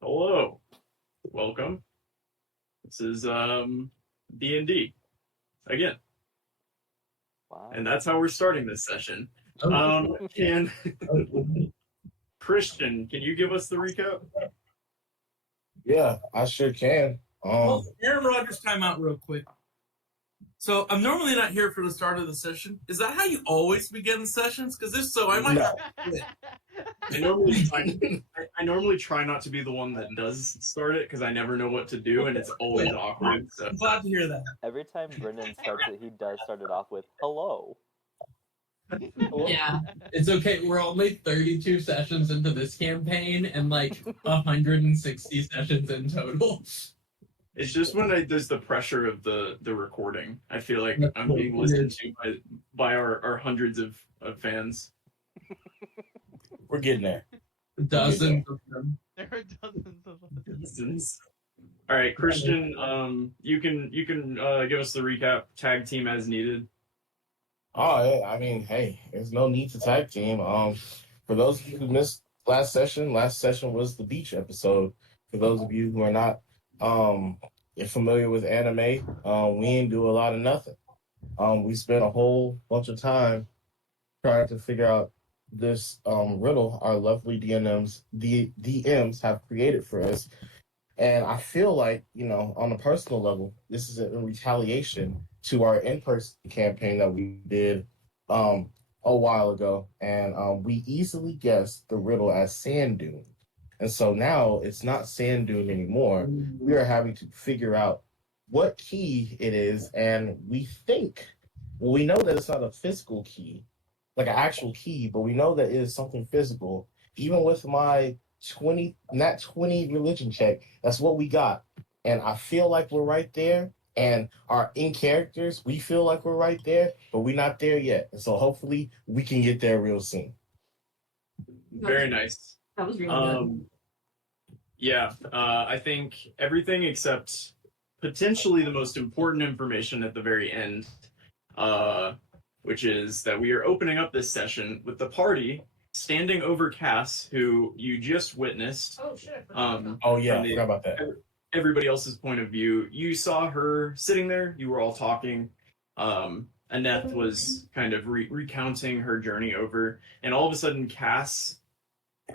Hello, welcome. This is D&D again, Wow. and that's how we're starting this session. Can Christian, can you give us the recap? Yeah, I sure can. Well, Aaron Rodgers, time out real quick. So I'm normally not here for the start of the session. Is that how you always begin sessions? Because if so, I might. No. I normally try not to be the one that does start it because I never know what to do and it's always awkward. So I'm glad to hear that. Every time Brendan starts it, he does start it off with hello. Yeah. It's okay. We're only 32 sessions into this campaign and like 160 sessions in total. it's just when there's the pressure of the recording. I feel like I'm being listened to by our hundreds of fans. We're getting there. Dozens of them. There are dozens of them. Dozens. All right, Christian, you can give us the recap, tag team as needed. Oh, I mean, hey, there's no need to tag team. For those of you who missed last session was the beach episode. For those of you who are not familiar with anime, we didn't do a lot of nothing. We spent a whole bunch of time trying to figure out this riddle our lovely DMs have created for us. And I feel like, on a personal level, this is a retaliation to our in-person campaign that we did a while ago. And we easily guessed the riddle as sand dune. And so now it's not sand dune anymore. We are having to figure out what key it is. And we know that it's not a physical key, like an actual key, but we know that it is something physical. Even with my 20 religion check, that's what we got. And I feel like we're right there. And our in characters, we feel like we're right there, but we're not there yet. And so hopefully we can get there real soon. Very nice. That was really good. Yeah, I think everything except potentially the most important information at the very end, which is that we are opening up this session with the party standing over Cass, who you just witnessed. Oh, shit. I forgot about that. Everybody else's point of view. You saw her sitting there. You were all talking. Annette was kind of recounting her journey over, and all of a sudden Cass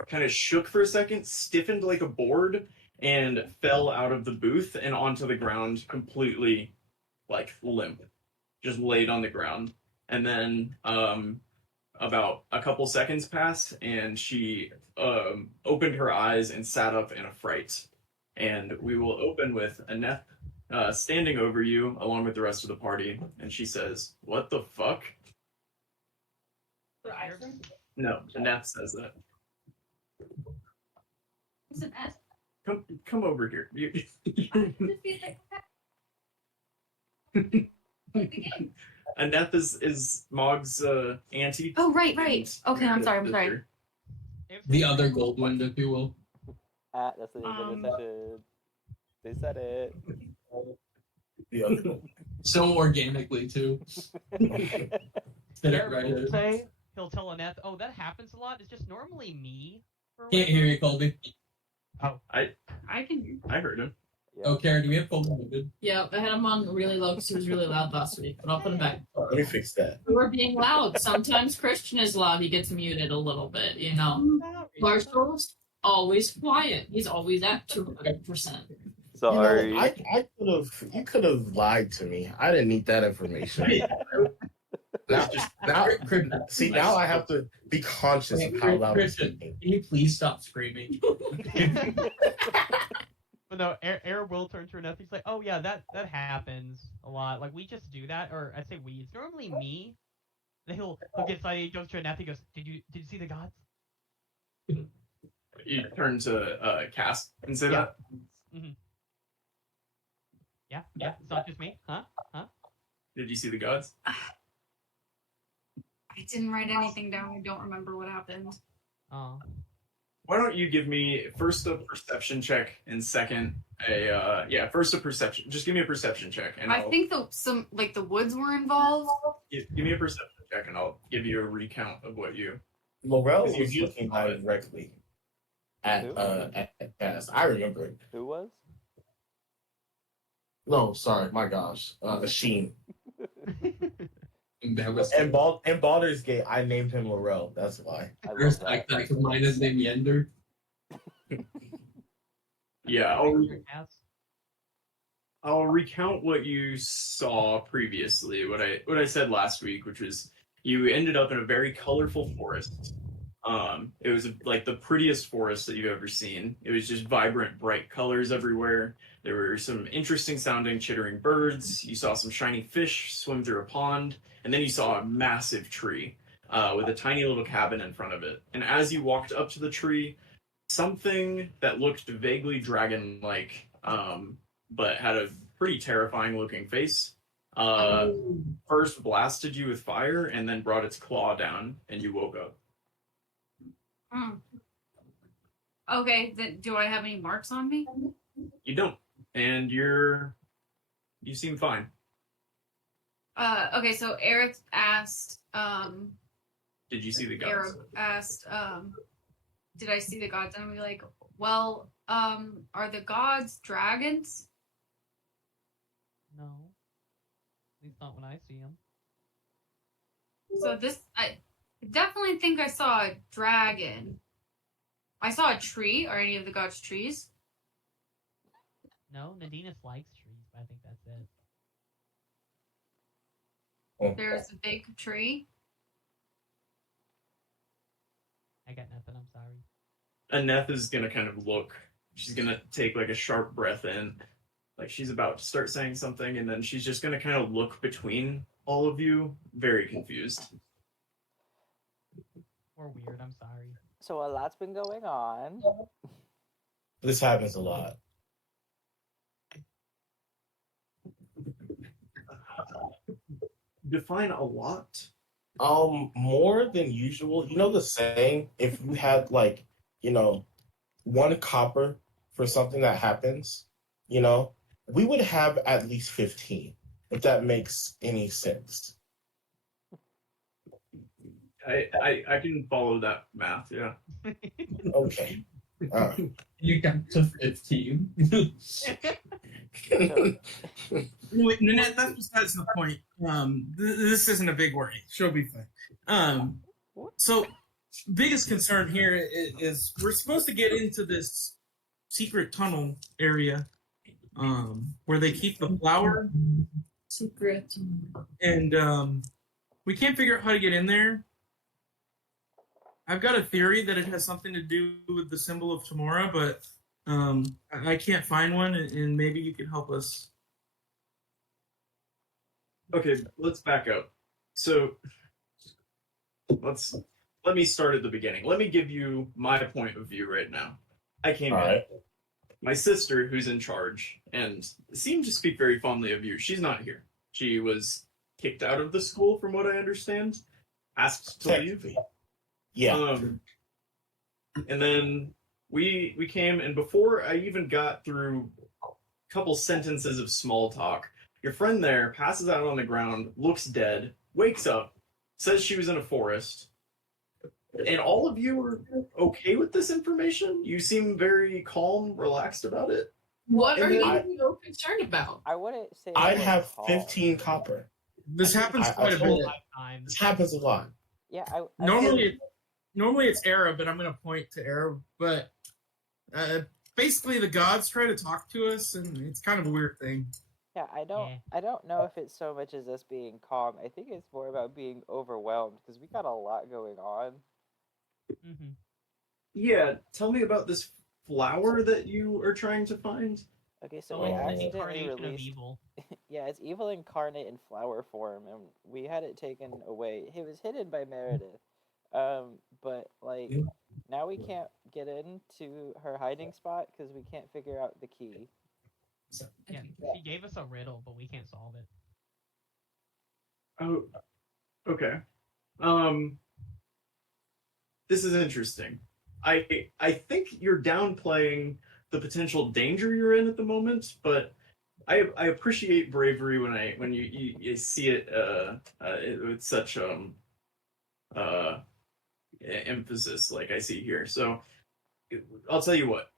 kind of shook for a second, stiffened like a board, and fell out of the booth and onto the ground completely like limp. Just laid on the ground. And then about a couple seconds passed, and she opened her eyes and sat up in a fright. And we will open with Annette standing over you along with the rest of the party, and she says, "What the fuck?" No, Annette says that. It's an S. Come over here. Annette is Mog's auntie. Oh, right. Okay, I'm sorry. The other Goldwinnd, if you will. That's the name of the session. They said it. The other So organically, too. Said it Eric right. will say, he'll tell Annette, "Oh, that happens a lot. It's just normally me." Can't hear you, Colby. Oh, I can. I heard him. Yeah. Oh, Karen, do we have Colby muted? Yeah, I had him on really low because he was really loud last week, but I'll put him back. Let me fix that. We're being loud. Sometimes Christian is loud. He gets muted a little bit, Marshall's always quiet. He's always at 200%. Sorry. You could have lied to me. I didn't need that information. now I have to be conscious of how loud I'm Christian, speaking. can you please stop screaming? But no, Air will turn to Annette. He's like, "Oh yeah, that happens a lot. Like we just do that, or I say we. It's normally me." Then he'll get excited. He goes to Annette. He goes, "Did you see the gods?" You turn to Cass and say Yeah. that. Mm-hmm. Yeah. It's not just me, huh? Did you see the gods? I didn't write anything down. I don't remember what happened. Oh. Why don't you give me first a perception check and second first a perception. Just give me a perception check, and I think the woods were involved. give me a perception check, and I'll give you a recount of what you. Laurel Because you was just looking saw it. directly at cast. I remember it. Who was? No, sorry, my gosh. Sheen. That was And Baldur's Gate, I named him Laurel. That's why. I love first that. like that because mine is named Yender. Yeah, Cass? I'll recount what you saw previously, what I said last week, which was you ended up in a very colorful forest. It was like the prettiest forest that you've ever seen. It was just vibrant, bright colors everywhere. There were some interesting sounding chittering birds. You saw some shiny fish swim through a pond, and then you saw a massive tree with a tiny little cabin in front of it. And as you walked up to the tree, something that looked vaguely dragon-like, but had a pretty terrifying looking face, first blasted you with fire and then brought its claw down, and you woke up. Okay, then do I have any marks on me? You don't, and you seem fine. Okay, so Aerith asked, Did you see the gods? Aerith asked, did I see the gods? And I'm like, well, are the gods dragons? No. At least not when I see him. So I definitely think I saw a dragon. I saw a tree. Are any of the gods trees? No, Nadinus likes trees, but I think that's it. There's a big tree. I got nothing, I'm sorry. Aneth is gonna kind of look. She's gonna take like a sharp breath in, like she's about to start saying something, and then she's just gonna kind of look between all of you, very confused. Or weird, I'm sorry. So a lot's been going on. This happens a lot. Define a lot. More than usual. You know the saying, if you had like, 1 copper for something that happens, we would have at least 15, if that makes any sense. I can follow that math, yeah. Okay. All right. You got to 15. Wait, Nanette, that's besides the point. This isn't a big worry. She'll be fine. So, biggest concern here is we're supposed to get into this secret tunnel area, where they keep the flower, Secret. and we can't figure out how to get in there. I've got a theory that it has something to do with the symbol of Tamora, but I can't find one, and maybe you can help us. Okay, let's back up. So let me start at the beginning. Let me give you my point of view right now. I came All in. right. My sister, who's in charge, and seemed to speak very fondly of you. She's not here. She was kicked out of the school, from what I understand. Asked to leave. Technically. Yeah. And then we came, and before I even got through a couple sentences of small talk, your friend there passes out on the ground, looks dead, wakes up, says she was in a forest. And all of you are okay with this information? You seem very calm, relaxed about it. What And are then you so concerned about? I wouldn't say. I'd it was have calm. 15 copper. This happens I quite a told bit. Lifetime. This happens a lot. Yeah, Normally it's Era, but I'm going to point to Era. But basically, the gods try to talk to us, and it's kind of a weird thing. Yeah, I don't know if it's so much as us being calm. I think it's more about being overwhelmed because we got a lot going on. Mm-hmm. Yeah, tell me about this flower that you are trying to find. Okay, so So we it's an accidentally incarnation of released. evil. Yeah, it's evil incarnate in flower form, and we had it taken away. It was hidden by Meredith. But like now we can't get into her hiding spot because we can't figure out the key. Yeah, she gave us a riddle, but we can't solve it. Oh, okay. This is interesting. I think you're downplaying the potential danger you're in at the moment, but I appreciate bravery when you see it with such emphasis like I see here. So I'll tell you what.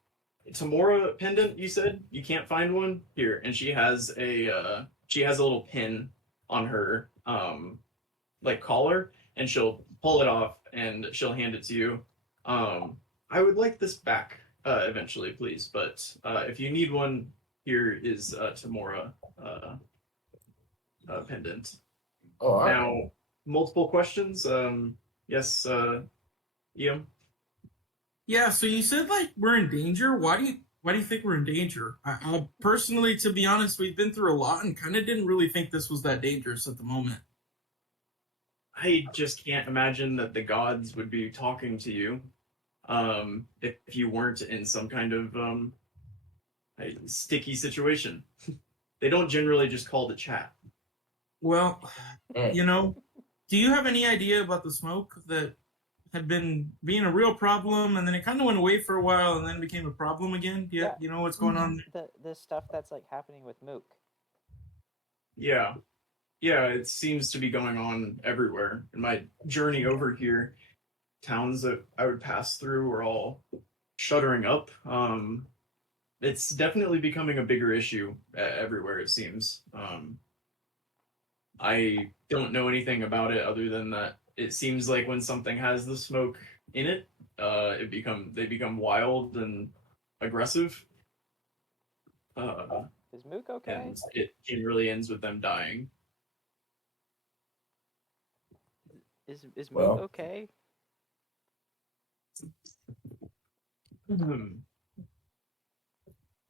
Tamora pendant, you said? You can't find one? Here, and she has a little pin on her like collar, and she'll pull it off and she'll hand it to you. I would like this back eventually, please, but if you need one, here is Tamora pendant. Oh, all right. Now, multiple questions. Yes, Ian? Yeah, so you said like we're in danger. Why do you think we're in danger? I personally, to be honest, we've been through a lot and kind of didn't really think this was that dangerous at the moment. I just can't imagine that the gods would be talking to you if you weren't in some kind of a sticky situation. They don't generally just call to chat. Well, do you have any idea about the smoke that had been being a real problem and then it kind of went away for a while and then became a problem again? Do you know what's going on? The stuff that's like happening with Mook. Yeah, it seems to be going on everywhere. In my journey over here, towns that I would pass through were all shuttering up. It's definitely becoming a bigger issue everywhere, it seems. I don't know anything about it other than that it seems like when something has the smoke in it, they become wild and aggressive. Is Mook okay? And it generally ends with them dying. Is Mook okay?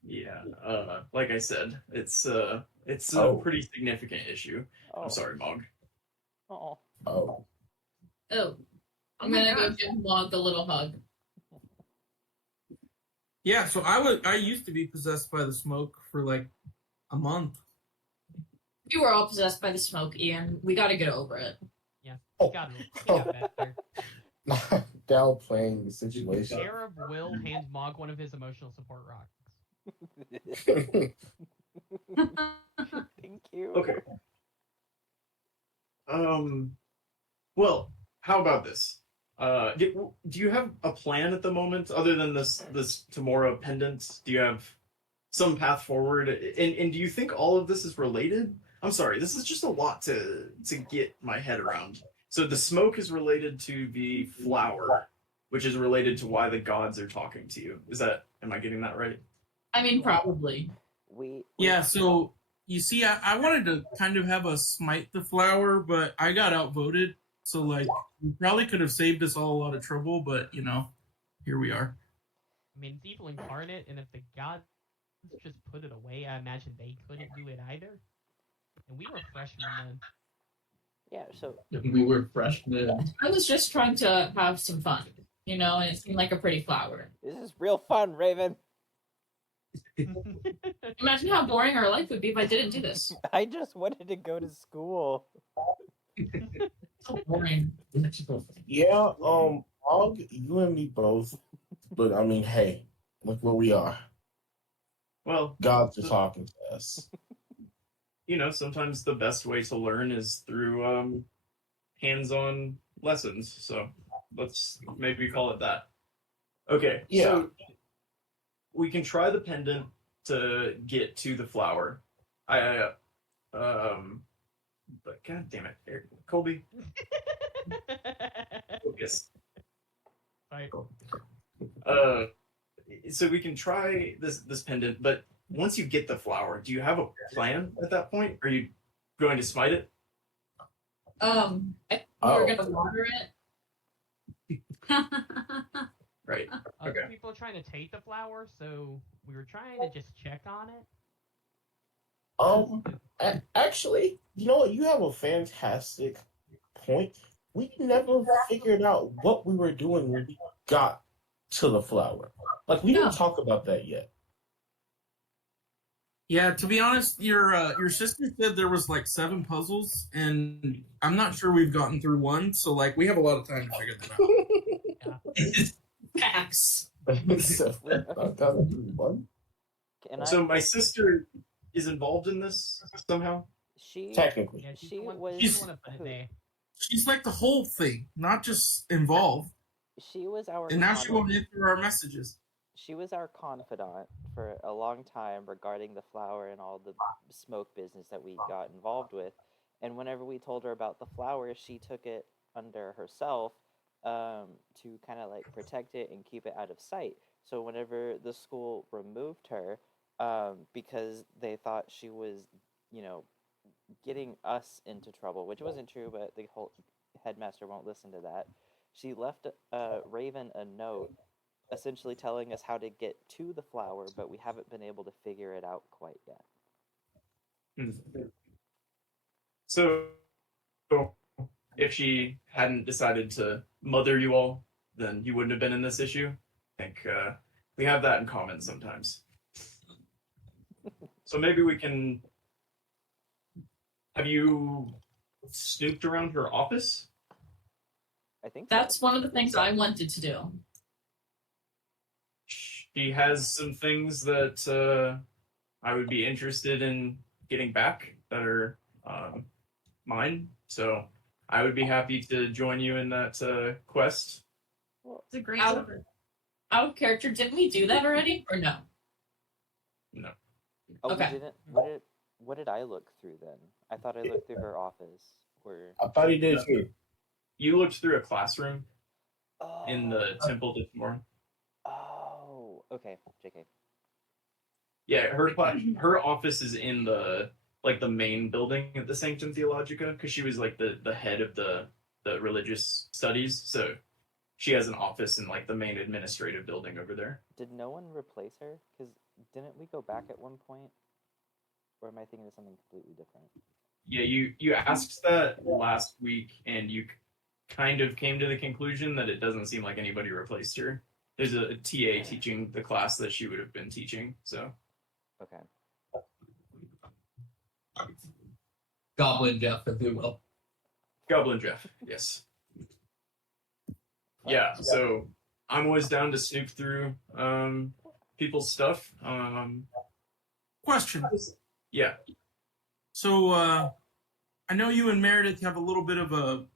Yeah, like I said, it's a pretty significant issue. Oh. I'm sorry, Mog. Oh. Oh. Oh, I'm Oh my gonna go gosh. give Mog a little hug. Yeah, so I used to be possessed by the smoke for like a month. We were all possessed by the smoke, Ian. We got to get over it. Yeah, Oh. it got better. Downplaying the situation. Arab Will hands Mog one of his emotional support rocks. Thank you. Okay. Well, how about this? Do you have a plan at the moment other than this Tamora pendant? Do you have some path forward? And do you think all of this is related? I'm sorry, this is just a lot to get my head around. So the smoke is related to the flower, which is related to why the gods are talking to you. Am I getting that right? I mean, probably. Yeah, so you see, I wanted to kind of have us smite the flower, but I got outvoted. So, like, we probably could have saved us all a lot of trouble, but, here we are. I mean, it's evil incarnate, and if the gods just put it away, I imagine they couldn't do it either. And we were freshmen then. Yeah, so We were freshmen. I was just trying to have some fun, and it seemed like a pretty flower. this is real fun, Raven. Imagine how boring our life would be if I didn't do this. I just wanted to go to school. So boring. Yeah, Og, you and me both. But I mean, hey, look where we are. Well, Gods are talking to us. Sometimes the best way to learn is through hands-on lessons. So let's maybe call it that. Okay, Yeah. So we can try the pendant to get to the flower. But god damn it, Colby. Focus. Right. So we can try this pendant, but once you get the flower, do you have a plan at that point? Are you going to smite it? We're gonna water it. Right. Other Okay. people are trying to take the flower, so we were trying to just check on it. Actually, you know what? You have a fantastic point. We never figured out what we were doing when we got to the flower. Like, we didn't talk about that yet. Yeah, to be honest, your sister said there was like 7 puzzles, and I'm not sure we've gotten through one, so like we have a lot of time to figure that out. Facts. So my sister is involved in this somehow? Technically. Yeah, She the was- she's the one that put it there. She's like the whole thing, not just involved. She was our And now she won't conduit. answer our messages. she was our confidant for a long time regarding the flower and all the smoke business that we got involved with. And whenever we told her about the flower, she took it under herself to kind of like protect it and keep it out of sight. So whenever the school removed her, because they thought she was, you know, getting us into trouble, which wasn't true, but the whole headmaster won't listen to that. She left Raven a note essentially telling us how to get to the flower, but we haven't been able to figure it out quite yet. So, if she hadn't decided to mother you all, then you wouldn't have been in this issue. I think we have that in common sometimes. So maybe we can... Have you snooped around her office? I think That's one of the things I wanted to do. She has some things that I would be interested in getting back that are mine. So I would be happy to join you in that quest. It's a great out of character. Didn't we do that already, or no? No. Oh, Okay. we didn't. What did I look through then? I thought I looked through her office. Or I thought he did too. You looked through a classroom in the temple this morning. Oh, okay, JK. Yeah, her office is in the main building at the Sanctum Theologica because she was like the head of the religious studies. So she has an office in like the main administrative building over there. Did no one replace her? Because didn't we go back at one point? Or am I thinking of something completely different? Yeah, you asked that last week, and you kind of came to the conclusion that it doesn't seem like anybody replaced her. There's a TA teaching the class that she would have been teaching, so. Okay. Goblin Jeff, if you will. Goblin Jeff, yes. Yeah, so I'm always down to snoop through people's stuff. Question. Yeah. So, I know you and Meredith have a little bit of a,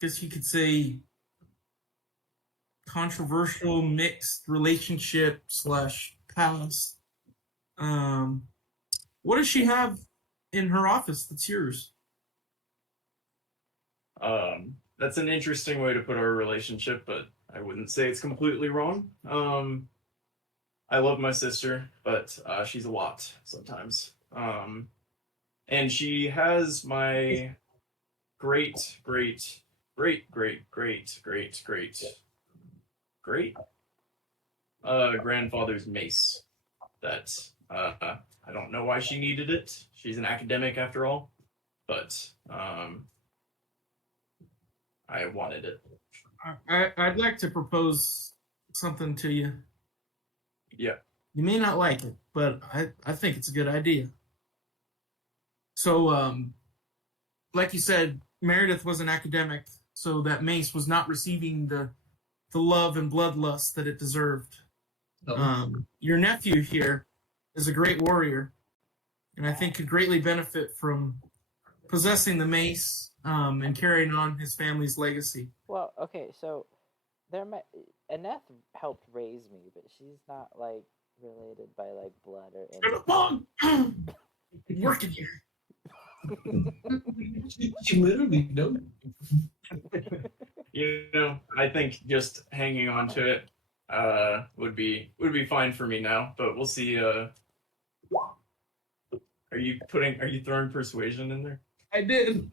guess you could say, controversial mixed relationship / past. What does she have in her office that's yours? That's an interesting way to put our relationship, but I wouldn't say it's completely wrong. I love my sister, but she's a lot sometimes. And she has my great grandfather's mace that I don't know why she needed it. She's an academic after all, but I wanted it. I'd like to propose something to you. Yeah. You may not like it, but I think it's a good idea. So, like you said, Meredith was an academic, so that mace was not receiving the love and bloodlust that it deserved. Your nephew here is a great warrior, and I think could greatly benefit from possessing the mace and carrying on his family's legacy. Well, okay, so Annette helped raise me, but she's not like related by like blood or anything. Working here. She literally knows. You know, I think just hanging on to it would be fine for me now, but we'll see. Are you throwing persuasion in there? I did.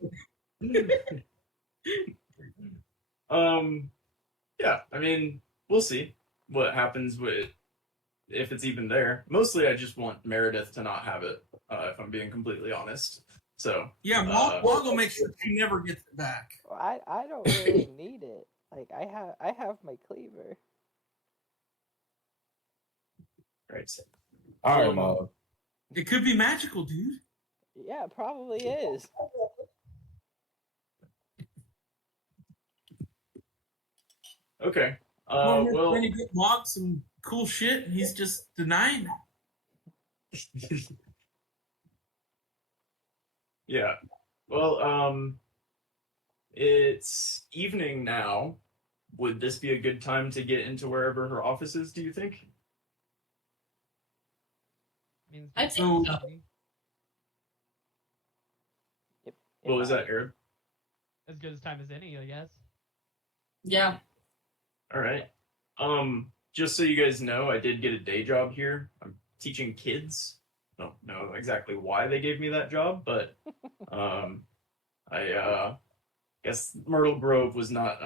Yeah, I mean, we'll see what happens with if it's even there. Mostly I just want Meredith to not have it, if I'm being completely honest. So yeah, Woggle makes sure she never gets it back. I don't really need it. Like I have my cleaver. Right. All right, Mom. It could be magical, dude. Yeah, it probably is. Okay. Well, then you get Mog some cool shit, and he's just denying it. Yeah. Well, it's evening now, would this be a good time to get into wherever her office is, do you think? Means I think so. Yep. What was that, Arab? As good as time as any, I guess. Yeah. All right. Just so you guys know, I did get a day job here. I'm teaching kids. I don't know exactly why they gave me that job, but I guess Myrtle Grove was not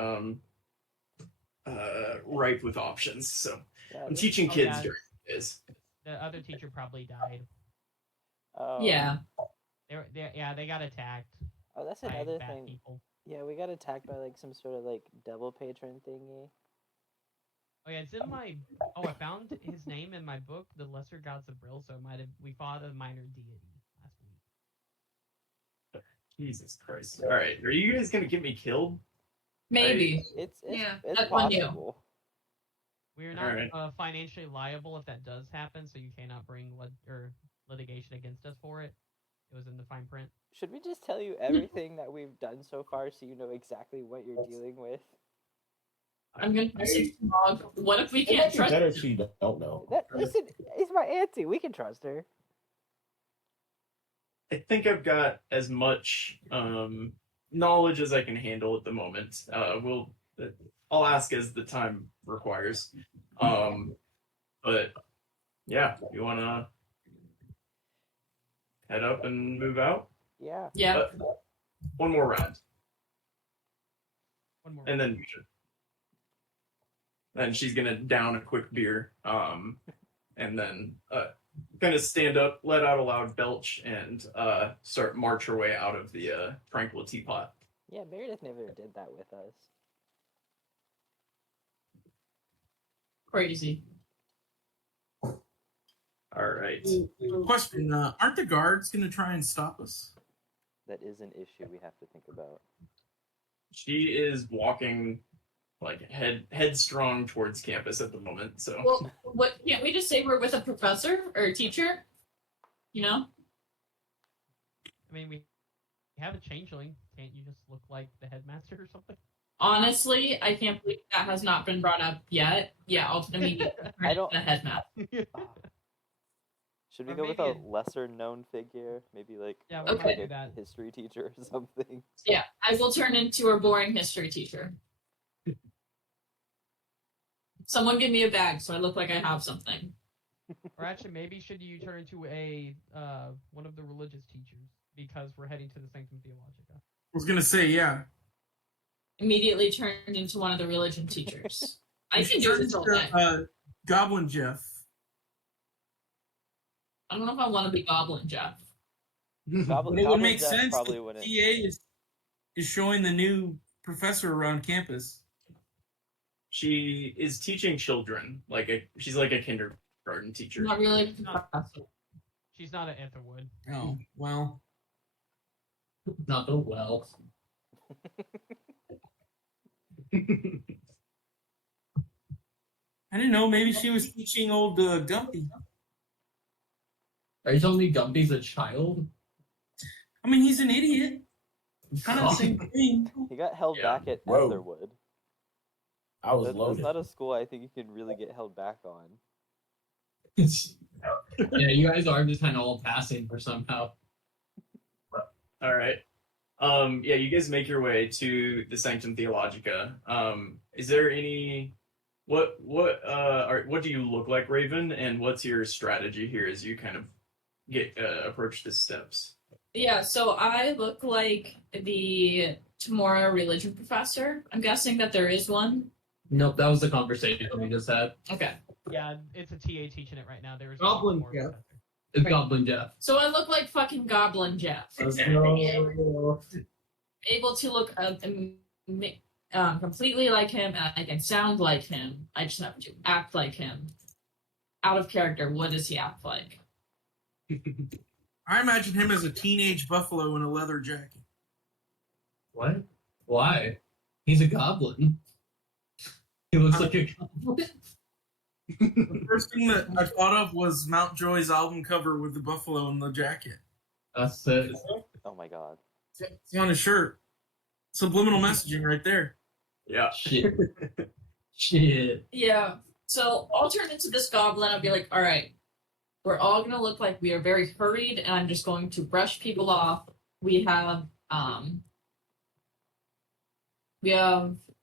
ripe with options, so Yeah, I'm teaching kids yeah. during the days. The other teacher probably died. Yeah. They got attacked Oh, that's by another bad thing. people. Yeah, we got attacked by like some sort of like devil patron thingy. Oh yeah, it's in my. Oh, I found his name in my book, The Lesser Gods of Brill. So we fought a minor deity last week. Jesus Christ! All right, are you guys gonna get me killed? Maybe. It's Yeah, it's that's on you. possible. We are not Alright. financially liable if that does happen, so you cannot bring litigation against us for it. It was in the fine print. Should we just tell you everything that we've done so far so you know exactly what you're dealing with? I'm gonna message Mog. What if we It can't might be trust better her? if she don't know. Listen, it's my auntie. We can trust her. I think I've got as much knowledge as I can handle at the moment. I'll ask as the time requires. But yeah, you wanna head up and move out? Yeah. Yeah. One more round, One more. and then we should. Then she's gonna down a quick beer, and then kind of stand up, let out a loud belch, and start march her way out of the tranquil teapot. Yeah, Meredith never did that with us. Crazy. All right. Question: aren't the guards going to try and stop us? That is an issue we have to think about. She is walking like headstrong towards campus at the moment. So Well, what can't we just say we're with a professor or a teacher? You know? I mean, we have a changeling. Can't you just look like the headmaster or something? Honestly, I can't believe that has not been brought up yet. Yeah, I'll immediately I don't- the headmaster. Should we Or go with maybe a lesser known figure? Maybe like Yeah, we might like do a that. history teacher or something. Yeah, I will turn into a boring history teacher. Someone give me a bag so I look like I have something. Or actually, maybe should you turn into a one of the religious teachers because we're heading to the Sanctum Theologica. I was going to say, yeah. Immediately turned into one of the religion teachers. I can do this all day. Goblin Jeff. I don't know if I want to be Goblin Jeff. Goblin, It would Goblin make Jeff sense probably if wouldn't. TA is showing the new professor around campus. she is teaching children. She's like a kindergarten teacher. Not really. She's not an Aetherwood. Oh, well. Not the well. I didn't know. Maybe she was teaching old Gumpy. Are you telling me Gumpy's a child? I mean, he's an idiot. Kind of the same thing. He got held Yeah. back at Whoa. Aetherwood. I was That's loaded. not a school I think you can really get held back on. Yeah, you guys are just kind of all passing for somehow. All right. Yeah, you guys make your way to the Sanctum Theologica. Is there any what do you look like, Raven, and what's your strategy here as you kind of get approach the steps? Yeah, so I look like the Tamora religion professor. I'm guessing that there is one. Nope, that was the conversation we just had. Okay. Yeah, it's a TA teaching it right now. There is Goblin more Jeff. professor. It's Right. Goblin Jeff. So I look like fucking Goblin Jeff. No. Able to look completely like him, and I can sound like him. I just have to act like him. Out of character, what does he act like? I imagine him as a teenage buffalo in a leather jacket. What? Why? He's a goblin. He looks like a goblin. The first thing that I thought of was Mountjoy's album cover with the buffalo in the jacket. That's it. Oh my god. It's on his shirt. Subliminal messaging right there. Yeah. Shit. Shit. Yeah. So I'll turn into this goblin. I'll be like, all right, we're all gonna look like we are very hurried, and I'm just going to brush people off. We have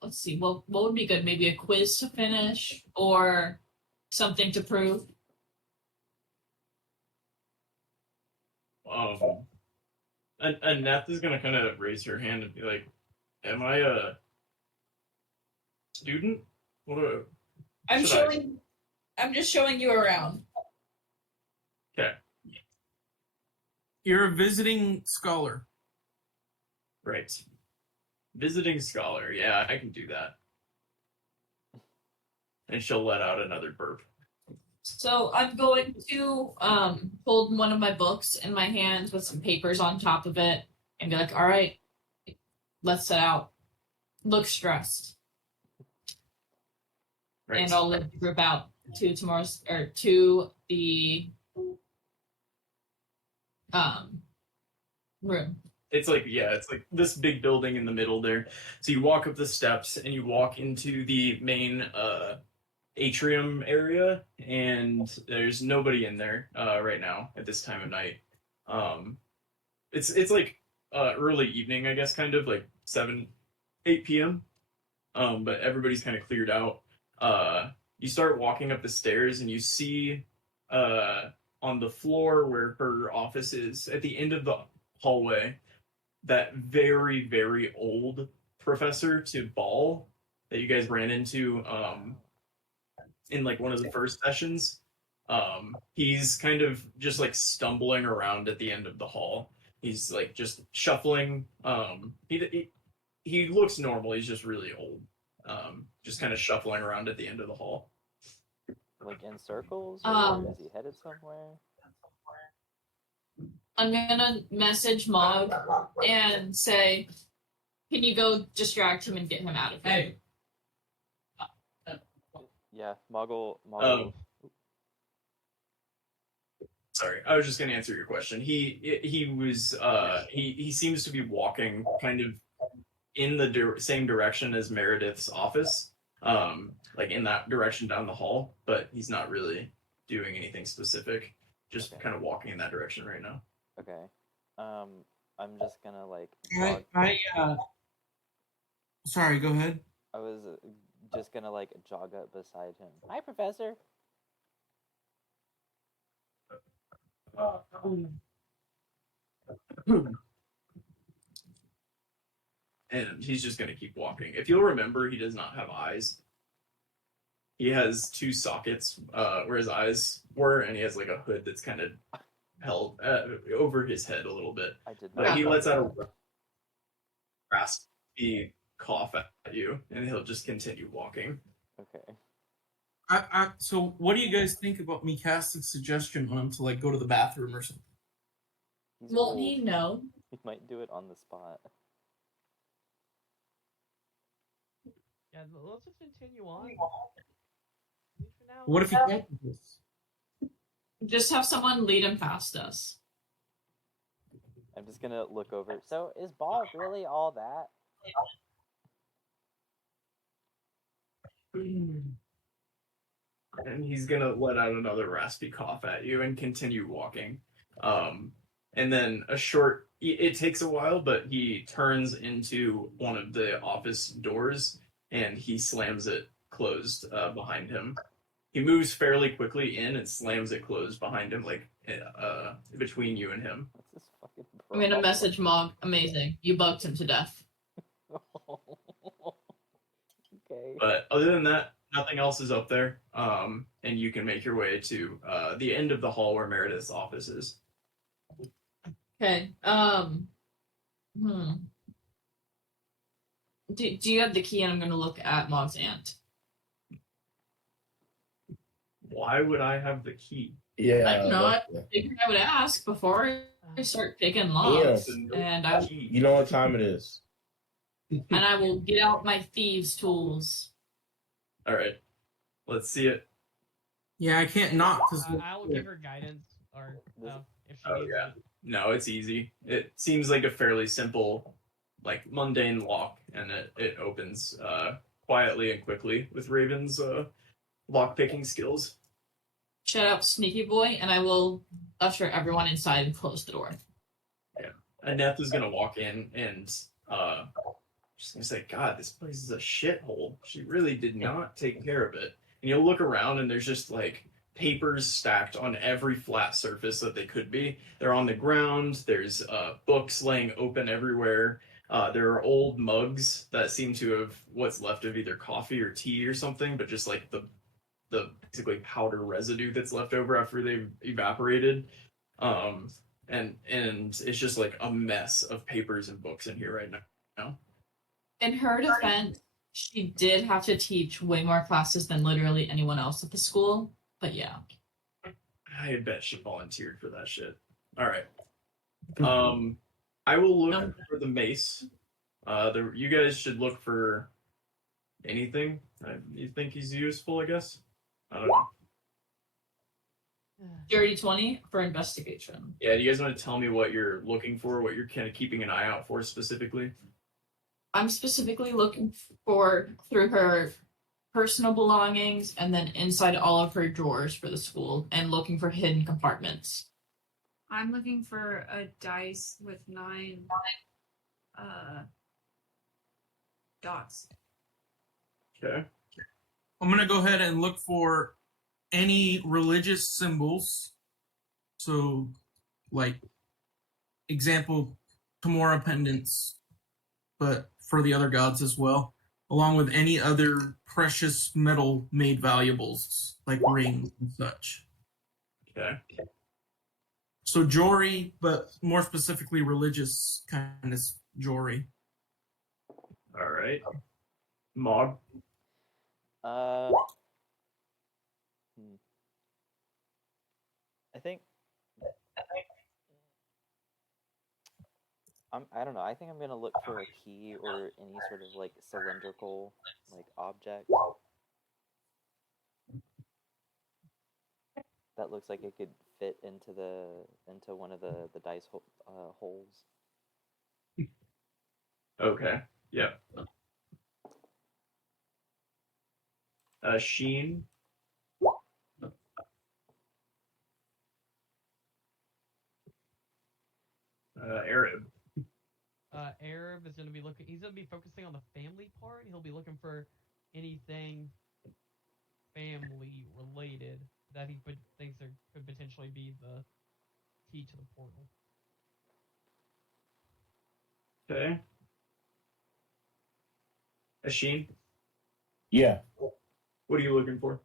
let's see, what would be good? Maybe a quiz to finish or something to prove. And Neth is gonna kind of raise her hand and be like, "Am I a student? What do I'm just showing you around. Okay, You're a visiting scholar. right. Visiting scholar. Yeah, I can do that." And she'll let out another burp. So I'm going to hold one of my books in my hands with some papers on top of it and be like, all right, let's set out. Look stressed. Right. And I'll lead the group out to to the room. It's like this big building in the middle there. So you walk up the steps and you walk into the main atrium area, and there's nobody in there right now at this time of night. It's like early evening, I guess, kind of like 8 p.m. But everybody's kind of cleared out. You start walking up the stairs and you see on the floor where her office is, at the end of the hallway, that very, very old Professor to Ball that you guys ran into in like one of the first sessions. He's kind of just like stumbling around at the end of the hall. He's like just shuffling. He looks normal. He's just really old. Just kind of shuffling around at the end of the hall. Like in circles? Or is he headed somewhere? I'm gonna message Mog and say, can you go distract him and get him out of here? Hey. Yeah, Muggle. Sorry, I was just going to answer your question. He was he seems to be walking kind of in the same direction as Meredith's office, like in that direction down the hall, but he's not really doing anything specific. Just kind of walking in that direction right now. Okay. I'm just gonna like. Sorry, go ahead. I was just gonna like jog up beside him. Hi, Professor. And he's just going to keep walking. If you'll remember, he does not have eyes. He has two sockets where his eyes were, and he has like a hood that's kind of held over his head a little bit. I did But not. he lets out a raspy cough at you, and he'll just continue walking. Okay. So what do you guys think about me casting suggestion on him to like go to the bathroom or something? Won't he know? He might do it on the spot. Yeah, let's just continue on. What if he can't do this? Just have someone lead him past us. I'm just gonna look over. So is Ball really all that? And he's gonna let out another raspy cough at you and continue walking. And then it takes a while, but he turns into one of the office doors and he slams it closed behind him. He moves fairly quickly in and slams it closed behind him, like between you and him. What's this fucking I'm gonna message Mog. Amazing. You bugged him to death. Okay. But other than that, nothing else is up there. And you can make your way to the end of the hall where Meredith's office is. Okay. Do you have the key? And I'm gonna look at Mog's aunt. Why would I have the key? Yeah. I don't know. I figured I would ask before I start picking locks, and You know what time it is. and I will get out my thieves' tools. All right, let's see it. Yeah, I can't not because I will give her guidance, or if she Oh needs yeah, it. no, it's easy. It seems like a fairly simple like mundane lock, and it opens quietly and quickly with Raven's lock picking skills. Shut up, sneaky boy, and I will usher everyone inside and close the door. Yeah. Annette is gonna walk in and she's gonna say, God, this place is a shithole. She really did not take care of it. And you'll look around and there's just like papers stacked on every flat surface that they could be. They're on the ground, there's books laying open everywhere. There are old mugs that seem to have what's left of either coffee or tea or something, but just like the basically powder residue that's left over after they've evaporated. And it's just like a mess of papers and books in here right now. In her defense, she did have to teach way more classes than literally anyone else at the school, but yeah. I bet she volunteered for that shit. All right. I will look for the mace. You guys should look for anything you think he's useful, I guess. I don't know. Dirty 20 for investigation. Yeah, do you guys want to tell me what you're looking for, what you're kind of keeping an eye out for specifically? I'm specifically looking for through her personal belongings and then inside all of her drawers for the school and looking for hidden compartments. I'm looking for a dice with 9 dots. Okay. I'm gonna go ahead and look for any religious symbols. So, like, example, Tamora pendants, but for the other gods as well, along with any other precious metal made valuables, like rings and such. Okay. So jewelry, but more specifically religious kind of jewelry. All right. Mog. I think I don't know. I think I'm gonna look for a key or any sort of like cylindrical like object that looks like it could fit into one of the dice holes. Okay. Yep. Sheen. Arab. Arab is going to be looking. He's going to be focusing on the family part. He'll be looking for anything family related that he thinks there could potentially be the key to the portal. Okay. Sheen. Yeah. What are you looking for?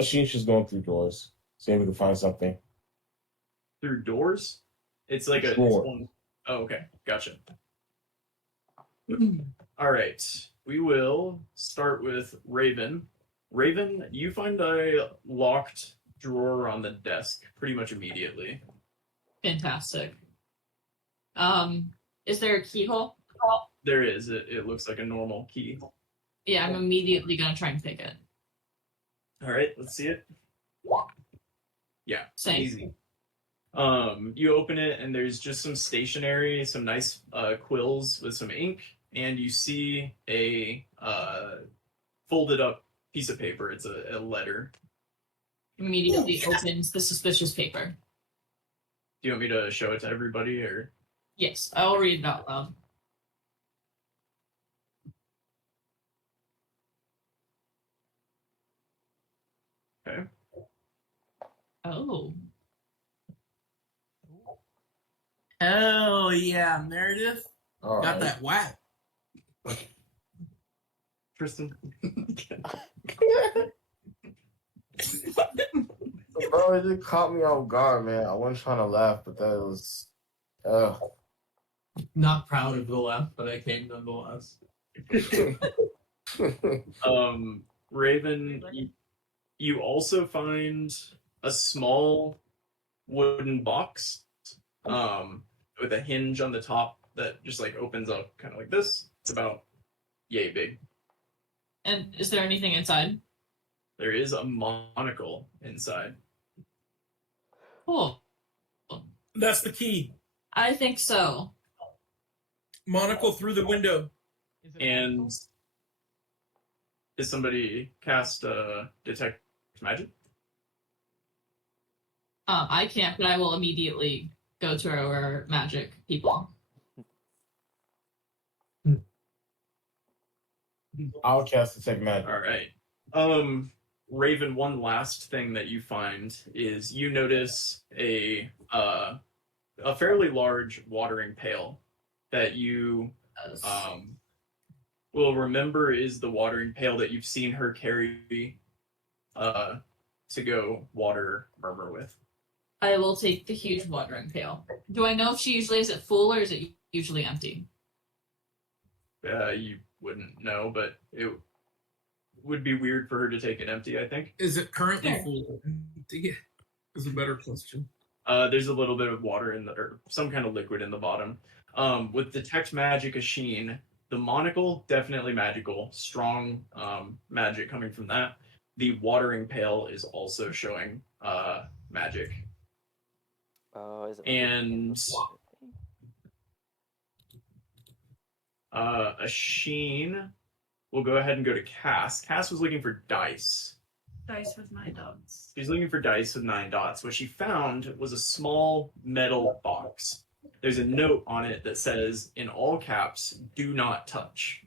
She's just going through doors. See if we can find something. Through doors? It's like a Drawer. Oh, okay. Gotcha. All right. We will start with Raven. Raven, you find a locked drawer on the desk pretty much immediately. Fantastic. Is there a keyhole? There is. It looks like a normal key. Yeah, I'm immediately gonna try and pick it. All right, let's see it. Yeah, Same. easy. You open it and there's just some stationery, some nice quills with some ink, and you see a folded up piece of paper. It's a letter. Immediately opens the suspicious paper. Do you want me to show it to everybody, or? Yes, I'll read it out loud. Okay. Oh. Hell yeah, Meredith. All Got right. that whack. Tristan. Bro, it just caught me off guard, man. I wasn't trying to laugh, but that was. Not proud of the laugh, but I came nonetheless. Raven, you also find a small wooden box with a hinge on the top that just like opens up kind of like this. It's about yay big. And is there anything inside? There is a monocle inside. Cool. That's the key. I think so. Monocle through the window. Is it And magical? is somebody cast detect magic? I can't, but I will immediately go to our magic people. I'll cast detect magic. All right. Raven, one last thing that you find is you notice a fairly large watering pail that you will remember is the watering pail that you've seen her carry to go water Murmur with. I will take the huge watering pail. Do I know if she usually is it full or is it usually empty? You wouldn't know, but it would be weird for her to take it empty, I think. Is it currently Sure. full? Is a better question. There's a little bit of water in the, or some kind of liquid in the bottom. With Detect Magic Asheen, the monocle, definitely magical. Strong magic coming from that. The watering pail is also showing magic. Oh, is it? And Asheen will go ahead and go to Cass. Cass was looking for dice. Dice with 9 dots. She's looking for dice with 9 dots. What she found was a small metal box. There's a note on it that says, in all caps, do not touch.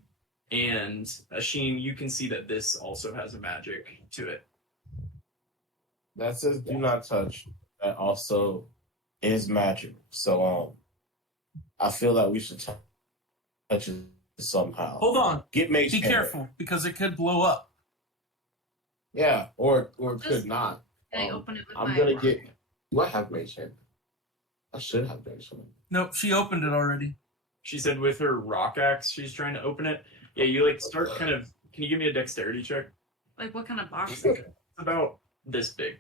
And Asheen, you can see that this also has a magic to it. That says do not touch. That also is magic. So I feel that we should touch it somehow. Hold on. Get mage Be hand. careful because it could blow up. Yeah, or it Just- could not. Can I open it with I'm my gonna get. Do I have mage hand? I should have mage hand. Nope, she opened it already. She said with her rock axe, she's trying to open it. Yeah, you like start kind of. Can you give me a dexterity check? Like, what kind of box? It's about this big.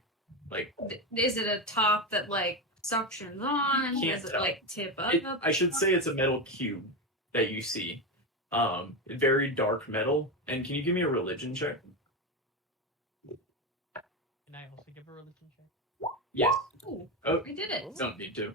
Like, Is it a top that, like, suctions on? Can't Does it, tell. like, tip up? I should say it's a metal cube that you see. Very dark metal. And can you give me a religion check? Can I also give a religion check? Yes. Ooh, Oh, I did it. don't need to.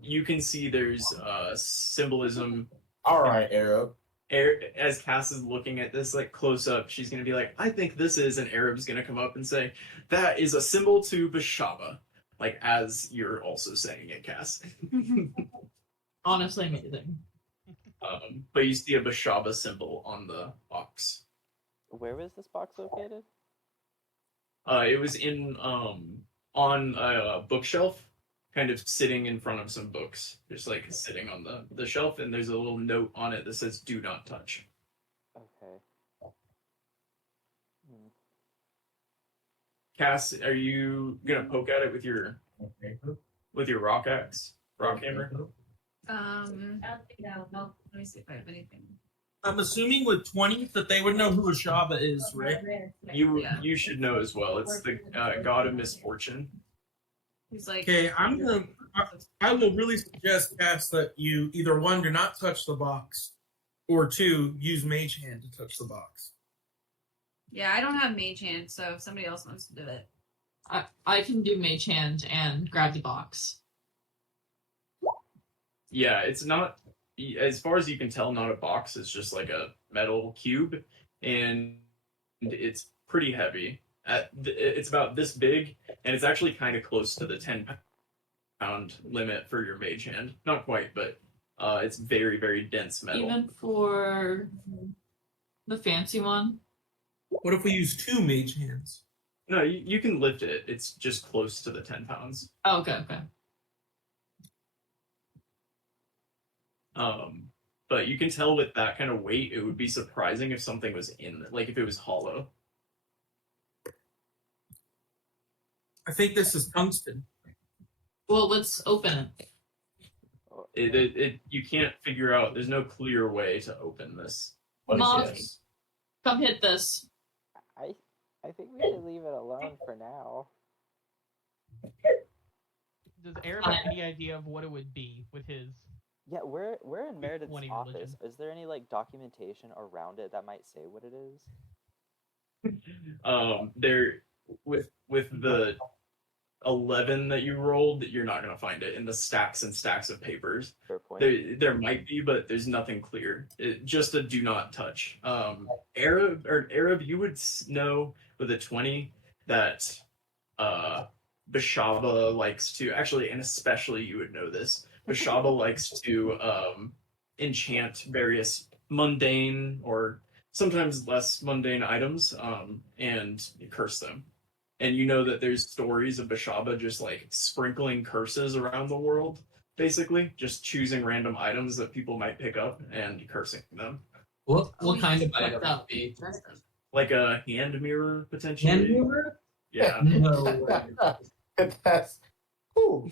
You can see there's symbolism. All right, Arab. As Cass is looking at this like close up, she's gonna be like, "I think this is," and Arab's gonna come up and say, "That is a symbol to Bashaba." Like as you're also saying it, Cass. Honestly, amazing. But you see a Bashaba symbol on the box. Where was this box located? It was in on a bookshelf, kind of sitting in front of some books, just like sitting on the shelf, and there's a little note on it that says "Do not touch." Okay. Cass, are you gonna poke at it with your rock axe, rock hammer? Let me see if I have anything. I'm assuming with 20 that they would know who Ashaba is, right? Yeah. You should know as well. It's the god of misfortune. He's like, Okay, I will really suggest, Cass, that you either one, do not touch the box, or two, use Mage Hand to touch the box. yeah, I don't have mage hand, so if somebody else wants to do it. I can do mage hand and grab the box. Yeah, it's not, as far as you can tell, not a box. It's just like a metal cube, and it's pretty heavy. It's about this big, and it's actually kind of close to the 10-pound limit for your mage hand. Not quite, but it's very, very dense metal. Even for the fancy one. What if we use two Mage Hands? No, you can lift it. It's just close to the 10 pounds. Oh, okay, okay. But you can tell with that kind of weight, it would be surprising if something was in it, like if it was hollow. I think this is tungsten. Well, let's open it. It you can't figure out. There's no clear way to open this. What is Mom. this? Come hit this. I think we should leave it alone for now. Does Arab have any idea of what it would be with his? Yeah, we're in Meredith's 20 office. religion. Is there any like documentation around it that might say what it is? There with the 11 that you rolled, you're not going to find it in the stacks and stacks of papers. Fair point. There might be, but there's nothing clear. Just a do not touch. Arab, you would know with a 20 that Bashaba likes to actually, and especially you would know this. Bashaba likes to enchant various mundane or sometimes less mundane items and curse them. And you know that there's stories of Bashaba just like sprinkling curses around the world, basically, just choosing random items that people might pick up and cursing them. What kind of item would it be? Like a hand mirror, potentially. Hand mirror? Yeah. No way. That's cool.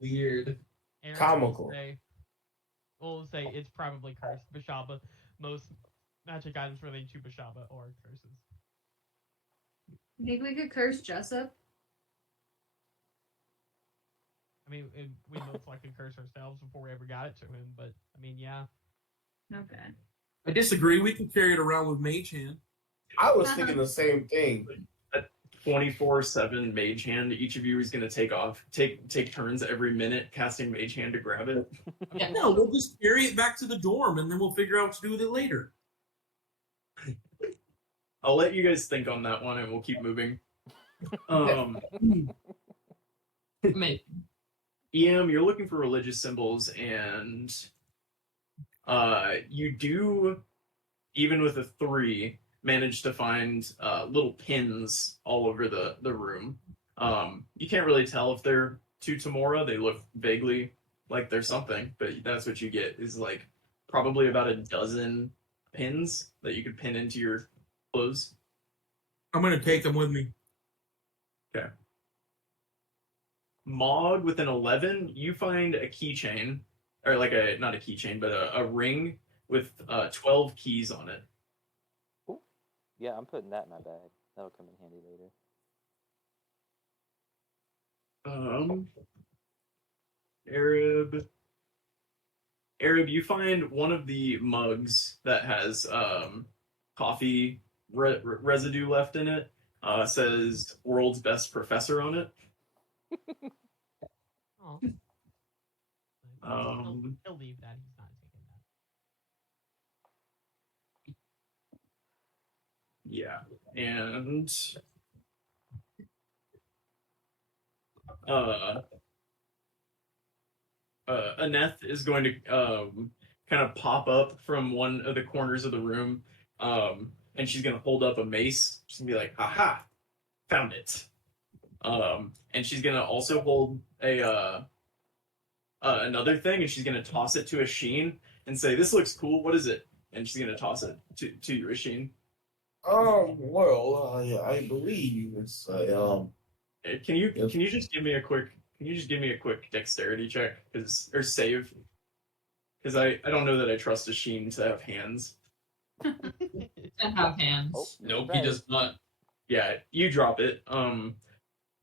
Weird. Aaron Comical. We'll say it's probably cursed. Bashaba. Most magic items related to Bashaba or curses. You think we could curse Jessup? I mean, we most likely curse ourselves before we ever got it to him, but I mean, yeah. Okay. I disagree. We can carry it around with Mage Hand. I was thinking the same thing. 24/7 mage hand. Each of you is going to take turns every minute casting mage hand to grab it. Yeah. No, we'll just carry it back to the dorm, and then we'll figure out what to do with it later. I'll let you guys think on that one, and we'll keep moving. Maybe. EM, you're looking for religious symbols, and you do, even with a 3, manage to find little pins all over the room. You can't really tell if they're to Tamora. They look vaguely like they're something, but that's what you get is like probably about a dozen pins that you could pin into your clothes. I'm going to take them with me. Okay. Mog with an 11, you find a keychain, or like not a keychain, but a ring with 12 keys on it. Ooh. Yeah, I'm putting that in my bag. That'll come in handy later. Arab, you find one of the mugs that has coffee residue left in it. Says "World's Best Professor" on it. Oh. He'll leave that. He's not taking that. Yeah, and Aneth is going to kind of pop up from one of the corners of the room, and she's going to hold up a mace. She's going to be like, "Aha, found it." And she's going to also hold another thing, and she's going to toss it to Asheen and say, "This looks cool. What is it?" And she's going to toss it to you, Asheen. Well, I believe it's Can you just give me a quick dexterity check or save? Because I don't know that I trust Asheen to have hands. To have hands. Oh, Nope, right. he does not. Yeah, you drop it.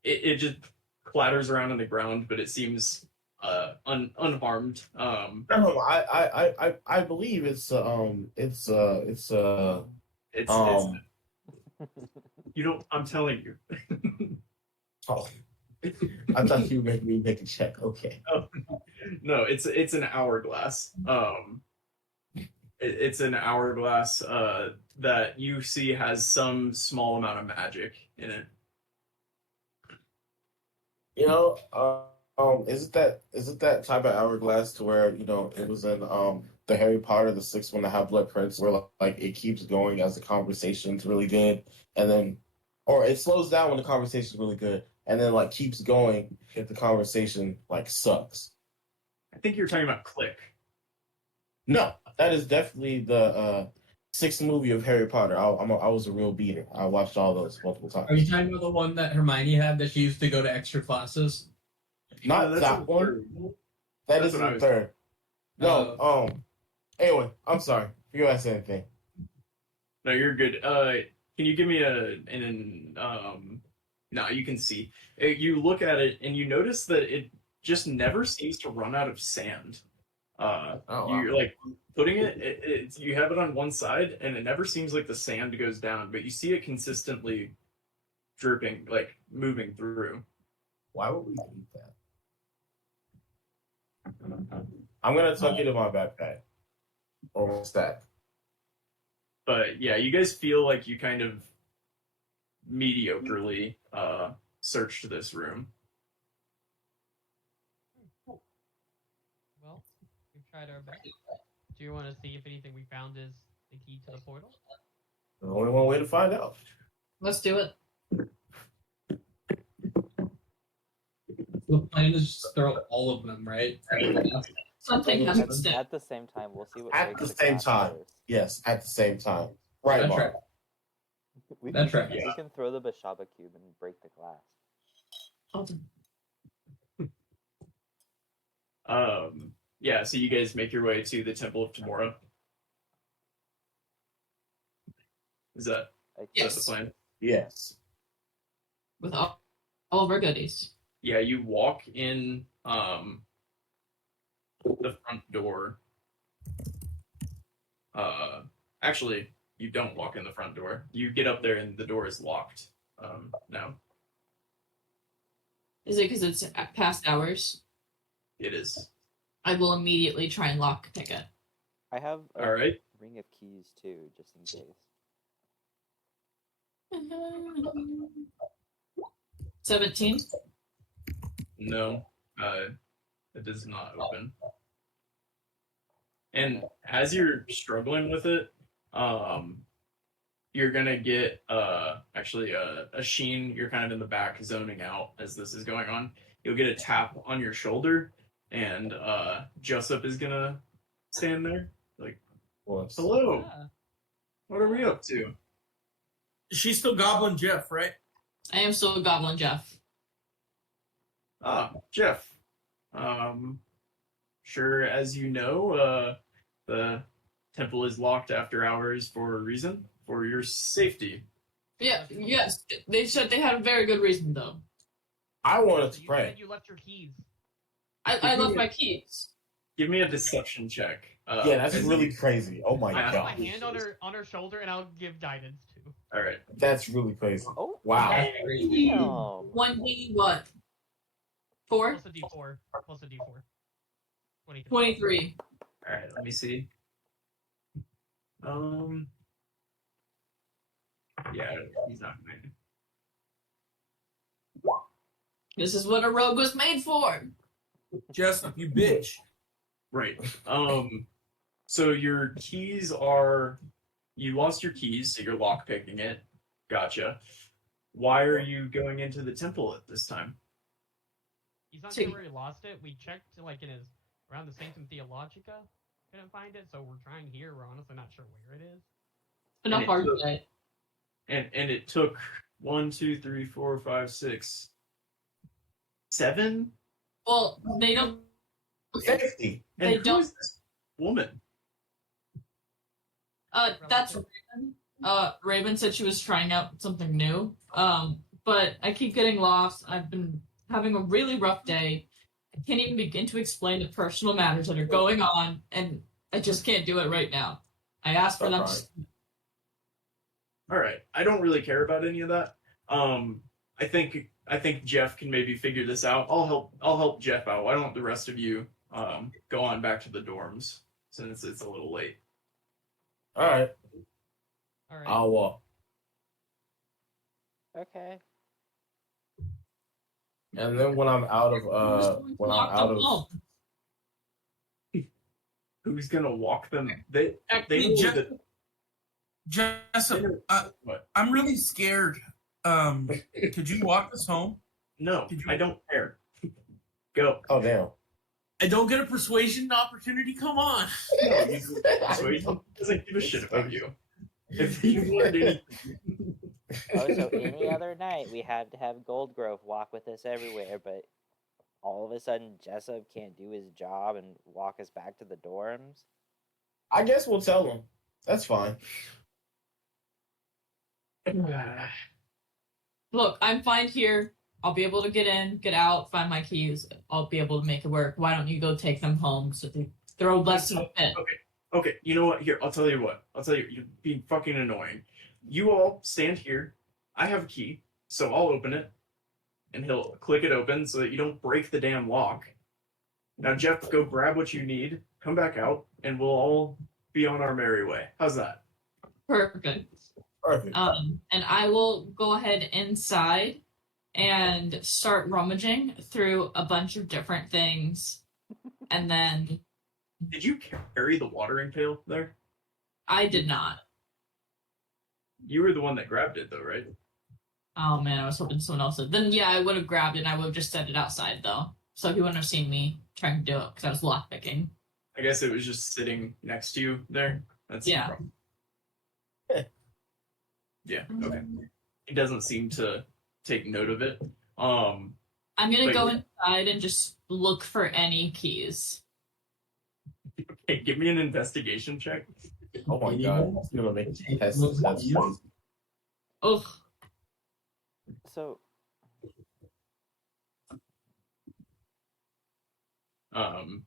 It just clatters around on the ground, but it seems unharmed. No, I believe it's you don't. I'm telling you. Oh, I thought you were making me make a check. Okay. Oh, no, it's an hourglass. It's an hourglass that you see has some small amount of magic in it. You know, is it that type of hourglass to where it was in the Harry Potter, the sixth one, to have Blood Prince, where like it keeps going as the conversation's really good, and then, or it slows down when the conversation's really good, and then like keeps going if the conversation like sucks. I think you're talking about Click. No, that is definitely the sixth movie of Harry Potter. I was a real beater. I watched all those multiple times. Are you talking about the one that Hermione had that she used to go to extra classes? Not No, that's that the one. third. That That's is what I the was- third. No. Anyway, I'm sorry. You asked anything. No, you're good. Can you give me no, you can see. You look at it and you notice that it just never seems to run out of sand. You're like putting it, you have it on one side and it never seems like the sand goes down, but you see it consistently dripping, like moving through. Why would we do that? I'm gonna tuck it in my backpack or stack. But yeah, you guys feel like you kind of mediocrely searched this room. Well, we've tried our best. Do you want to see if anything we found is the key to the portal? There's only one way to find out. Let's do it. The plan is just throw all of them, right? Something has to At, stick. at the same time, we'll see what At breaks the the same glass time. first. Yes, at the same time. Right, That's Mark. right. We That's can, right. we can throw the Bashaba cube and break the glass. Yeah, so you guys make your way to the Temple of Tamora. Is that Yes. the plan? Yes. With all of our goodies. Yeah, you walk in the front door. Actually, you don't walk in the front door. You get up there and the door is locked. Now Is it because it's past hours? it is. I will immediately try and lock pick it. I have a All right. ring of keys too, just in case. 17. No, it does not open. And as you're struggling with it, you're gonna get actually a sheen. You're kind of in the back zoning out as this is going on. You'll get a tap on your shoulder, and Jessup is gonna stand there like, Once. "Hello, Ah, what are we up to?" She's still Goblin Jeff, right? I am still Goblin Jeff. Jeff. Sure, as you know, the temple is locked after hours for a reason, for your safety. Yeah, yes. They said they had a very good reason, though. I wanted so to you pray. said you left your keys. I left my keys. Give me a deception check. Yeah, that's really crazy. Oh my I I god. put my hand on her shoulder and I'll give guidance too. All right. That's really crazy. Oh, Wow. damn. 1D what? 4? Plus a D4. Plus a D4. 23. 23. All right. Let me see. Yeah, he's not gonna. This is what a rogue was made for. Jessup, you bitch. Right. So your keys are. You lost your keys, so you're lock picking it. Gotcha. Why are you going into the temple at this time? He's not See. sure where he lost it. We checked like in his around the Sanctum Theologica. Couldn't find it, so we're trying here. We're honestly not sure where it is. Enough it hard took- today. And it took 1, 2, 3, 4, 5, 6, 7. Well, they don't. Safety. And They who don't- is this woman? That's Raven. Raven said she was trying out something new. But I keep getting lost. I've been having a really rough day. I can't even begin to explain the personal matters that are going on, and I just can't do it right now. I asked for them to. All right. I don't really care about any of that. I think Jeff can maybe figure this out. I'll help Jeff out. Why don't the rest of you go on back to the dorms since it's a little late? All right. All right. I'll walk. Okay. And then when I'm out of when I'm out of Who's gonna walk them? They Actually, know Jeff- that. Jessup, What? I'm really scared. Could you walk us home? No, Did you- I don't care. Go. oh damn. I don't get a persuasion opportunity. Come on. No, he doesn't give a shit about you. If you've learned anything. Oh, so any other night we had to have Goldgrove walk with us everywhere, but all of a sudden Jessup can't do his job and walk us back to the dorms? I guess we'll tell him. That's fine. Look, I'm fine here. I'll be able to get in, get out, find my keys. I'll be able to make it work. Why don't you go take them home so they throw less of a fit? Okay, you know what? Here, I'll tell you what. You're being fucking annoying. You all stand here. I have a key, so I'll open it. and he'll click it open so that you don't break the damn lock. Now, Jeff, go grab what you need, come back out, and we'll all be on our merry way. How's that? Perfect. Perfect. And I will go ahead inside and start rummaging through a bunch of different things. And then Did you carry the watering pail there? I did not. You were the one that grabbed it, though, right? Oh man, I was hoping someone else did. Then yeah, I would have grabbed it and I would have just set it outside though. So he wouldn't have seen me trying to do it because I was lockpicking. I guess it was just sitting next to you there. That's Yeah. the problem. Yeah, okay. He doesn't seem to take note of it. I'm gonna Wait, go wait. inside and just look for any keys. Hey, give me an investigation check. Oh my god, it's gonna make me test this. That's crazy. Ugh. So,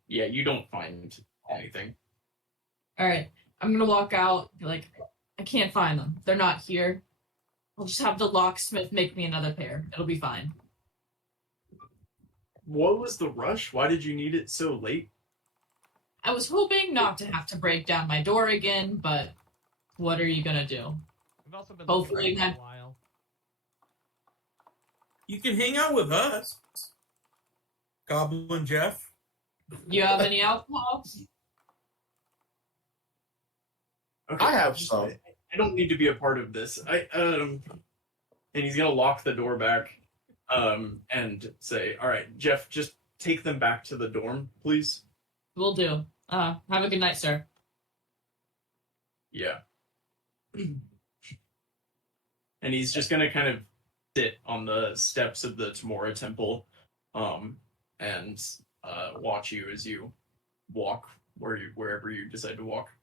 Yeah, you don't find anything. Alright. I'm gonna walk out, be like, I can't find them. They're not here. I'll just have the locksmith make me another pair. It'll be fine. What was the rush? Why did you need it so late? I was hoping not to have to break down my door again, but what are you gonna do? We've also been Hopefully looking for a not. while. You can hang out with us, Goblin Jeff. You have any alcohol? Okay, I have just- some. I don't need to be a part of this. And he's gonna lock the door back, and say, "All right, Jeff, just take them back to the dorm, please." Will do. Have a good night, sir. Yeah. And he's just gonna kind of sit on the steps of the Tamora temple, and watch you as you walk wherever you decide to walk.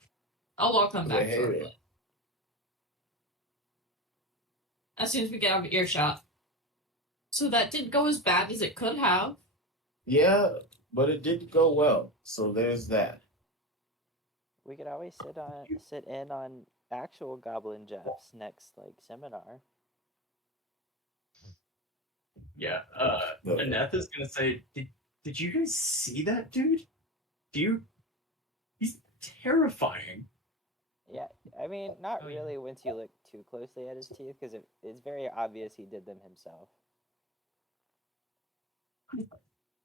I'll walk them back Hey, for a hey. bit. As soon as we get out of earshot. So that didn't go as bad as it could have. Yeah, but it didn't go well. So there's that. we could always sit in on actual Goblin Jeff's next seminar. Yeah. No. Aneth is gonna say, "Did you guys see that dude? He's terrifying." Yeah, I mean, not Oh, yeah. really once you look too closely at his teeth, because it's very obvious he did them himself. I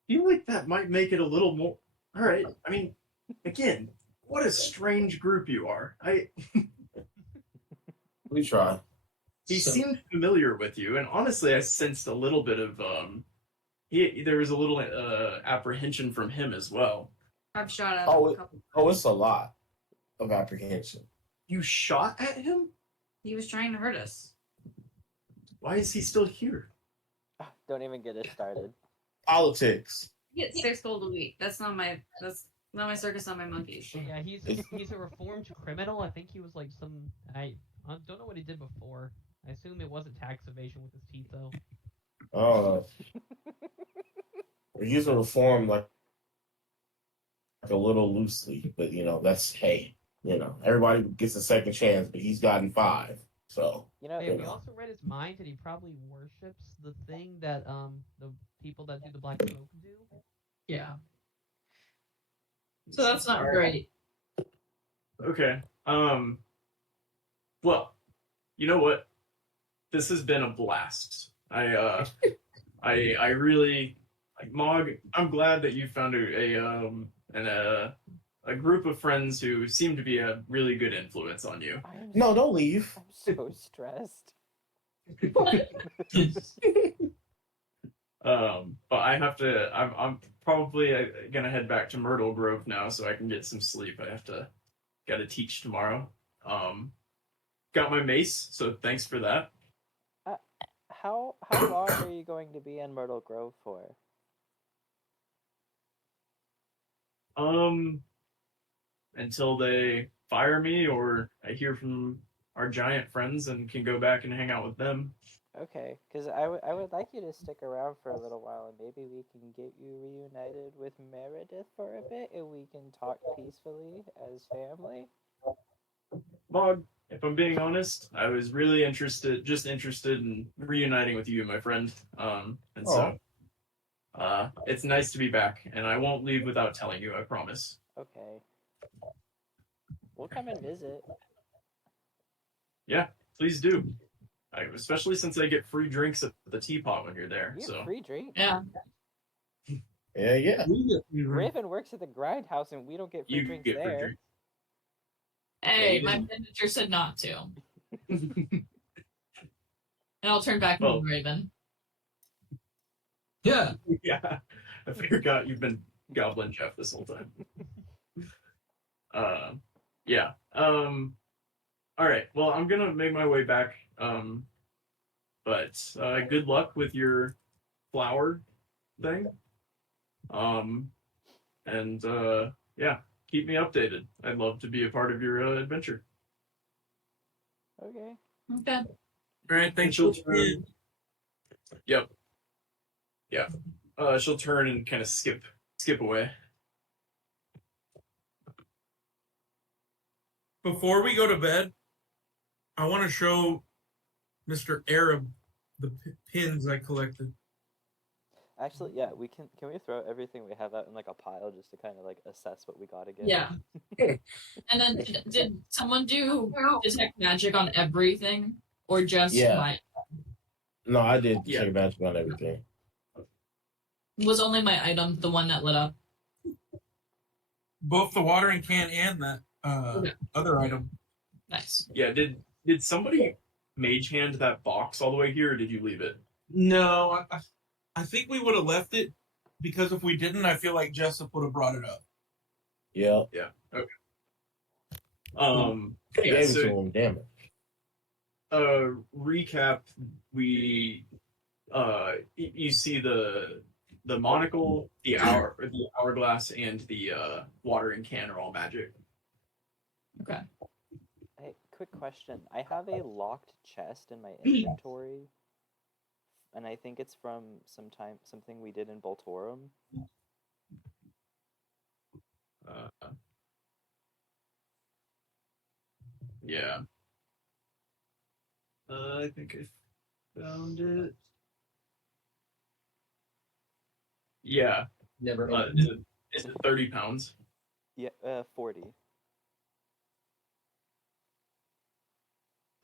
feel like that might make it a little more. All right. I mean, again, what a strange group you are. We try. He So- seemed familiar with you, and honestly, I sensed a little bit of there was a little apprehension from him as well. I've shot at Oh, him a couple. Oh, it's a lot of apprehension. You shot at him? He was trying to hurt us. Why is he still here? Don't even get us started. Politics. He gets 6 gold a week. That's not my circus, not my monkeys. Yeah, he's a reformed criminal. I think he was like some. I don't know what he did before. I assume it wasn't tax evasion with his teeth though. We're using reform like a little loosely, but that's everybody gets a second chance, but he's gotten 5. So Hey, we know. also read his mind, and he probably worships the thing that the people that do the black smoke do. Yeah. So that's not Alright. great. Okay. Well, you know what? This has been a blast. I really like Mog. I'm glad that you found a group of friends who seem to be a really good influence on you. No, don't leave. I'm so stressed. But I have to. I'm probably gonna head back to Myrtle Grove now so I can get some sleep. Got to teach tomorrow. Got my mace, so thanks for that. How long are you going to be in Myrtle Grove for? Until they fire me or I hear from our giant friends and can go back and hang out with them. Okay, because I would like you to stick around for a little while, and maybe we can get you reunited with Meredith for a bit, and we can talk peacefully as family. Mog, if I'm being honest, I was really interested in reuniting with you, my friend. And so it's nice to be back, and I won't leave without telling you, I promise. Okay. We'll come and visit. Yeah, please do. Especially since I get free drinks at the teapot when you're there. You So get free drink. Yeah. Yeah. Raven works at the grindhouse, and we don't get free you drinks get free there. drinks. Hey, you my didn't- manager said not to. And I'll turn back to Raven. Yeah. Yeah, I forgot you've been Goblin Jeff this whole time. Yeah. All right. Well, I'm gonna make my way back. But good luck with your flower thing. And yeah, keep me updated. I'd love to be a part of your adventure. Okay. Okay. All right, thanks. She'll turn. Yep. Yeah. She'll turn and kind of skip away. Before we go to bed, I want to show Mr. Arab the pins I collected. Actually, yeah, we can. Can we throw everything we have out in like a pile just to kind of like assess what we got again? Yeah. And then did someone do detect magic on everything, or just my? No, I did Yeah. check magic on everything. Was only my item the one that lit up? Both the watering can and that other item. Nice. Yeah. Did somebody mage hand that box all the way here, or did you leave it? No, I think we would have left it because if we didn't, I feel like Jessup would have brought it up. Yeah. Yeah. Okay. Gave Yeah. it So to him, damn it. recap. We you see the monocle, the hourglass, and the watering can are all magic. Okay. Hey, quick question. I have a locked chest in my inventory, and I think it's from something we did in Voltorum. Yeah. I think I found it. Yeah. Never. Is it 30 pounds? Yeah, 40.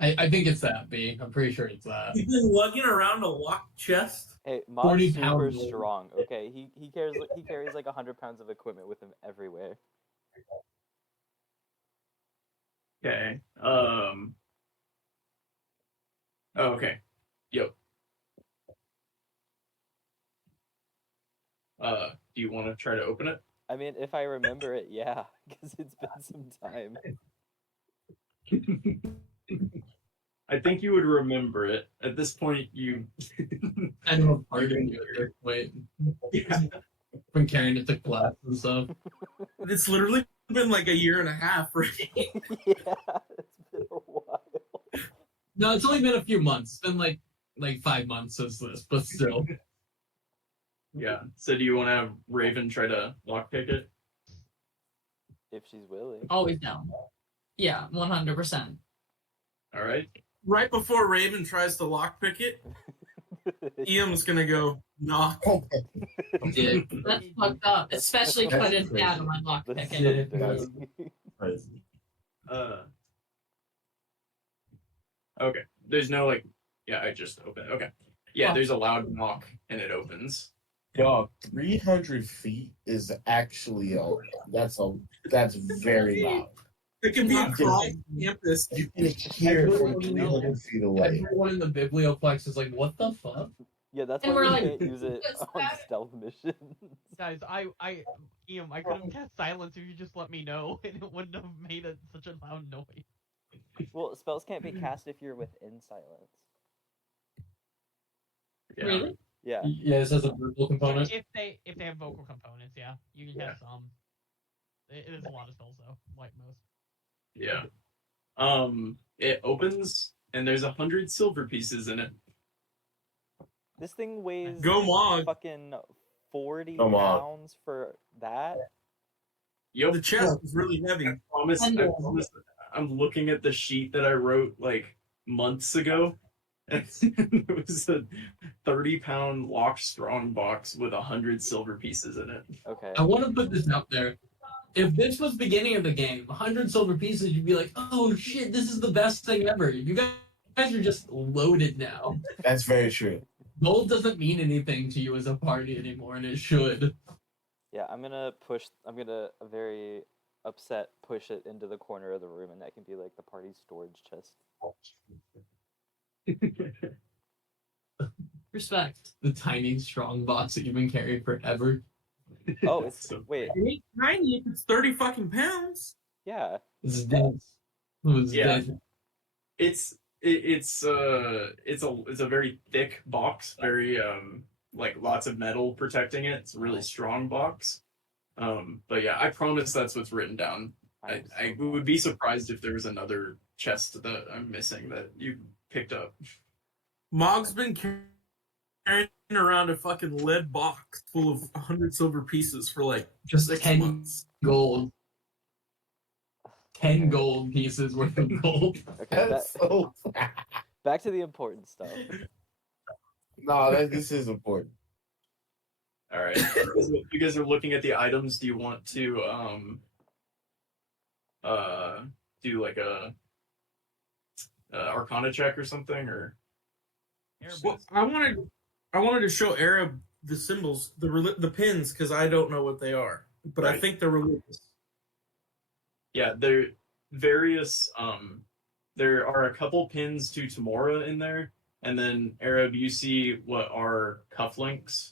I think it's that big. I'm pretty sure it's that. You've been lugging around a locked chest? Hey, 40 Mod's super pounds. strong. Okay, he carries like 100 pounds of equipment with him everywhere. Okay. Oh, okay. Yep. Do you want to try to open it? I mean, if I remember it, yeah, because it's been some time. I think you would remember it. At this point, you. I know pardon you at this point. Yeah. From carrying it to class and stuff. It's literally been like a year and a half, right? Yeah, it's been a while. No, it's only been a few months. It's been like 5 months since this, but still. Yeah. So, do you want to have Raven try to lockpick it? If she's willing. Always down. Yeah, 100%. All right. Right before Raven tries to lockpick it, Iam's gonna go knock. Yeah. That's fucked up, especially because I didn't crazy. add on my lock That's picking. so That's- dirty. Crazy. Okay. There's no like. Yeah, I just opened it. Okay. Yeah, there's a loud knock and it opens. Dog, 300 feet is actually that's very loud. It can be Not across kidding. campus. You can hear it from 300 feet away. Everyone in the biblioplex is like, what the fuck? Yeah, that's And why we're we like, can't use it "What's on that?" stealth missions. Guys, I could have cast silence if you just let me know, and it wouldn't have made such a loud noise. Well, spells can't be cast if you're within silence. Yeah. Really? Yeah. Yeah, this has a verbal component. If they have vocal components, yeah, you can have some. It is a lot of spells though, like most. Yeah. It opens and there's 100 silver pieces in it. This thing weighs Go Mog. fucking 40 Go Mog. pounds for that. Yep. The chest is really heavy. I promise I'm looking at the sheet that I wrote like months ago, and it was a 30-pound locked strong box with 100 silver pieces in it. Okay. I want to put this out there. If this was beginning of the game, 100 silver pieces, you'd be like, oh shit, this is the best thing ever. You guys are just loaded now. That's very true. Gold doesn't mean anything to you as a party anymore, and it should. Yeah, I'm gonna very upset push it into the corner of the room, and that can be like the party's storage chest. Respect. The tiny, strong box that you've been carrying forever. Oh, it's wait, It ain't tiny if it's 30 fucking pounds. yeah. It's dense. It was Yeah. dense. It's a very thick box, very like lots of metal protecting it. It's a really strong box. But yeah, I promise that's what's written down. I would be surprised if there was another chest that I'm missing that you picked up. Mog's been carrying around a fucking lead box full of 100 silver pieces for like Just 6 10 months. gold. 10 gold pieces worth of gold. Okay, That's so. back to the important stuff. No, this is important. All right, you guys are looking at the items. Do you want to do like a Arcana check or something, or? Well, I wanted to show Arab the symbols, the pins, because I don't know what they are, but I Right. think they're religious. Yeah, there various there are a couple pins to Tamora in there, and then Arab, you see what are cufflinks,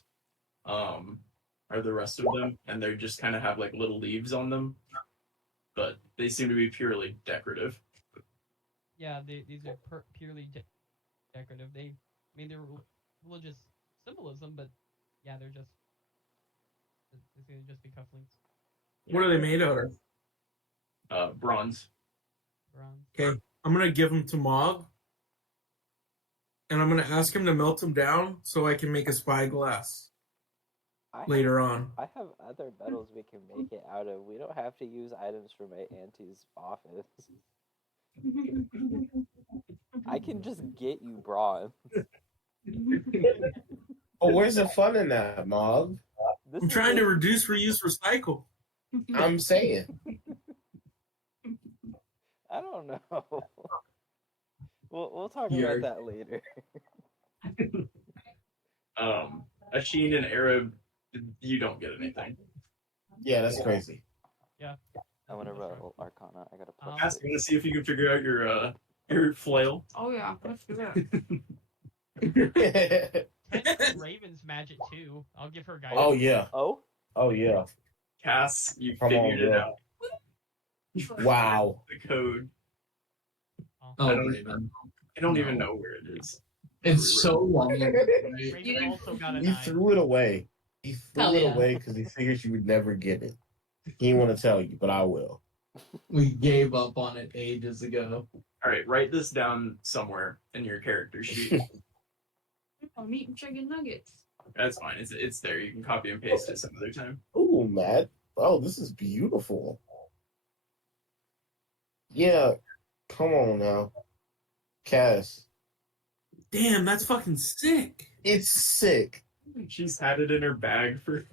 are the rest of them, and they just kind of have like little leaves on them, but they seem to be purely decorative. Yeah, these are purely decorative. They're religious symbolism, but yeah, it's gonna just be cufflinks. What are they made out of? Bronze. Bronze. Okay, I'm gonna give them to Mog, and I'm gonna ask him to melt them down so I can make a spyglass later on. I have other metals we can make it out of. We don't have to use items from my auntie's office. I can just get you bronze. Oh, where's the fun in that, Mog? I'm trying to reduce, reuse, recycle. I'm saying. I don't know. We'll talk Yarg. about that later. Asheen and Arab, you don't get anything. Yeah, that's crazy. I want to roll Arcana. I gotta plus Ask it. me to see if you can figure out your flail. Oh yeah, let's do that. Raven's magic too. I'll give her guidance. Oh yeah. Oh? Oh yeah. Cass, you Come on, figured it bro. out. Wow. The code. Oh, I don't- Raven. I don't even know where it is. It's so long. Raven also got a He 9. threw it away. He threw Hell it yeah. away because he figured you would never get it. He didn't want to tell you, but I will. We gave up on it ages ago. All right, write this down somewhere in your character sheet. Oh, meat and chicken nuggets. That's fine. It's there. You can copy and paste it some other time. Ooh, Matt. Oh, this is beautiful. Yeah. Come on now. Cass. Damn, that's fucking sick. It's sick. She's had it in her bag for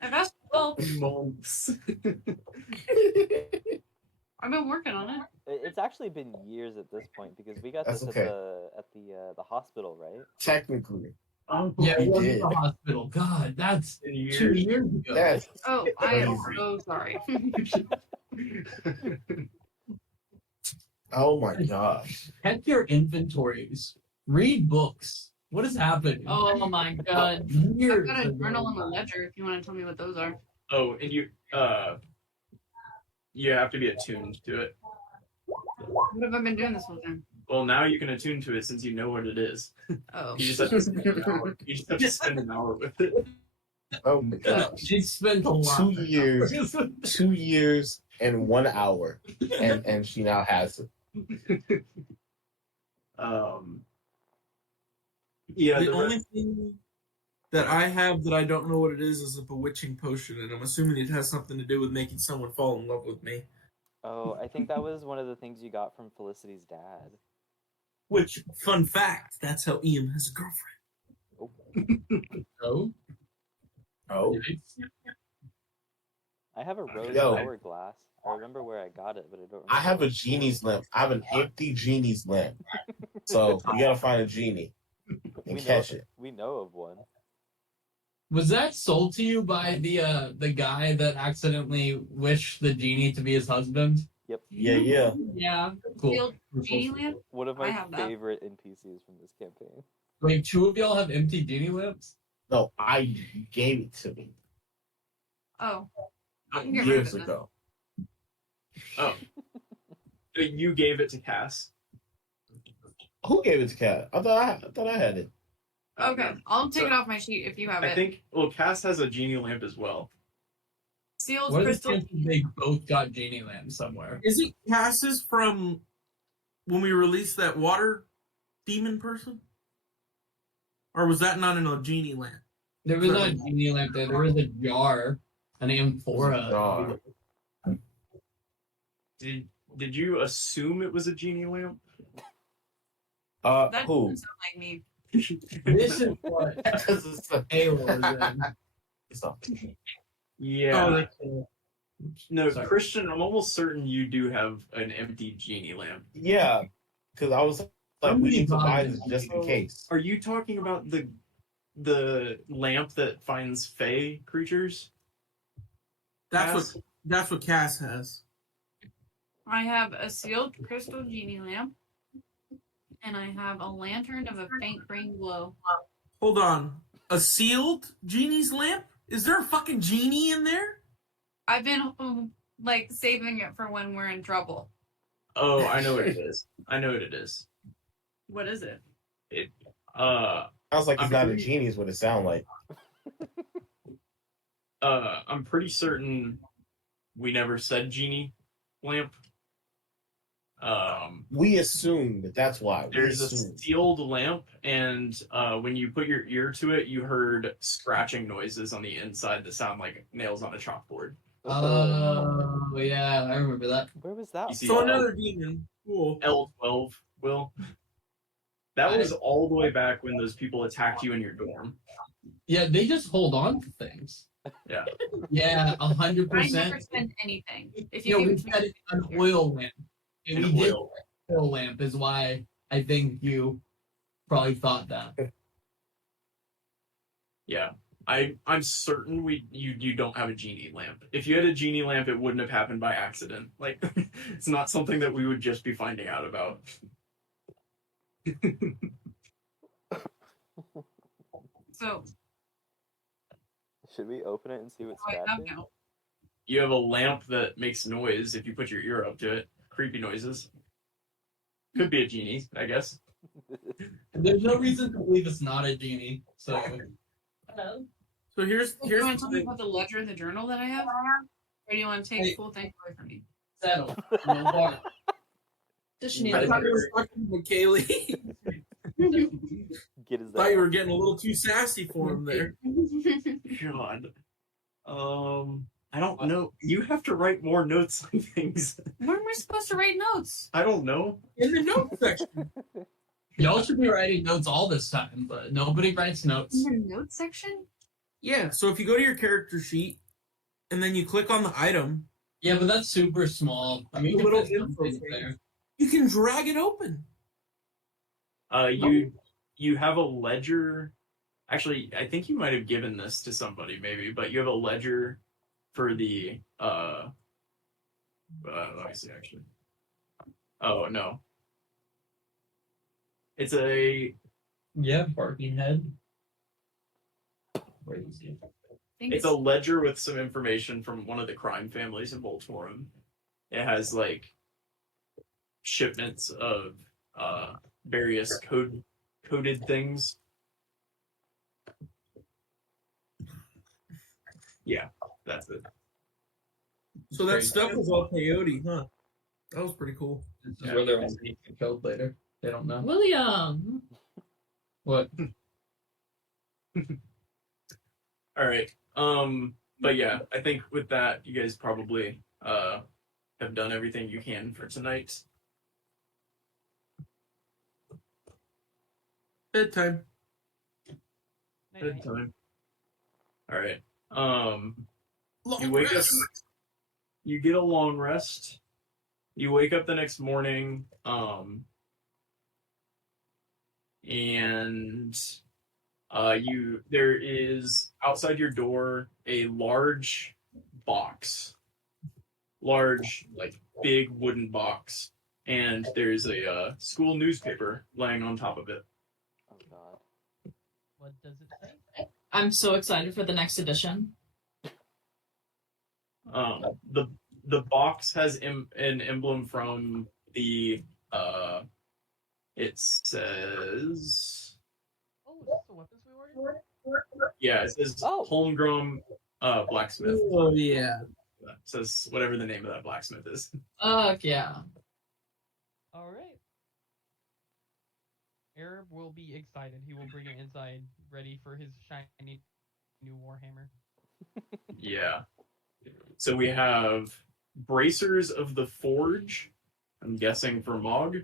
That's well, months. I've been working on it. It's actually been years at this point because we got That's this okay. at the hospital, right? Technically. Oh, Yeah, We we went to did. the hospital. God, that's in 2 years. years ago. That's Oh, I am Crazy. so sorry. oh my gosh. Check your inventories. Read books. What has happened? Oh my god. I've Years got a ago. journal and a ledger if you want to tell me what those are. Oh, and you have to be attuned to it. What have I been doing this whole time? Well, now you can attune to it since you know what it is. Oh. You just have to spend an hour. You just have to spend an hour with it. Oh my gosh. She spent a lot. 2 years. 2 years and 1 hour. And she now has it. Yeah, The only thing that I have that I don't know what it is a bewitching potion, and I'm assuming it has something to do with making someone fall in love with me. Oh, I think that was one of the things you got from Felicity's dad. Which, fun fact, that's how Ian has a girlfriend. Oh, Oh, I have a rose Yo. hourglass. I remember where I got it, but I don't remember. I have a what- genie's lamp. I have an empty genie's lamp. So you gotta find a genie and catch it. We know of one. was that sold to you by the guy that accidentally wished the genie to be his husband? Yep. Yeah. Yeah. Cool. Sealed genie lamp? One of I my have that. favorite NPCs from this campaign. Wait, two of y'all have empty genie lamps? No, I gave it to me Oh. I can get rid years of it. ago. Oh. You gave it to Cass. Who gave it to Cat? I thought I had it. Okay, I'll take So, it off my sheet if you have I it. think, well, Cass has a genie lamp as well. Sealed What are the crystal. chances they both got genie lamps somewhere? Is it Cass's from when we released that water demon person? Or was that not in a genie lamp? There was not a genie lamp there. There was a jar, an amphora. Jar. Did you assume it was a genie lamp? That Who? doesn't sound like me. This is what Halo is in. It's not. Yeah. Oh, that's No, Sorry. Christian, I'm almost certain you do have an empty genie lamp. Yeah, because I was like, we need to buy this just in case. Are you talking about the lamp that finds fey creatures? that's what Cass has. I have a sealed crystal genie lamp, and I have a lantern of a faint green glow. Hold on. A sealed genie's lamp? Is there a fucking genie in there? I've been like saving it for when we're in trouble. Oh, I know what it is. I know what it is. What is it? Sounds like it's I'm not a pretty- genie, is what it sounds like. I'm pretty certain we never said genie lamp. We assumed that that's why. We There's a assumed. sealed lamp, and when you put your ear to it, you heard scratching noises on the inside that sound like nails on a chalkboard. Oh, yeah, I remember that. Where was that? You see- So another demon. Cool. L12, Will. That was all the way back when those people attacked you in your dorm. Yeah, they just hold on to things. Yeah. Yeah, 100%. I never spend anything. If You you know, give we it to me, had an oil lamp. And An we did oil. oil lamp is why I think you probably thought that. Yeah. I'm certain you don't have a genie lamp. If you had a genie lamp, it wouldn't have happened by accident. Like it's not something that we would just be finding out about. so Should we open it and see what's I have scratching? now. You have a lamp that makes noise if you put your ear up to it. Creepy noises. Could be a genie, I guess. There's no reason to believe it's not a genie. So So here's Do you want the to tell me thing. about the ledger of the journal that I have? Or do you want to take Hey. the full thing away from me? settle. No bar. The I shenanigans. thought you were talking with Kaylee. Get his Thought you were getting a little too sassy for him there. God. I don't know. You have to write more notes on things. Where am I supposed to write notes? I don't know. In the notes section. Y'all should be writing notes all this time, but nobody writes notes. In the notes section? Yeah, so if you go to your character sheet and then you click on the item, Yeah, but that's super small. I mean, The you little can fit info something thing. there. you can drag it open. You have a ledger. Actually, I think you might have given this to somebody, maybe, but you have a ledger for the let me see actually. Oh no. It's a Yeah, barking head. Where is he? it's a ledger with some information from one of the crime families in Baltimore. It has like shipments of various coded things. Yeah, that's it. So that Great. stuff was all peyote, huh? That was pretty cool. This is where they're all getting killed later. They don't know. William. What? All right. But yeah, I think with that, you guys probably have done everything you can for tonight. Bedtime. Night-night. Bedtime. All right. Long You wake up. rest. You get a long rest. You wake up the next morning. And there is outside your door a large box, like big wooden box, and there's a school newspaper laying on top of it. Oh god. What does it say? I'm so excited for the next edition. The box has an emblem from the it says, Oh, is this the weapons we ordered? yeah, it says Oh. homegrown blacksmith. Oh yeah. It says whatever the name of that blacksmith is. Yeah. All right. Arab will be excited. He will bring it inside, ready for his shiny new warhammer. Yeah. So we have bracers of the forge. I'm guessing for Mog.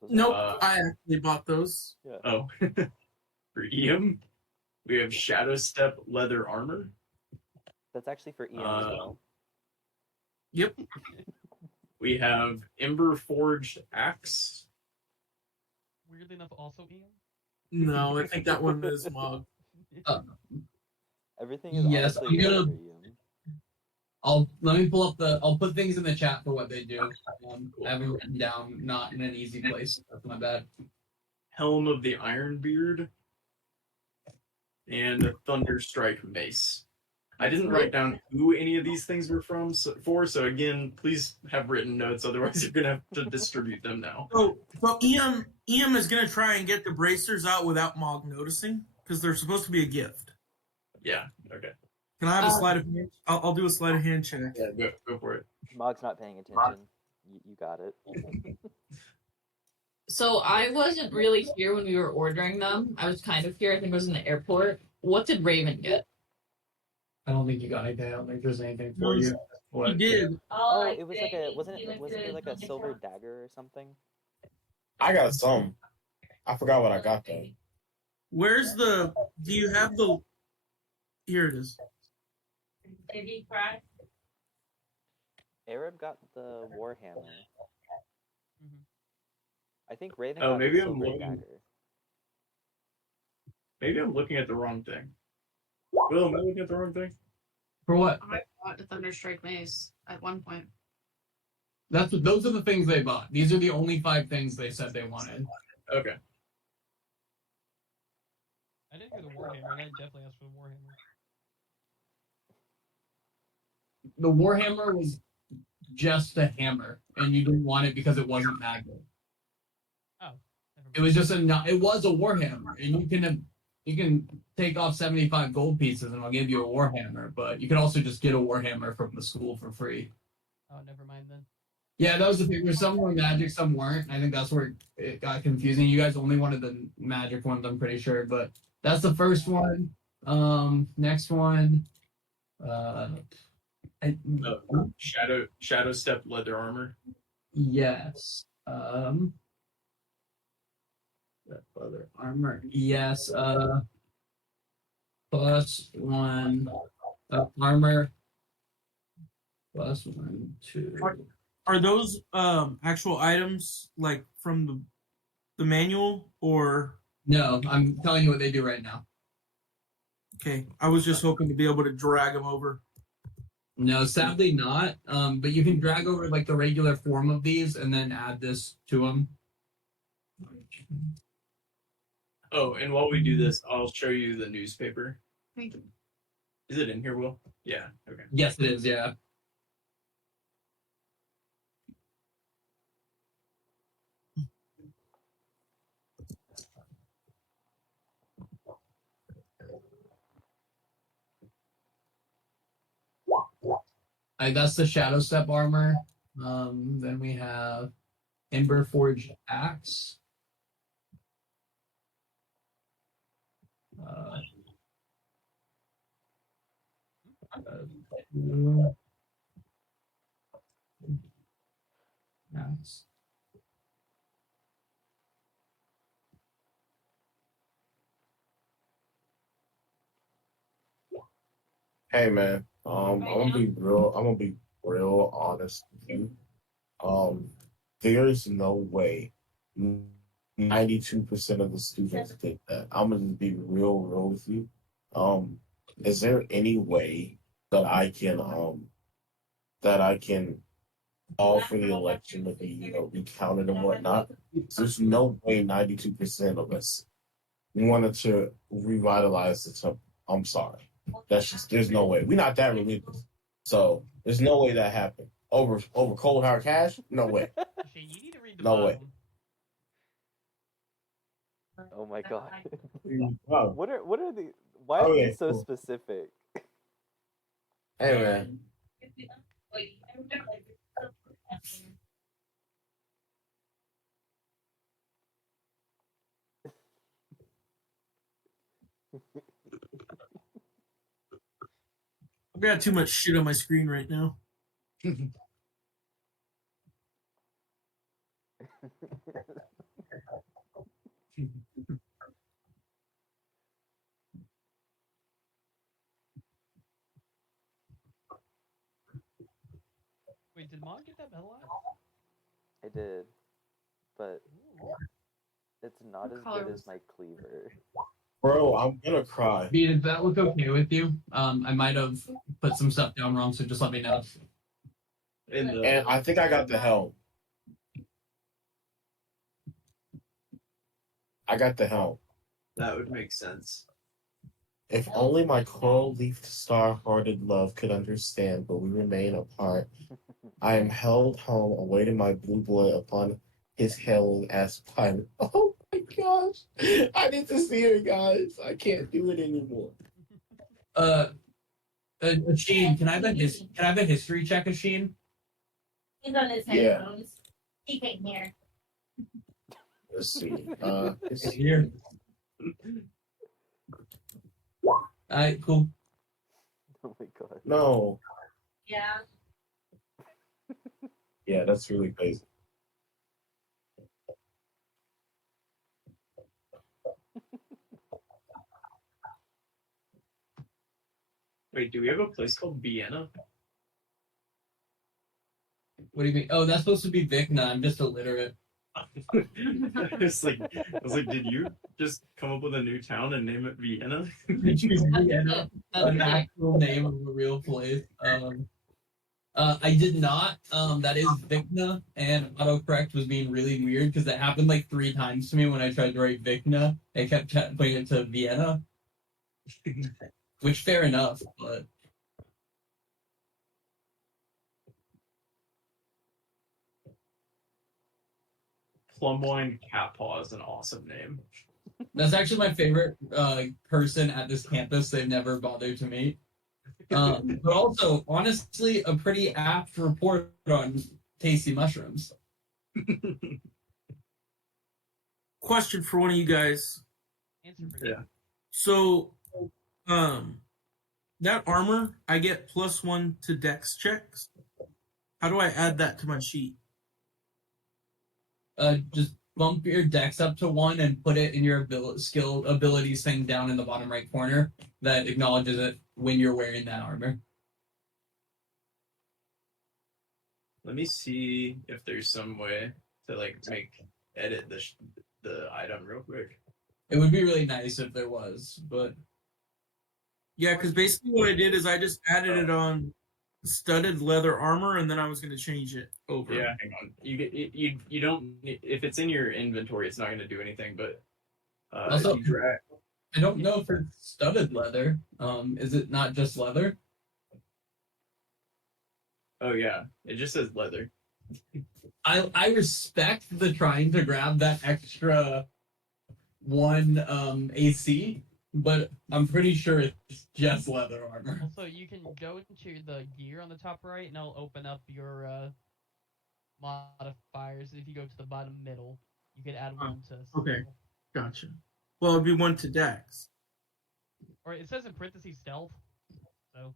Those Nope, are- I actually bought those. Oh, for Iam, we have Shadow Step leather armor. That's actually for Ian as well. Yep. We have Ember forged axe. Weirdly enough, also Ian. No, I think that one is Mog. Everything is Yes, honestly I'm gonna- for Ian. Let me pull up I'll put things in the chat for what they do. I have it written down, not in an easy place. That's my bad. Helm of the Ironbeard, and a Thunderstrike mace. I didn't write down who any of these things were so again, please have written notes, otherwise you're gonna have to distribute them now. So Ian is gonna try and get the bracers out without Mog noticing because they're supposed to be a gift. Yeah, okay. Can I have a sleight of hand? I'll do a sleight of hand check. Yeah, go for it. Mog's not paying attention. You got it. So I wasn't really here when we were ordering them. I was kind of here. I think I was in the airport. What did Raven get? I don't think you got anything. I don't think there's anything for you. He did. Oh, it was like wasn't it like a silver dagger or something? I got some. I forgot what I got though. Where's the? Do you have the? Here it is. Arab got the warhammer. Mhm. I think Raven Oh, got maybe the I'm silver looking- dagger. Maybe I'm looking at the wrong thing. Will, am I looking at the wrong thing? For what? I bought the Thunderstrike mace at one point. Those are the things they bought. These are the only 5 things they said they wanted. Okay. I didn't hear the warhammer, and I definitely asked for the warhammer. The Warhammer was just a hammer, and you didn't want it because it wasn't magic. Never It was just it was a Warhammer, and you can take off 75 gold pieces, and I'll give you a Warhammer. But you can also just get a Warhammer from the school for free. Oh, never mind then. Yeah, that was the thing. There's some were magic, some weren't. I think that's where it got confusing. You guys only wanted the magic ones, I'm pretty sure. But that's the first one. Next one. Shadow Step leather armor. Yes. That leather armor. Yes. +1 armor. +1, 2. Are those actual items like from the manual or? No, I'm telling you what they do right now. Okay, I was just hoping to be able to drag them over. No, sadly not. But you can drag over like the regular form of these and then add this to them. Oh, and while we do this, I'll show you the newspaper. Thank you. Is it in here, Will? Yeah, okay. Yes, it is. Yeah. That's the Shadow Step armor. Then we have Ember Forged Axe. Nice. Hey man, I'm gonna be real. I'm gonna be real honest with you. There is no way 92% of the students did that. I'm gonna be real with you. Um, is there any way that I can call for the election to be, recounted and whatnot? There's no way 92% of us wanted to revitalize the temple. I'm sorry. There's no way. We're not that religious. So there's no way that happened. Over cold hard cash? No way. Shane, you need to read the No way. Bible. Oh my god. Wow. What are the? Why are Okay, these so cool. specific? Hey man. I've got too much shit on my screen right now. Wait, did Mom get that metal out? I did, but Ooh. it's not as good as my cleaver. Bro, I'm gonna cry. Beat, if that look okay with you? I might have put some stuff down wrong, so just let me know. And I think I got the helm. I got the helm. That would make sense. If only my coral-leafed, star-hearted love could understand, but we remain apart. I am held home, awaiting my blue boy upon his hailing ass pirate. Oh my gosh. I need to see her, guys. I can't do it anymore. Sheen, can I have a history check of Sheen? He's on his Yeah. headphones. He can't hear. Let's see. Here. Alright, cool. Oh my god. No. Yeah. Yeah, that's really crazy. Wait, do we have a place called Vienna? What do you mean? Oh, that's supposed to be Vicna. I'm just illiterate. It's like, I was like, did you just come up with a new town and name it Vienna? Vienna, an actual name of a real place. I did not. That is Vicna, and autocorrect was being really weird because it happened like 3 times to me when I tried to write Vicna. It kept putting it to Vienna, which fair enough, but Plumwine Catpaw is an awesome name. that's actually my favorite person at this campus. They've never bothered to meet. But also, honestly, a pretty apt report on tasty mushrooms. Question for one of you guys. Answer for Yeah. So, that armor, I get +1 to dex checks. How do I add that to my sheet? Just bump your dex up to 1 and put it in your abilities thing down in the bottom right corner that acknowledges it when you're wearing that armor. Let me see if there's some way to edit the item real quick. It would be really nice if there was, but Yeah, because basically what I did is I just added it on studded leather armor, and then I was going to change it over. Yeah, hang on. You don't, if it's in your inventory, it's not going to do anything. But Also- if you drag, I don't know if it's studded leather. Is it not just leather? oh yeah, it just says leather. I respect the trying to grab that extra 1 AC, but I'm pretty sure it's just leather armor. Also, you can go into the gear on the top right, and it'll open up your modifiers. If you go to the bottom middle, you can add 1 to. Okay. Gotcha. Well, it'd be 1 to dex. Or it says in parentheses stealth. So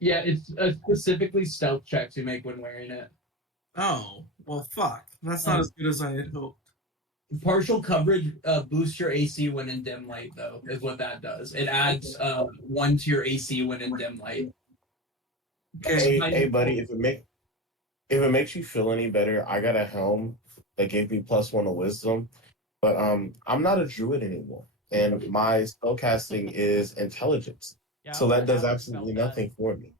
Yeah, it's specifically stealth checks you make when wearing it. Oh, well, fuck. That's not as good as I had hoped. Partial coverage boosts your AC when in dim light, though, is what that does. It adds 1 to your AC when in dim light. Okay. Hey, buddy, if it makes you feel any better, I got a helm that gave me +1 to wisdom, but I'm not a druid anymore, and my spellcasting is intelligence, Yeah, so that does I absolutely felt that. nothing for me.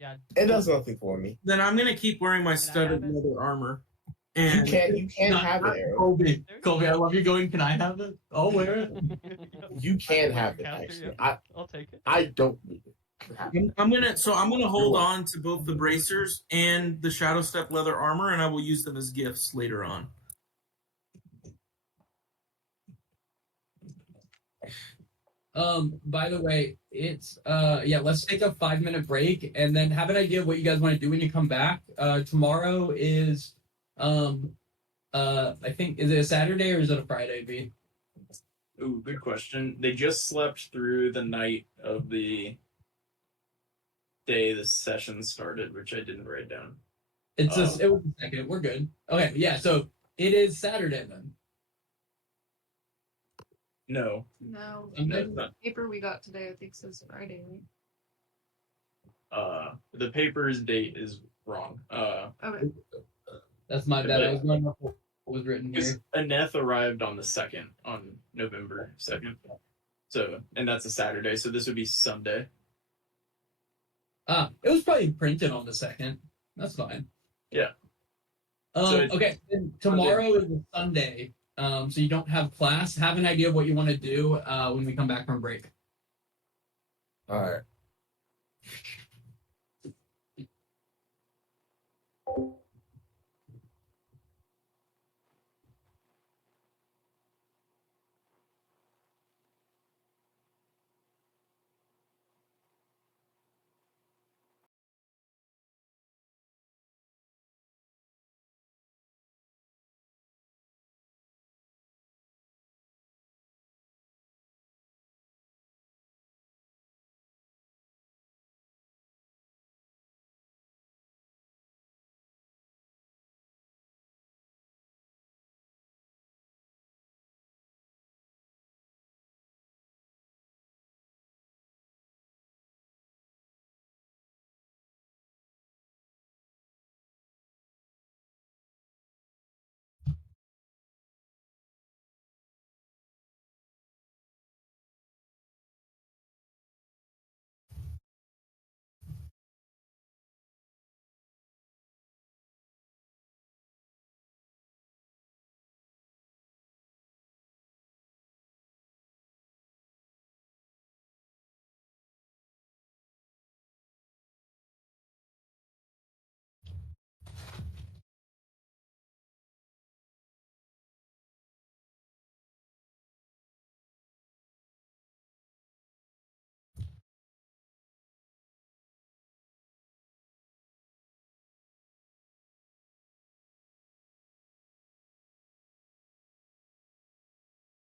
Yeah, It does nothing for me. Then I'm gonna keep wearing my I studded have it? leather armor. You And can't have it, Arrow. Colby, I love you going, can I have it? I'll wear it. You can I- have it. caster, Actually, yeah. I'll take it. I don't need it. I'm gonna hold on to both the bracers and the Shadow Step leather armor, and I will use them as gifts later on. By the way, it's yeah, let's take a 5-minute break and then have an idea of what you guys want to do when you come back. Tomorrow is I think, is it a Saturday or is it a Friday, B? Ooh, good question. They just slept through the night of the day the session started, which I didn't write down. It was a second. We're good. Okay, yeah, so it is Saturday then. No, No, Sunday? the paper we got today, I think says Friday, right? the paper's date is wrong. Okay. That's my bad. I was going off what was written here. Aneth arrived on the 2nd, on November 2nd. So, and that's a Saturday, so this would be Sunday. It was probably printed on the 2nd. That's fine. Yeah. So okay, then tomorrow is a Sunday, so you don't have class. Have an idea of what you want to do when we come back from break. All right.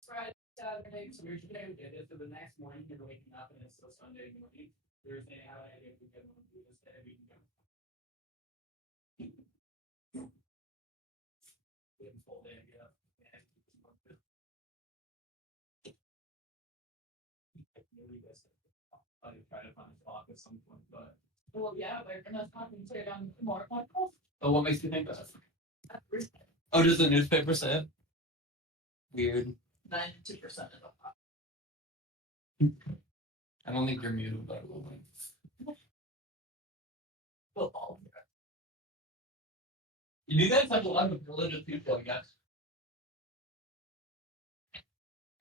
Friday, Saturday, so here's your day. It is for the next morning. You're waking up and it's still Sunday morning. Thursday, how I if we can do this day, we can go. We have a full day, yeah. Maybe you guys I'll try to find a clock at some point, but. Well, yeah, they're gonna concentrate on tomorrow. Oh, what makes you think that? Oh, does the newspaper say it? Weird. 92% of the I don't think you're muted, but I will win. Football. You guys have a lot of religious people, I guess.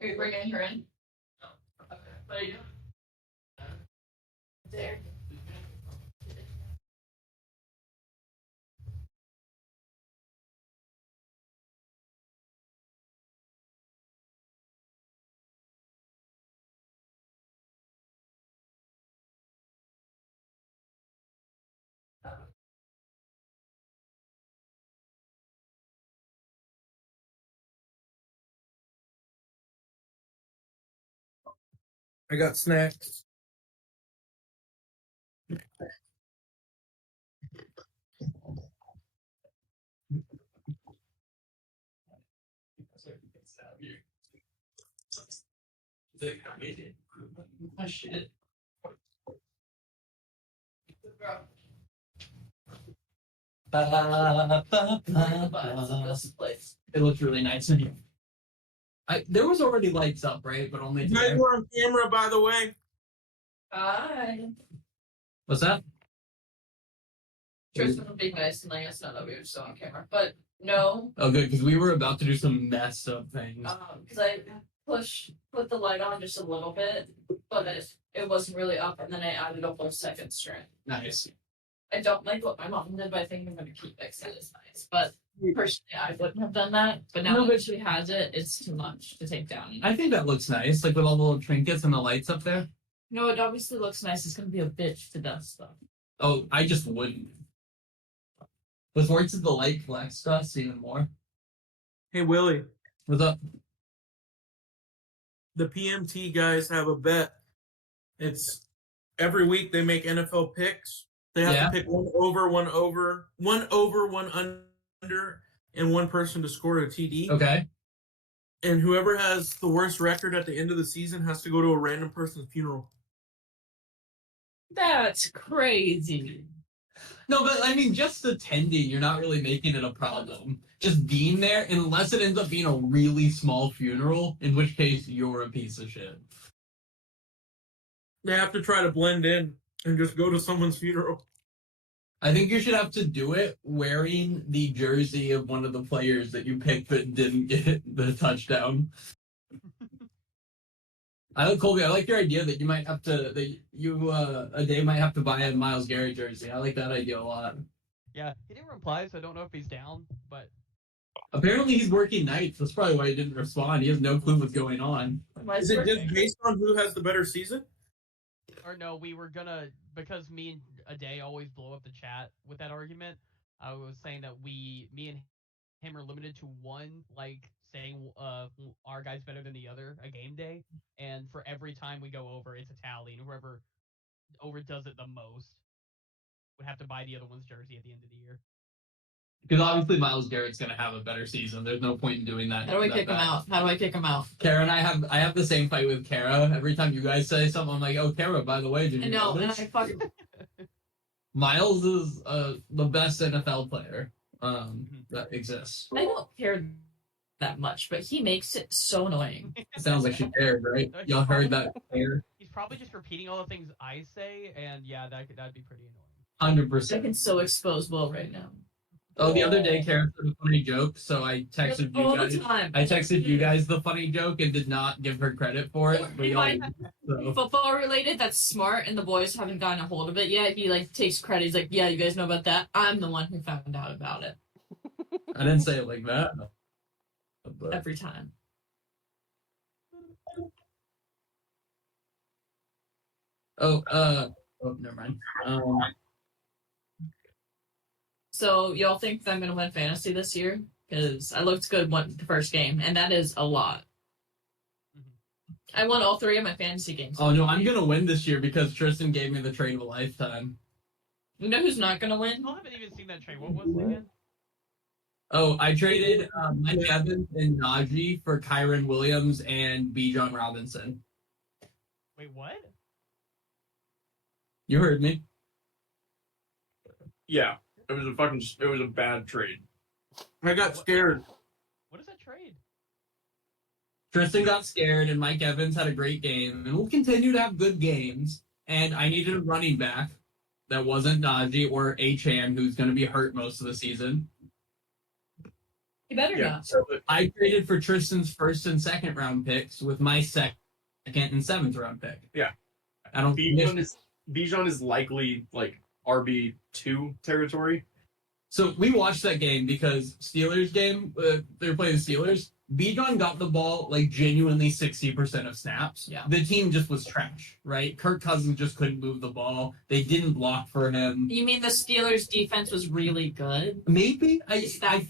Are you bringing her in? No. Okay. What are you doing? There. I got snacks. My shit. It looks really nice in here. There was already lights up, right? But only You guys today. were on camera, by the way. Hi. What's that? Tristan would be nice and let us know that we were still on camera. But no, Oh, good, because we were about to do some messed up things. because I put the light on just a little bit, but it wasn't really up, and then I added a whole second string. Nice. I don't like what my mom did, but I think I'm going to keep it because it's nice. But personally, I wouldn't have done that. But now that she has it, it's too much to take down. I think that looks nice, like with all the little trinkets and the lights up there. No, it obviously looks nice. It's going to be a bitch to dust stuff. Oh, I just wouldn't. With words of the light collects dust even more. Hey, Willie. What's up? The PMT guys have a bet. It's every week they make NFL picks. They have to pick one over, one under, and one person to score a TD. Okay. And whoever has the worst record at the end of the season has to go to a random person's funeral. That's crazy. No, but I mean, just attending, you're not really making it a problem. Just being there, unless it ends up being a really small funeral, in which case you're a piece of shit. They have to try to blend in and just go to someone's funeral. I think you should have to do it wearing the jersey of one of the players that you picked that didn't get the touchdown. Colby, I like your idea that you might have to, a day might have to buy a Myles Garrett jersey. I like that idea a lot. Yeah, he didn't reply, so I don't know if he's down, but... Apparently he's working nights. That's probably why he didn't respond. He has no clue what's going on. Is it just based on who has the better season? Or no, we were gonna, because me and Aday always blow up the chat with that argument, I was saying that me and him are limited to one, like, saying our guy's better than the other a game day, and for every time we go over, it's a tally, and whoever overdoes it the most would have to buy the other one's jersey at the end of the year. Because obviously Myles Garrett's going to have a better season. There's no point in doing that. How do I kick him out? How do I kick him out? Kara and I have the same fight with Kara. Every time you guys say something, I'm like, oh, Kara, by the way, did you know and this? I fucking... Myles is the best NFL player that exists. I don't care that much, but he makes it so annoying. It sounds like she cared, right? Y'all heard that? He's probably just repeating all the things I say, and yeah, that'd be pretty annoying. 100%. I can so expose Will right now. Oh, the other day, Kara said a funny joke, so I texted you All guys. the time. I texted you guys the funny joke and did not give her credit for it. But y'all, so. Football related, that's smart, and the boys haven't gotten a hold of it yet. He like takes credit. He's like, "Yeah, you guys know about that. I'm the one who found out about it." I didn't say it like that. But. Every time. Oh, never mind. So y'all think that I'm gonna win fantasy this year? Because I looked good the first game, and that is a lot. I won all 3 of my fantasy games. Oh no, I'm gonna win this year because Tristan gave me the trade of a lifetime. You know who's not gonna win? I haven't even seen that trade. What was it again? Oh, I traded Mike Evans and Najee for Kyron Williams and Bijan Robinson. Wait, what? You heard me. Yeah, it was a bad trade. I got scared. What is that trade? Tristan got scared and Mike Evans had a great game and will continue to have good games. And I needed a running back that wasn't Najee or Achane, who's going to be hurt most of the season. You better not. So I traded for Tristan's first and second round picks with my second and seventh round pick. Yeah. I don't Bijan is likely like RB2 territory. So we watched that game because Steelers game, they were playing the Steelers. Bijan got the ball like genuinely 60% of snaps. Yeah. The team just was trash, right? Kirk Cousins just couldn't move the ball. They didn't block for him. You mean the Steelers' defense was really good? Maybe. I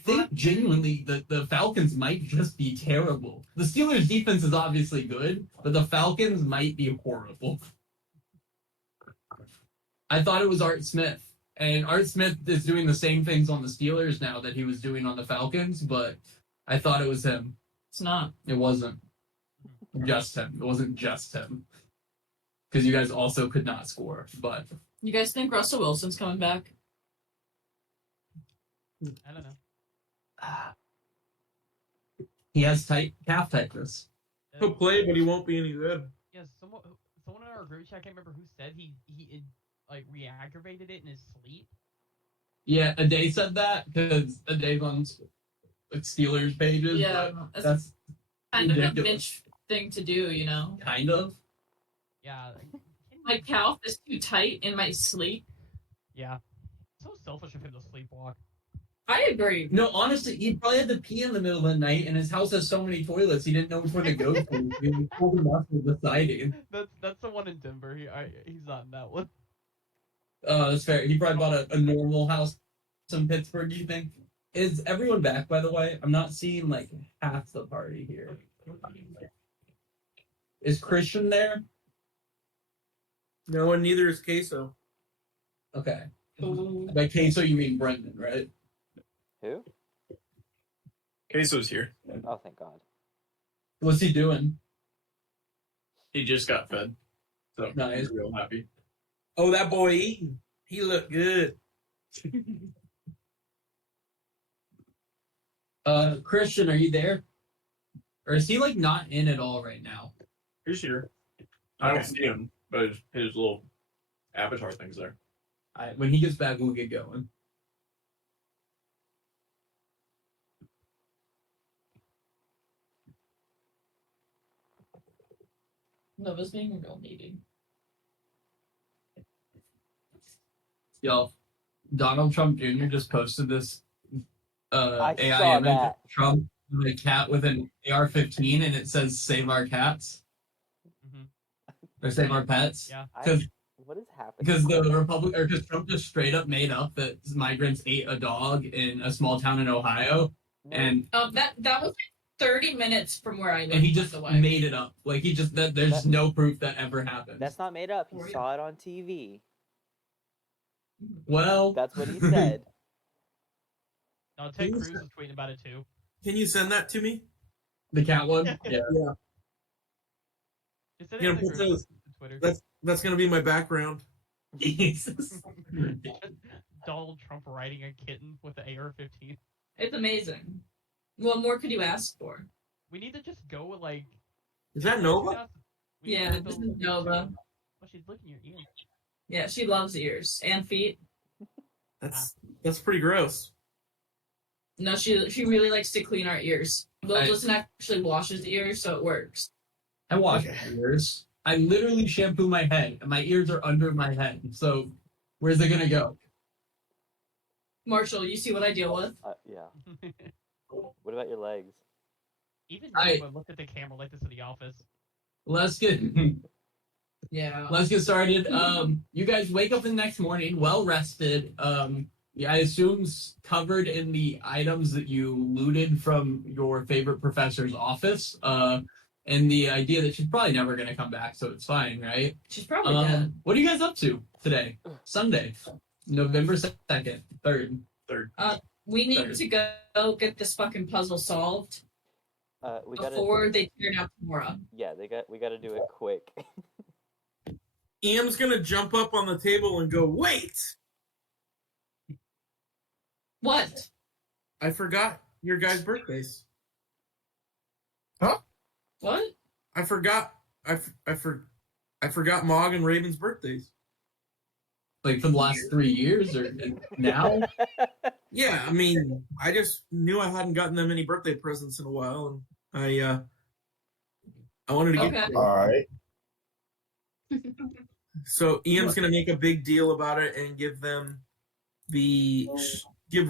think genuinely the Falcons might just be terrible. The Steelers' defense is obviously good, but the Falcons might be horrible. I thought it was Art Smith. And Art Smith is doing the same things on the Steelers now that he was doing on the Falcons, but I thought it was him. It's not. It wasn't just him. It wasn't just him. Because you guys also could not score. But You guys think Russell Wilson's coming back? I don't know. he has tight calf tightness. He'll play, but he won't be any good. Yeah, someone in our group chat, I can't remember who said he like re-aggravated it in his sleep. Yeah, Ade said that because Ade's on like Steelers pages. Yeah, but that's that's kind of a ridiculous. bitch thing to do, you know? Kind of. Yeah. My calf is too tight in my sleep. Yeah. So selfish of him to sleepwalk. I agree. No, honestly, he probably had to pee in the middle of the night, and his house has so many toilets, he didn't know which one to go to. He pulled him off of the siding. That's the one in Denver. He's not in that one. That's fair. He probably bought a normal house in Pittsburgh, you think? Is everyone back, by the way? I'm not seeing, like, half the party here. Is Christian there? No, and neither is Queso. Okay. By Queso, you mean Brendan, right? Who? Queso's here. Oh, thank God. What's he doing? He just got fed. So Nice. he's real happy. Oh, that boy eating. He looked good. Christian, are you there? Or is he, like, not in at all right now? He's here. I don't see him, but his little avatar thing's there. When he gets back, we'll get going. Nova's being real needy. Yo, Donald Trump Jr. just posted this I AI saw image that. of Trump with a cat with an AR-15, and it says "Save our cats" or "Save our pets." Yeah. What is happening? Because because Trump just straight up made up that migrants ate a dog in a small town in Ohio, No. and That was like 30 minutes from where I live. he just by the way. made it up. Like there's no proof that ever happened. That's not made up. He saw it on TV. Well, That's what he said. No, Ted Cruz is tweeting about it too. Can you send that to me? the cat one. Yeah. Just send it You in know, the put group those- to Twitter. That's gonna be my background. Jesus. Donald Trump riding a kitten with the AR-15. It's amazing. What more could you ask for? We need to just go with like. Is that Nova? We need to Yeah, go this with is Nova. Oh, she's licking your ear. Yeah, she loves ears and feet. That's pretty gross. No, she really likes to clean our ears. Will doesn't actually wash his ears, so it works. I wash my ears. I literally shampoo my head, and my ears are under my head. So, where's it gonna go? Marshall, you see what I deal with? Yeah. What about your legs? Even I- Nova looked at the camera like this in the office. Let's get Yeah. let's get started. You guys wake up the next morning, well rested. Yeah, I assume covered in the items that you looted from your favorite professor's office. And the idea that she's probably never gonna come back, so it's fine, right? She's probably dead. What are you guys up to today? Sunday, November 2nd, 3rd. We need to go get this fucking puzzle solved We gotta. before they tear down Kimura. Yeah, we gotta do it quick. Ian's gonna jump up on the table and go, "Wait! What? I forgot your guys' birthdays. What? I forgot. I forgot Mog and Raven's birthdays. Like for the last 3 years or now? Yeah, I mean, I just knew I hadn't gotten them any birthday presents in a while, and I wanted to get. Okay. All right. So Ian's gonna make a big deal about it and give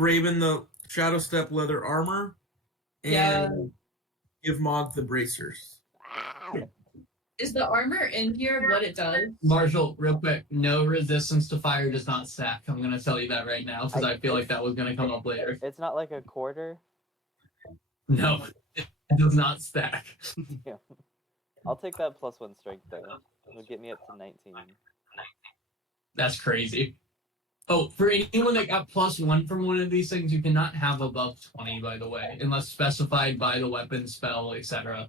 Raven the Shadow Step leather armor, and Yeah. give Mog the bracers. Is the armor in here what it does? Marshall, real quick, no resistance to fire does not stack. I'm gonna tell you that right now because I feel like that was gonna come up later. It's not like a quarter. No, it does not stack. Yeah. I'll take that +1 strength though. It'll get me up to 19. That's crazy. Oh, for anyone that got +1 from one of these things, you cannot have above 20, by the way, unless specified by the weapon, spell, etc.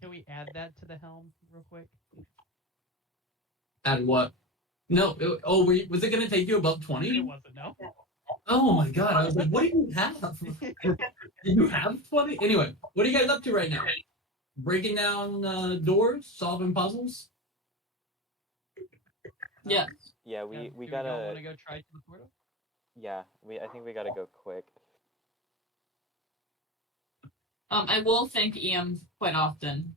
Can we add that to the helm real quick? Add what? No. Was it going to take you above 20? It wasn't, no. Oh my god, I was like, what do you have? Do you have 20? Anyway, what are you guys up to right now? Breaking down doors? Solving puzzles? Yeah. Yeah, Do we y'all gotta. want to go try to the portal? Yeah, I think we gotta go quick. I will thank Ian quite often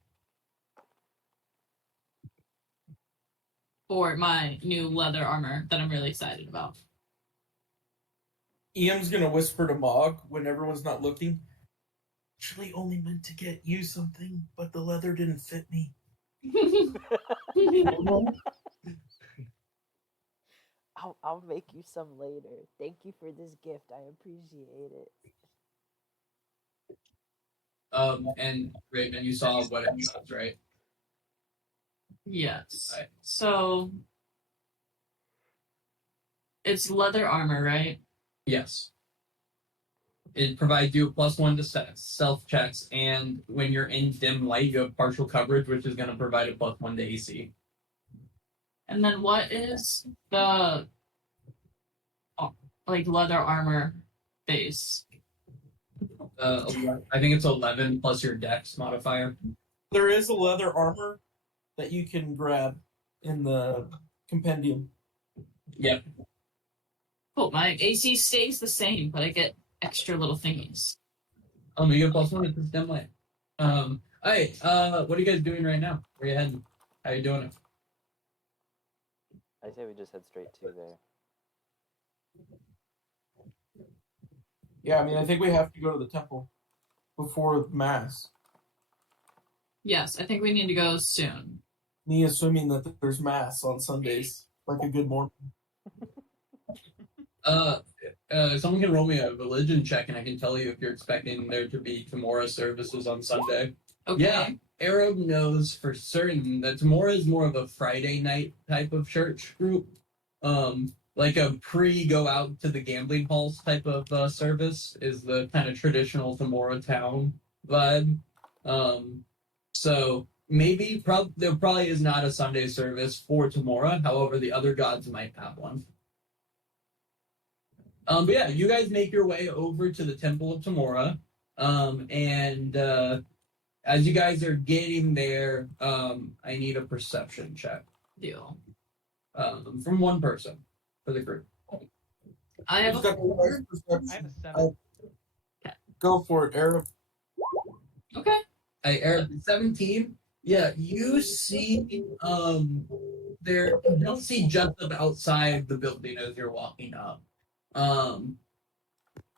for my new leather armor that I'm really excited about. Ian's gonna whisper to Mog when everyone's not looking. Actually, only meant to get you something, but the leather didn't fit me. I'll make you some later. Thank you for this gift. I appreciate it. And Raven, you saw what it was, right? Yes. Right. So it's leather armor, right? Yes. It provides you a +1 to stealth checks, and when you're in dim light, you have partial coverage, which is going to provide a +1 to AC. And then what is the leather armor base? I think it's 11 plus your dex modifier. There is a leather armor that you can grab in the compendium. Yep. Cool. My AC stays the same, but I get extra little thingies. You get +1 to dim light. Alright, what are you guys doing right now? Where you heading? How you doing it? I say we just head straight to there. Yeah, I mean, I think we have to go to the temple before Mass. Yes, I think we need to go soon. Me assuming that there's Mass on Sundays, like a good morning. Someone can roll me a religion check, and I can tell you if you're expecting there to be Tamora services on Sunday. Okay. Yeah, Arab knows for certain that Tamora is more of a Friday night type of church group. Like a pre-go out to the gambling halls type of service is the kind of traditional Tamora town vibe. So maybe there probably is not a Sunday service for Tamora. However, the other gods might have one. But yeah, you guys make your way over to the Temple of Tamora. And as you guys are getting there, I need a perception check. Deal. From one person for the group. I have Who's got the highest I have perception? a 7. Go for it, Arab. Okay. Eric, 17. Yeah, you see there you don't see just up outside the building as you're walking up.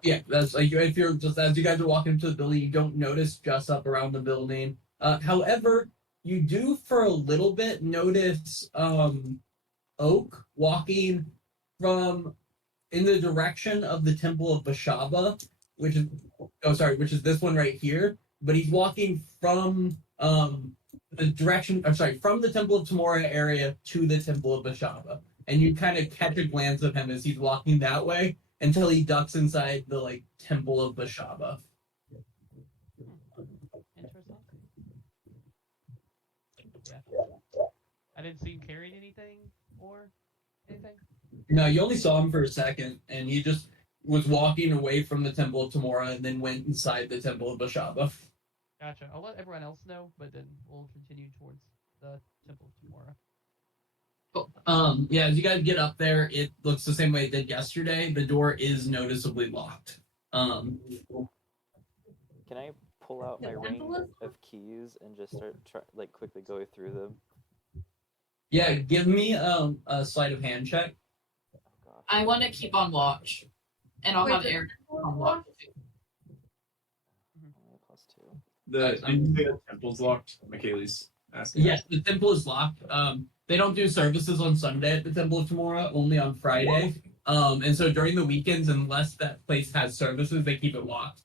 Yeah, that's like if you're just as you guys are walking into the building, you don't notice just up around the building. However, you do for a little bit notice Oak walking from in the direction of the Temple of Bashaba, which is this one right here. But he's walking from the direction, from the Temple of Tamora area to the Temple of Bashaba. And you kind of catch a glance of him as he's walking that way until he ducks inside the Temple of Bashaba. Interesting. Yeah. I didn't see him carrying anything or anything. No, you only saw him for a second, and he just was walking away from the Temple of Tamora and then went inside the Temple of Bashaba. Gotcha. I'll let everyone else know, but then we'll continue towards the Temple of Tamora. Cool. Yeah, as you guys get up there, it looks the same way it did yesterday. The door is noticeably locked. Can I pull out my ring of keys and just start quickly go through them? Yeah, give me a sleight of hand check. Oh gosh. I want to keep on watch, and I'll have Eric on watch. Only a +2. Did you say the temple's locked? Michaeli's asking. Yes, the temple is locked. They don't do services on Sunday at the Temple of Tamora, only on Friday. And so during the weekends, unless that place has services, they keep it locked.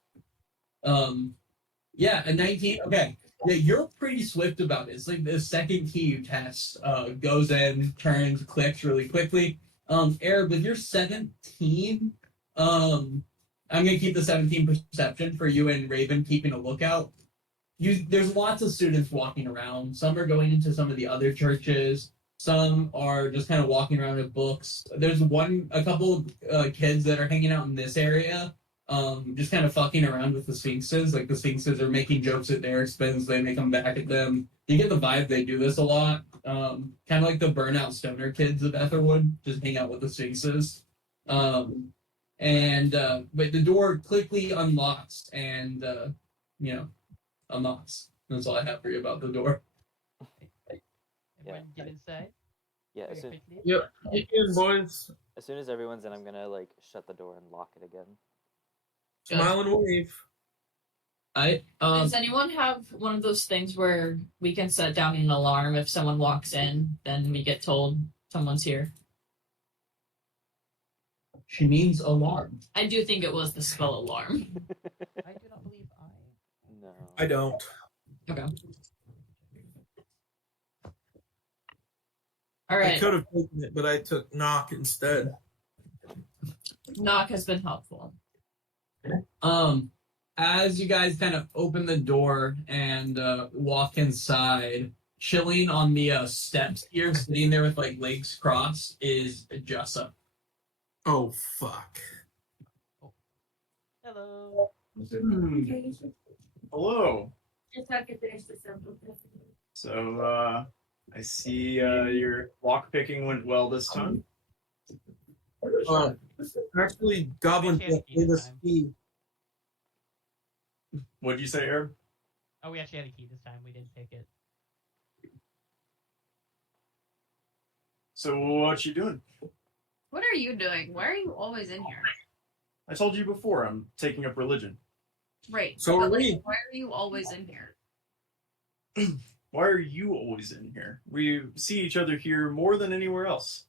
Yeah, a 19. Okay. Yeah, you're pretty swift about it. It's like the second key you test goes in, turns, clicks really quickly. Arab, with your 17, I'm gonna keep the 17 perception for you and Raven keeping a lookout. There's lots of students walking around. Some are going into some of the other churches. Some are just kind of walking around with books. There's a couple of kids that are hanging out in this area, just kind of fucking around with the Sphinxes. Like the Sphinxes are making jokes at their expense. They may come back at them. You get the vibe they do this a lot. Kind of like the burnout stoner kids of Aetherwood, just hang out with the Sphinxes. But the door quickly unlocks and unlocks. That's all I have for you about the door. Everyone get inside. Yeah, Take a picnic. Yep. Get in, boys. as soon as everyone's in, I'm gonna like shut the door and lock it again. Smile and wave. Does anyone have one of those things where we can set down an alarm if someone walks in, then we get told someone's here? She means alarm. I do think it was the spell alarm. I do not believe No. I don't. Okay. I All right. could have taken it, but I took knock instead. Knock has been helpful. As you guys kind of open the door and walk inside, chilling on the steps here, sitting there with like legs crossed, is Jessa. Oh fuck. Hello. Hello. Just have to finish the simple. So, I see your lock picking went well this time. Actually, Goblin Chance gave us time. key. What'd you say, Herb? Oh, we actually had a key this time. We didn't pick it. So, what you doing? What are you doing? Why are you always in here? I told you before, I'm taking up religion. Right. So but, are like, we. why are you always in here? Why are you always in here? We see each other here more than anywhere else.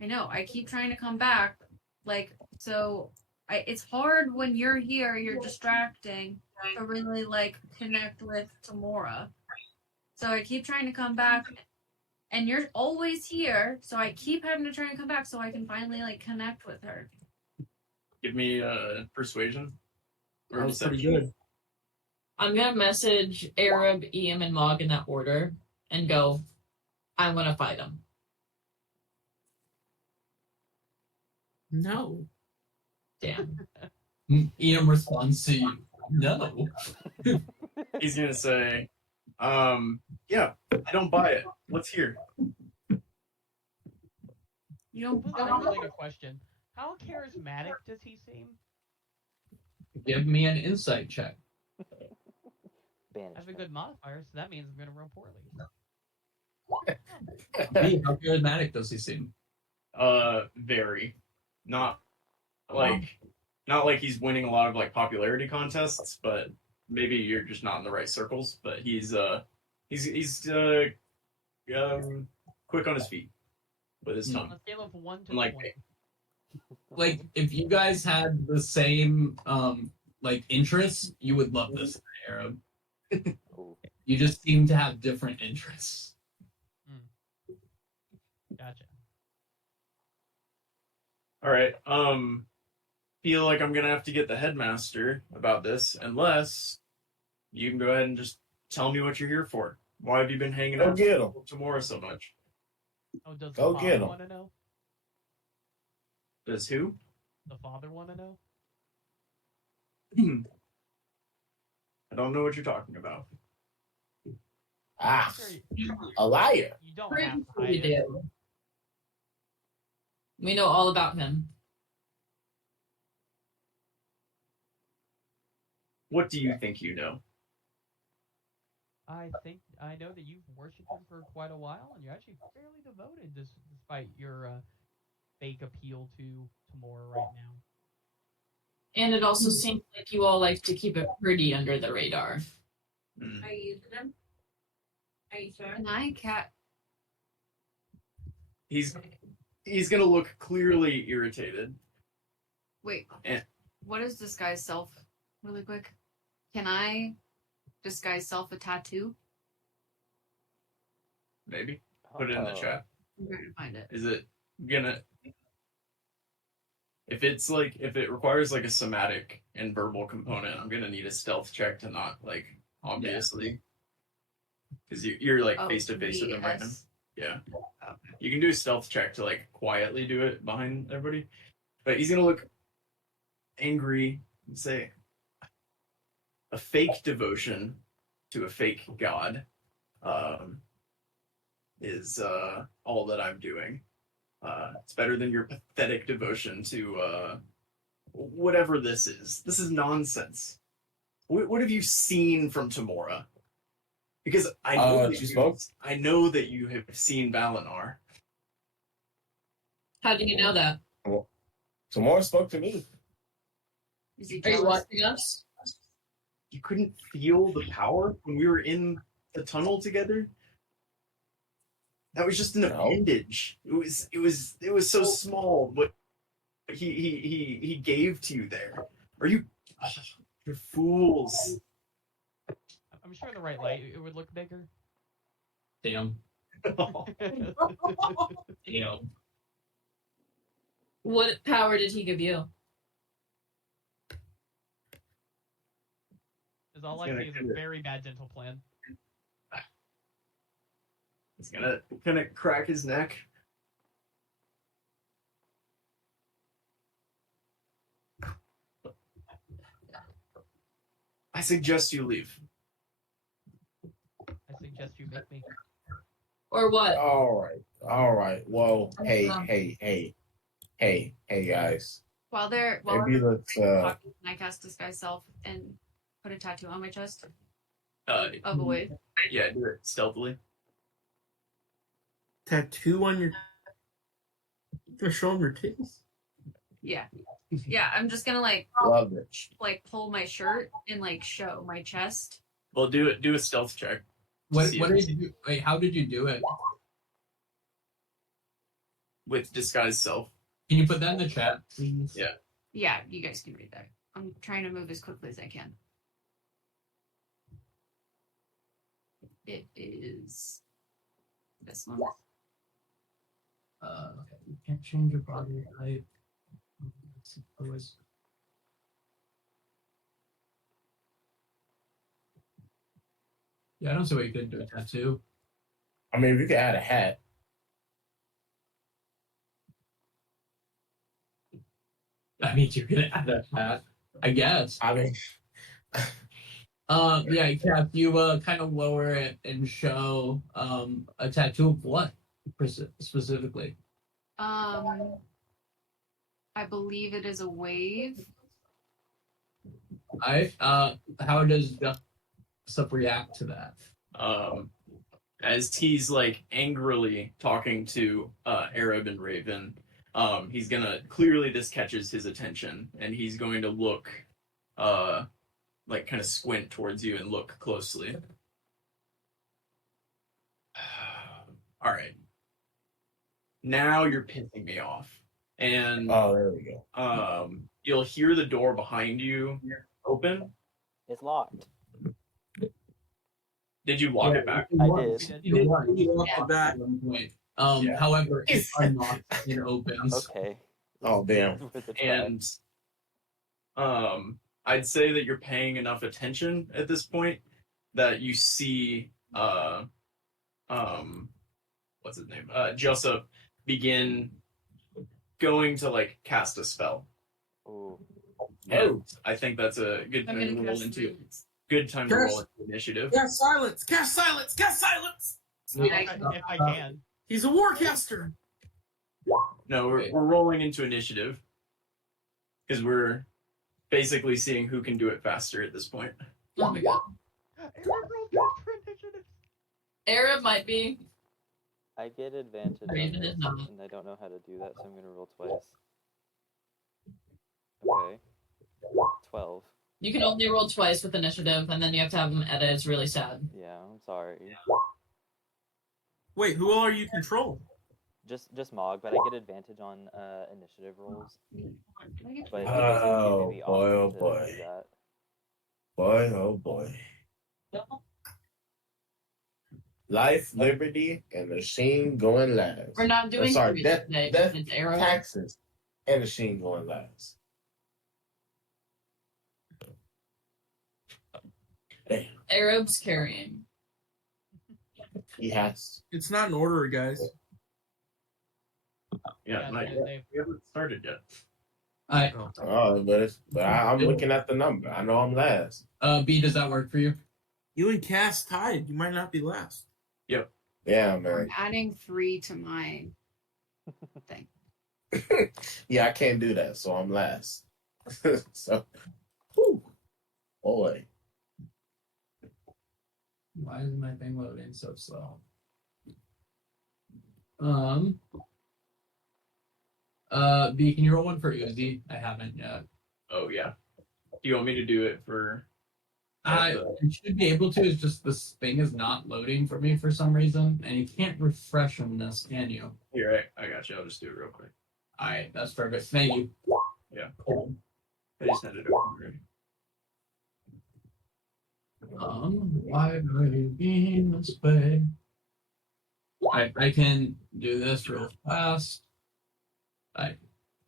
I know. I keep trying to come back. Like, so it's hard when you're here, you're distracting to really like connect with Tamora. So I keep trying to come back and you're always here, so I keep having to try and come back so I can finally like connect with her. Give me persuasion. Or That was pretty deception. good. I'm gonna message Arab, Eam, and Mog in that order and go, I wanna fight him. No. Damn. Ian responds to you, no. He's gonna say, yeah, I don't buy it. Let's hear. You don't That's a really good question. How charismatic does he seem? Give me an insight check. That's a Banishment. good modifier, so that means I'm gonna roll poorly. How charismatic does he seem? Very. Not like he's winning a lot of like popularity contests, but maybe you're just not in the right circles. But he's quick on his feet with his On tongue. a scale of 1 to Unlike 20. Like, if you guys had the same like interests, you would love this guy, Arab. Ooh. You just seem to have different interests. Gotcha. All right. Feel like I'm gonna have to get the headmaster about this, unless you can go ahead and just tell me what you're here for. Why have you been hanging Go out get him. with Tamora so much? Oh, does Go the get father him. want to know? Does who? The father want to know? I don't know what you're talking about. Ah, Sure, a liar. you don't Pretty have to sure hide we it. do. We know all about him. What do you think you know? I think I know that you've worshipped him for quite a while, and you're actually fairly devoted, despite your fake appeal to Tamora right now. And it also seems like you all like to keep it pretty under the radar. Hmm. Are you using them? Are you sure? Can I cat? He's gonna look clearly irritated. Wait. Eh. What is disguise self? Really quick. Can I disguise self a tattoo? Maybe put it in the Oh. chat. I'm trying to find it. Is it gonna? if it requires like a somatic and verbal component, I'm gonna need a stealth check to not like obviously, because you're like face to face with him right now. BS. Yeah, you can do a stealth check to like quietly do it behind everybody, but he's gonna look angry and say, "A fake devotion to a fake god is all that I'm doing. It's better than your pathetic devotion to whatever this is. This is nonsense. What have you seen from Tamora? Because I know that she spoke? I know that you have seen Valinar. How do you know that? Tamora spoke to me. Is he Are you jealous? watching us? You couldn't feel the power when we were in the tunnel together? That was just an appendage. It was so small what he gave to you there. Are you you're fools. I'm sure in the right light it would look bigger. Damn. Damn. What power did he give you? Is all I see is a very bad dental plan. He's gonna crack his neck. I suggest you leave. I suggest you make me. Or what? All right. Well, hey, guys. While Maybe we're let's talking, can I cast disguise self and put a tattoo on my chest of a wave? Yeah, do it stealthily. Tattoo on your. Gonna show him your titties. Yeah. Yeah, I'm just gonna love it. pull my shirt and show my chest. Well, do a stealth check. What See did if- you do? Wait, how did you do it? with disguise self. Can you put that in the chat, please? Yeah. Yeah, you guys can read that. I'm trying to move as quickly as I can. It is this one. Okay. You can't change your body type. Otherwise. Yeah, I don't see why you couldn't do a tattoo. I mean, we could add a hat. I mean, you're gonna add a hat, I guess. I mean, yeah, Cap, you kind of lower it and show a tattoo of what specifically? I believe it is a wave. How does stuff react to that? As he's like angrily talking to Arab and Raven, he's gonna clearly this catches his attention, and he's going to look like kind of squint towards you and look closely. All right. Now you're pissing me off. And oh, there we go. You'll hear the door behind you open. It's locked. Did you lock it back? I did. You did one. You lock the back. At one point. Yeah. However, it unlocks and opens. Okay. Oh, damn. Worth a try. And I'd say that you're paying enough attention at this point that you see what's his name? Jessup begin going to like cast a spell. Ooh. And I think that's a good I'm time gonna to roll cast into silence. good time to roll into initiative. Cast silence! Cast silence! Cast silence! If I can. He's a warcaster. No, we're rolling into initiative because we're basically seeing who can do it faster at this point. Oh my god. Arab might be. I get advantage on Raven this, is not. and I don't know how to do that, so I'm gonna roll twice. Okay. 12. You can only roll twice with initiative, and then you have to have them edit. It's really sad. Yeah, I'm sorry. Wait, who all are you controlling? Just Mog, but I get advantage on initiative rolls. But it Oh, doesn't give me the boy, oh, option to boy. do that. Boy, oh boy. Life, liberty, and machine going last. We're not doing sorry, threes death, today. death, It's Arab. taxes. And the Sheen going last. Damn, Arab's carrying. he has. It's not in order, guys. Yeah, not yet. they- We haven't started yet. I Oh, but I'm looking at the number. I know I'm last. B, does that work for you? You and Cass tied. You might not be last. Yeah, I'm man. adding 3 to my thing. Yeah, I can't do that, so I'm last. So, whew, boy. Why is my thing loading so slow? B, can you roll one for Uzi? I haven't yet. Oh yeah. Do you want me to do it for? I should be able to. It's just this thing is not loading for me for some reason, and you can't refresh on this, can you? You're right. I got you. I'll just do it real quick. All right, that's perfect. Thank you. Yeah. Cool. I just had it open already. Why are you being this way? I can do this real fast. Alright,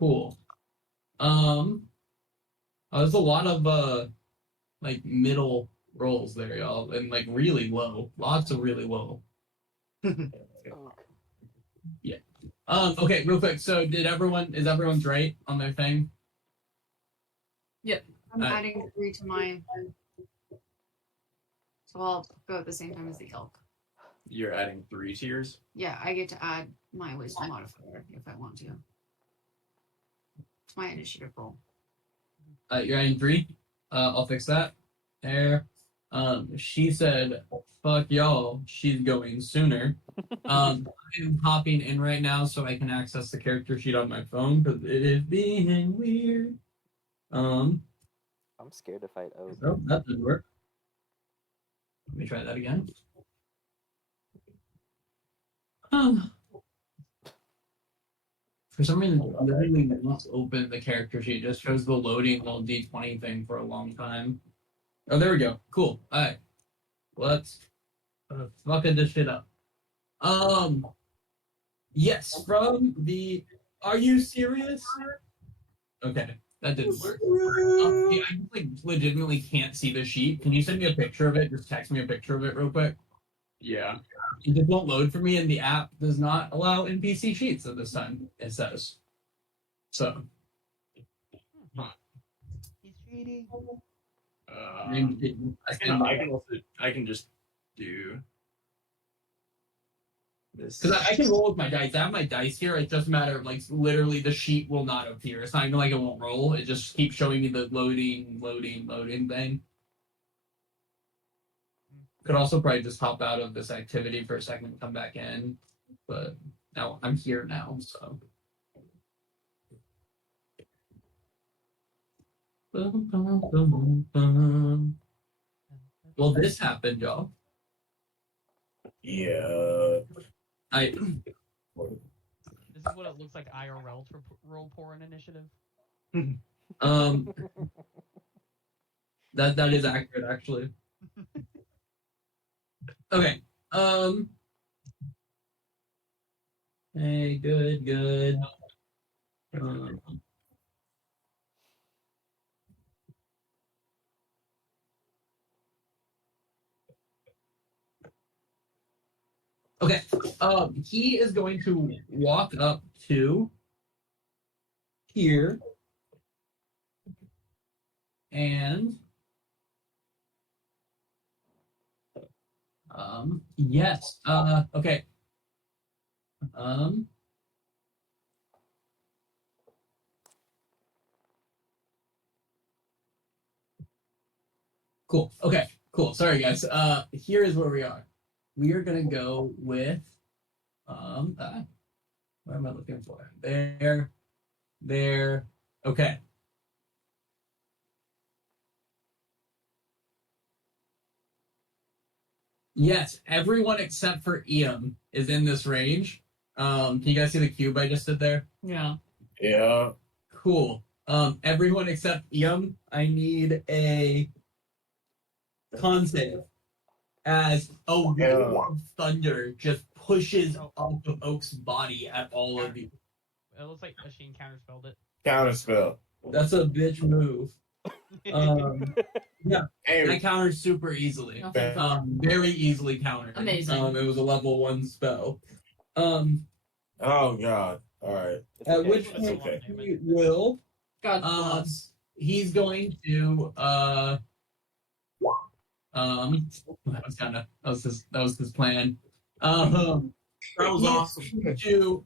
cool. There's a lot of like middle rolls there, y'all, and like really low. Lots of really low. Okay, real quick. So is everyone's right on their thing? I'm adding 3 to my. So I'll go at the same time as the elk. You're adding 3 tiers. Yeah, I get to add my wisdom modifier if I want to. It's my initiative roll. You're adding 3. I'll fix that. There. She said, "Fuck y'all." She's going sooner. I'm hopping in right now so I can access the character sheet on my phone because it is being weird. I'm scared to fight Oak. Oh, that didn't work. Let me try that again. For some reason, it literally won't open the character sheet. It just shows the loading little D20 thing for a long time. Oh, there we go. Cool. All right. Let's fucking this shit up. Yes, from the. Are you serious? Okay, that didn't work. Yeah, I just, like legitimately can't see the sheet. Can you send me a picture of it? Just text me a picture of it real quick. Yeah. It just won't load for me, and the app does not allow NPC sheets at this time. It says. So. He's cheating. I can just do this. Because I can roll with my dice. I have my dice here. It's just a matter of like literally the sheet will not appear. It's not even like it won't roll. It just keeps showing me the loading thing. Could also probably just hop out of this activity for a second and come back in. But now I'm here now, so. Well, this happened, y'all. Yeah. I This is what it looks like IRL to roll for an initiative. that is accurate actually. Okay. Hey, good. Okay. He is going to walk up to here and yes. Okay. Cool. Okay. Cool. Sorry, guys. Here is where we are. We are gonna go with what am I looking for? There. Okay. Yes, everyone except for Ian is in this range. Can you guys see the cube I just did there? Yeah. Yeah. Cool. Everyone except Ian, I need a con save as a wall of thunder just pushes off of Oak's body at all of you. It looks like Machine counterspelled it. Counterspell. That's a bitch move. Yeah, Hey, that counters super easily. Okay. Very easily countered. Amazing. It was a level 1 spell. oh god. All right. It's At okay. which It's a point lot of damage. he will. God bless. He's going to that was his plan. That was He's awesome. going to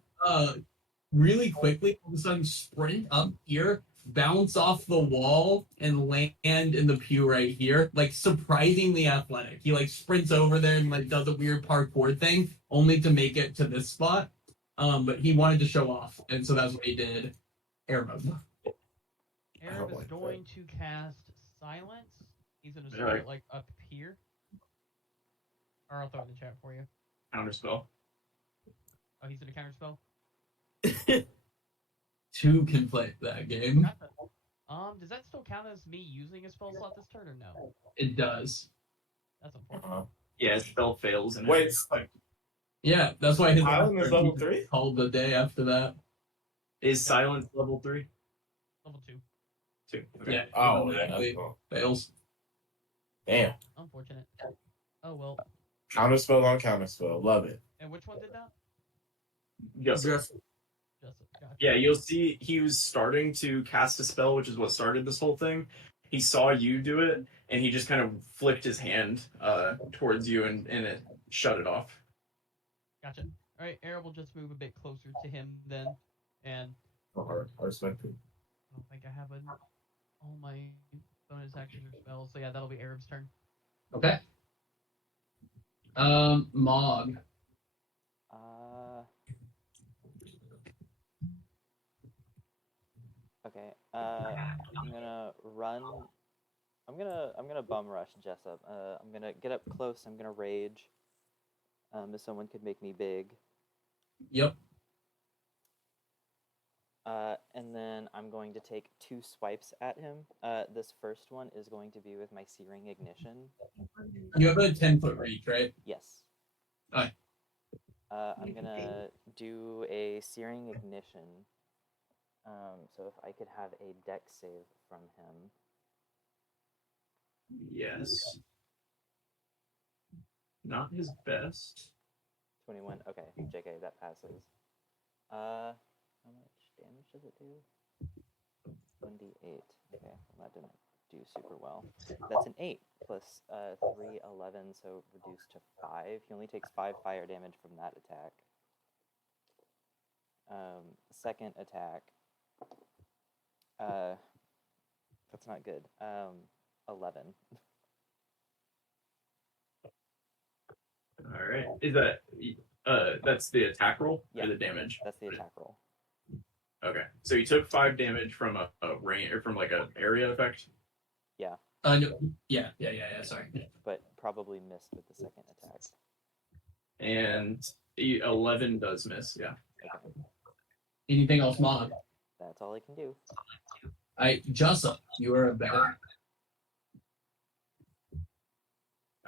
really quickly all of a sudden sprint up here, bounce off the wall, and land in the pew right here. Like surprisingly athletic. He like sprints over there and like does a weird parkour thing, only to make it to this spot. But he wanted to show off, and so that's what he did. Arab. Arab is like going to cast Silence. He's going to Alright. start like up here. Or I'll throw it in the chat for you. Counterspell. Oh, he's going to counterspell? Two can play that game. Got that. Does that still count as me using a spell slot this turn or no? It does. That's unfortunate. Yeah, spell fails and Wait, Yeah, that's why his Island is level 3? called the day after that. is silence level 3? Level 2. 2. Okay. Yeah. Oh, yeah. Exactly. That's cool. Fails. Damn. Unfortunate. Oh well. Counterspell on counterspell. Love it. And which one did that? Yes. Just gotcha. Yeah, you'll see he was starting to cast a spell, which is what started this whole thing. He saw you do it, and he just kind of flicked his hand towards you, and it shut it off. Gotcha. Alright, Arab will just move a bit closer to him then. And I respect it. I don't think I have all my bonus actions or spells. So yeah, that'll be Arab's turn. Okay. Mog. Okay. I'm gonna run. I'm gonna bum rush Jessup. I'm gonna get up close. I'm gonna rage. If someone could make me big. Yep. And then I'm going to take 2 swipes at him. This first one is going to be with my Searing Ignition. You have a 10-foot reach, right? Yes. Alright. I'm gonna do a Searing Ignition. So if I could have a dex save from him. Yes. Not his best. 21. Okay, JK, that passes. How much damage does it do? 1d8. Okay, well, that didn't do super well. That's an 8 plus 3, 11, so reduced to 5. He only takes 5 fire damage from that attack. Second attack. That's not good. 11. All right. Is that that's the attack roll Yeah. or the damage? That's the attack roll. Okay. So you took 5 damage from a rain or from like an area effect. Yeah, No, yeah. Sorry. but probably missed with the second attack. And 11 does miss. Yeah. Okay, Anything else, Mog? that's all I can do. Jessup, you are a better.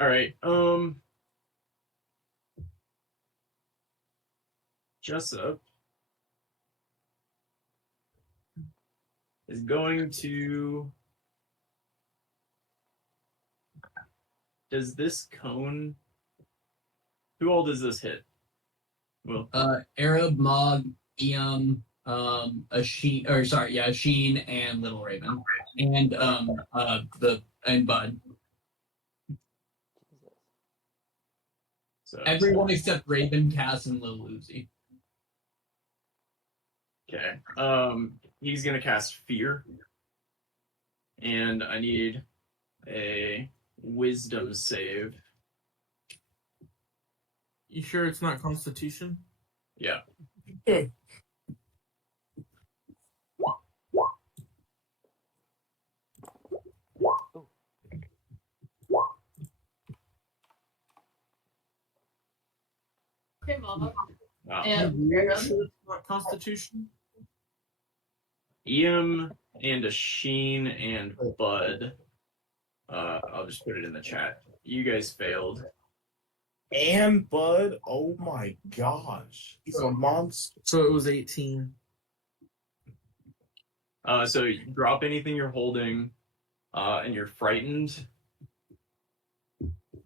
All right. Jessup is going to. Does this cone? Who all does this hit? Well, Arab, Mog, Iam, Asheen, and Little Raven, and Bud. Jesus. so Everyone except Raven, Cass, and Lil Uzi. okay. He's gonna cast Fear, and I need a Wisdom save. You sure it's not Constitution? Yeah. Okay, Mama. And Are you sure it's not Constitution? Iam and Asheen and Bud. I'll just put it in the chat. You guys failed. And Bud, oh my gosh. He's a monster. So it was 18. So you drop anything you're holding, and you're frightened.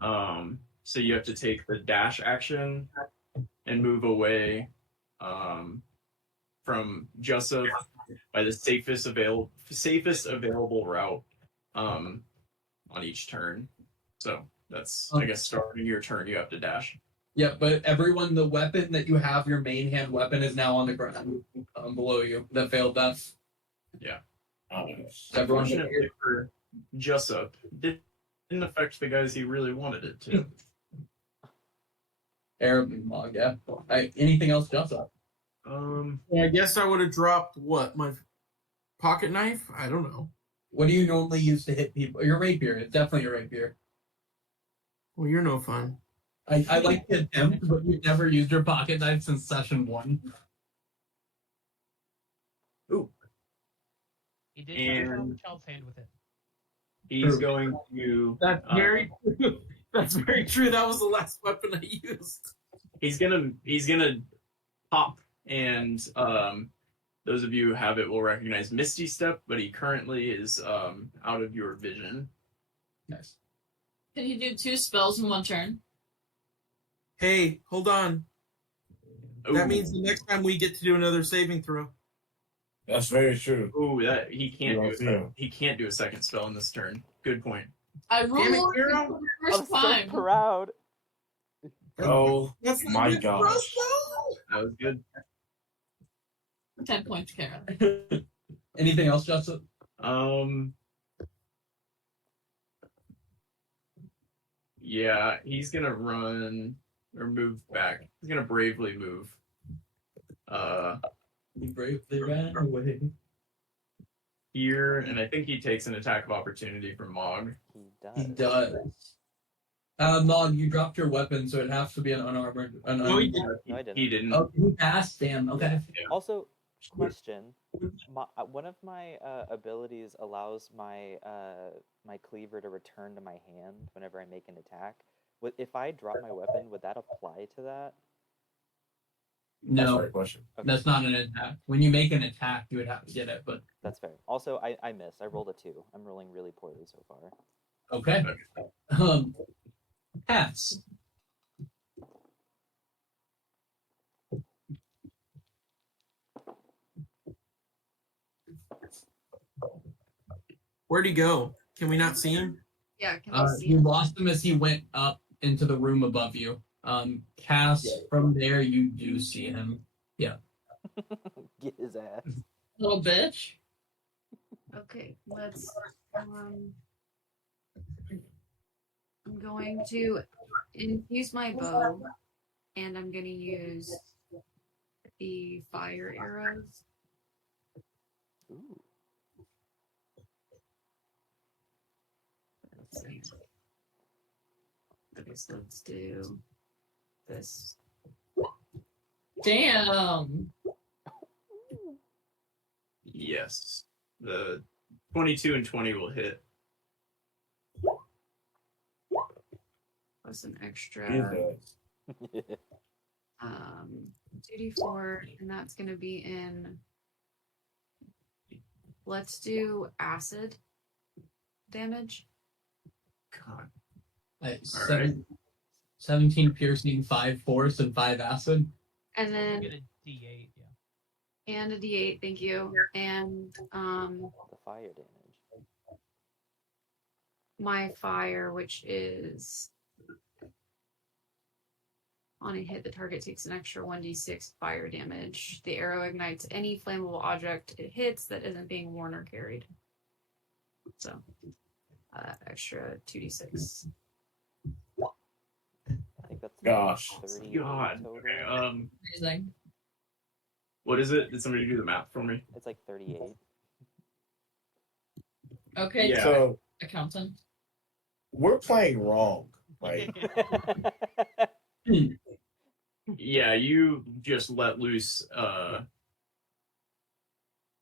So you have to take the dash action and move away from Joseph by the safest available route on each turn. So that's, I guess, starting your turn, you have to dash. Yeah, but everyone, the weapon that you have, your main hand weapon, is now on the ground below you. That failed that. Yeah. Everyone, Unfortunately for Joseph, didn't affect the guys he really wanted it to. Arab and Mog, yeah. Anything else jumps up? I guess I would have dropped what, my pocket knife? I don't know. What do you normally use to hit people? Your rapier. It's definitely your rapier. Well, you're no fun. I like the attempt, but you've never used your pocket knife since session 1. Ooh. He did try to cut off And a child's hand with it. he's going to. That's very true. That's very true. That was the last weapon I used. He's gonna pop, and those of you who have it will recognize Misty Step, but he currently is out of your vision. Nice. Can you do 2 spells in 1 turn? Hey, hold on. Ooh. That means the next time we get to do another saving throw. That's very true. Ooh, that he can't You do. don't see him. He can't do a second spell in this turn. Good point. I Damn it, rolled Hero. for the first I'm time. so proud. Oh That's not my good for us, gosh. though. That was good. 10 points, Kara. Anything else, Justin? Yeah, he's gonna run or move back. He's gonna bravely move. He bravely ran away. Here, and I think he takes an attack of opportunity from Mog. He does. He does. Mog, you dropped your weapon, so it has to be an unarmored. No, he didn't. No, I didn't. He didn't. Oh, he passed. Damn. Okay. Also, question: one of my abilities allows my my cleaver to return to my hand whenever I make an attack. If I drop my weapon, would that apply to that? That's a No, great question. Okay. that's not an attack. When you make an attack, you would have to get it. But That's fair. Also, I missed. I rolled a 2. I'm rolling really poorly so far. okay. Pass. Where'd he go? Can we not see him? Yeah, can I see You him? lost him as he went up into the room above you. Cass, from there you do see him. Get his ass. Little bitch. Okay, let's. I'm going to infuse my bow, and I'm going to use the fire arrows. Ooh. Let's see. Okay, so let's do this. Damn. Yes. The 22 and 20 will hit. Plus an He extra does. 2d4, and that's going to be in. Let's do acid damage. God. Right. 17 piercing, 5 force, and 5 acid. And You then get a D8, yeah. and a d8, thank you. And The fire damage. my fire, which is on a hit, the target takes an extra 1d6 fire damage. The arrow ignites any flammable object it hits that isn't being worn or carried. So, extra 2d6. I think that's Gosh. 30 God. total. Okay. Amazing. What is it? Did somebody do the math for me? It's like 38. Okay, Yeah. So accountant. we're playing wrong. Like Yeah, you just let loose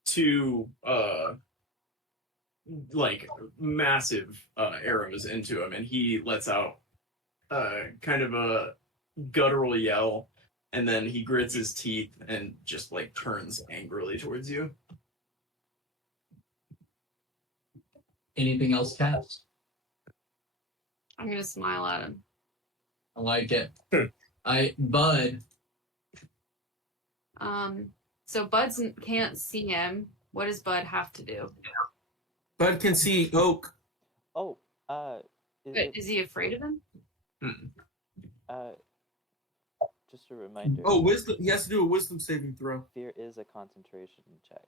2 like massive arrows into him, and he lets out kind of a guttural yell, and then he grits his teeth and just like turns angrily towards you. Anything else, Cass? I'm gonna smile at him. I like it. Bud. So Bud can't see him. What does Bud have to do? Bud can see Oak. Oh, Wait, is he afraid of him? Just a reminder. Oh, wisdom. He has to do a wisdom saving throw. Fear is a concentration check.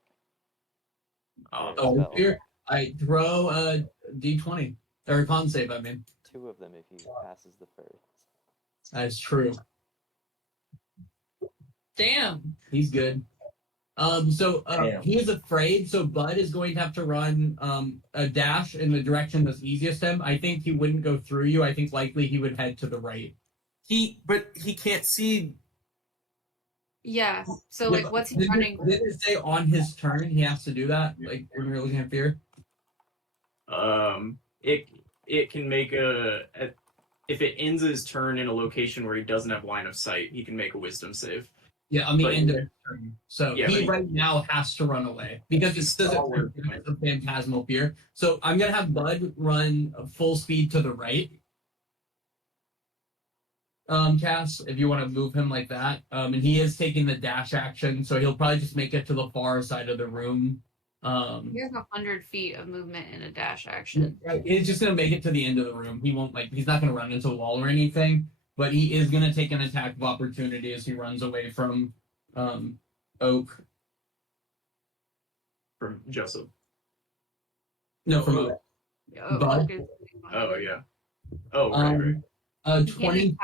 Oh, fear. I throw a d20 or a con save. I mean, 2 of them if he passes the first. that's true. Damn. He's good. He is afraid, so Bud is going to have to run a dash in the direction that's easiest to him. I think he wouldn't go through you. I think likely he would head to the right. But he can't see. Yeah. So like, what's he running? Did it say on his turn he has to do that? Like when you're looking at fear. It can make if it ends his turn in a location where he doesn't have line of sight, he can make a wisdom save. Yeah, on the end of his turn. So Yeah, he right now has to run away because it says it's a phantasmal fear. So I'm gonna have Bud run full speed to the right. Cass, if you want to move him like that. And he is taking the dash action, so he'll probably just make it to the far side of the room. He has 100 feet of movement in a dash action. He's just gonna make it to the end of the room. He won't he's not gonna run into a wall or anything, but he is gonna take an attack of opportunity as he runs away from Oak. From Joseph. No, from Oak. Bud. Oh yeah. Oh right. 23.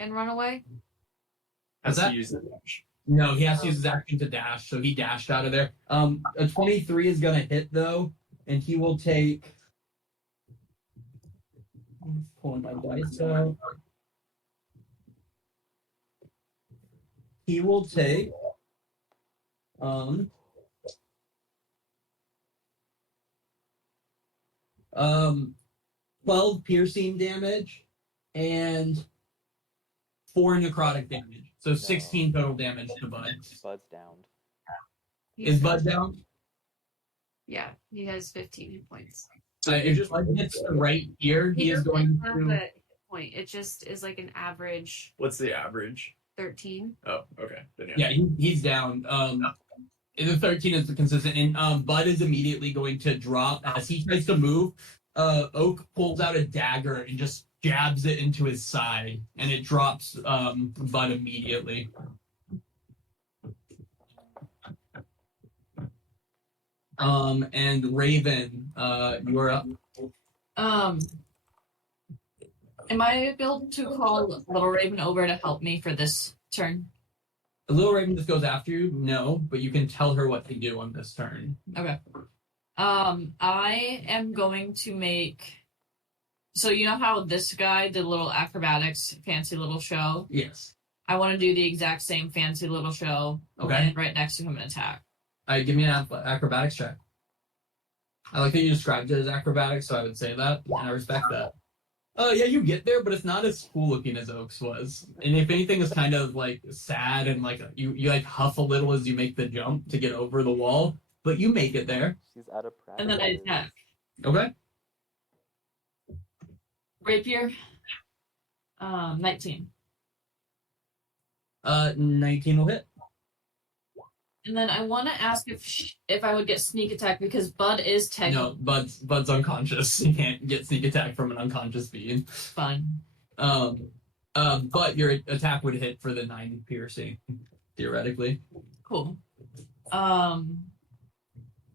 And run away? Has to use the dash. No, he has to use his action to dash, so he dashed out of there. A 23 is gonna hit though, and he will take. I'm pulling my dice out. He will take 12 piercing damage and 4 necrotic damage. So 16 total damage to Bud. Bud's downed. Is Bud down? Yeah, he has 15 hit points. If Bud hits right here, he is going have to. a hit point. It just is like an average What's the average? 13. Oh, okay. Then Yeah, he's down. The 13 is the consistent, and Bud is immediately going to drop as he tries to move. Oak pulls out a dagger and just jabs it into his side, and it drops Bud immediately. And Raven, you're up. Am I able to call Little Raven over to help me for this turn? The Little Raven just goes after you? No, but you can tell her what to do on this turn. Okay. I am going to make. So you know how this guy did a little acrobatics, fancy little show? Yes. I want to do the exact same fancy little show. Okay. Right next to him and attack. Give me an acrobatics check. I like that you described it as acrobatics, so I would say that, and I respect that. Yeah, you get there, but it's not as cool looking as Oak's was. And if anything, it's kind of like sad and like you like huff a little as you make the jump to get over the wall, but you make it there. She's out of practice. And then I attack. Okay. Rapier. 19. 19 will hit. And then I want to ask if I would get sneak attack because Bud is technically. No, Bud's unconscious. You can't get sneak attack from an unconscious being. Fine. But your attack would hit for the 9 piercing, theoretically. Cool.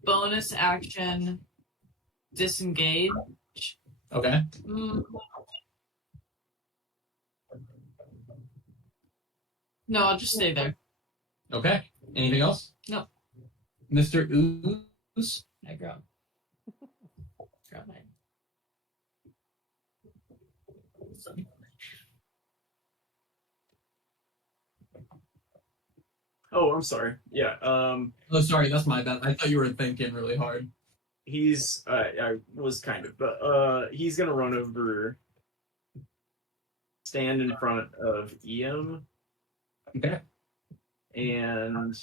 Bonus action, disengage. Okay. No, I'll just stay there. Okay. Anything else? No. Mr. Ooze? I grab mine. Oh, I'm sorry. Yeah. Oh, sorry, that's my bad. I thought you were thinking really hard. He's I was kind of, but he's gonna run over, stand in front of EM. Okay. And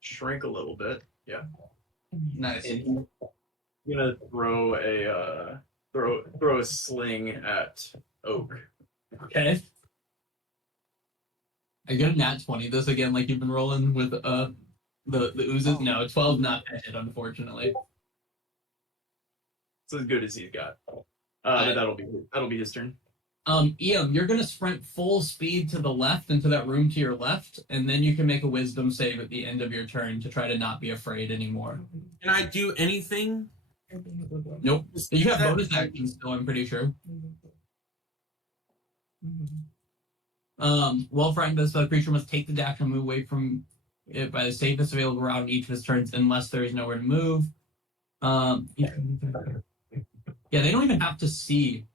shrink a little bit. Nice. And he's gonna throw a sling at Oak. Okay. I get a nat 20 this again, like you've been rolling with the oozes. No, 12 not a hit, unfortunately. It's as good as he's got. Right. That'll be his turn. Ian, you're gonna sprint full speed to the left into that room to your left, and then you can make a wisdom save at the end of your turn to try to not be afraid anymore. Can I do anything? Nope. You have bonus actions still, I'm pretty sure. While frightened by the spell, the creature must take the dash and move away from it by the safest available route in each of his turns, unless there is nowhere to move. Yeah, they don't even have to see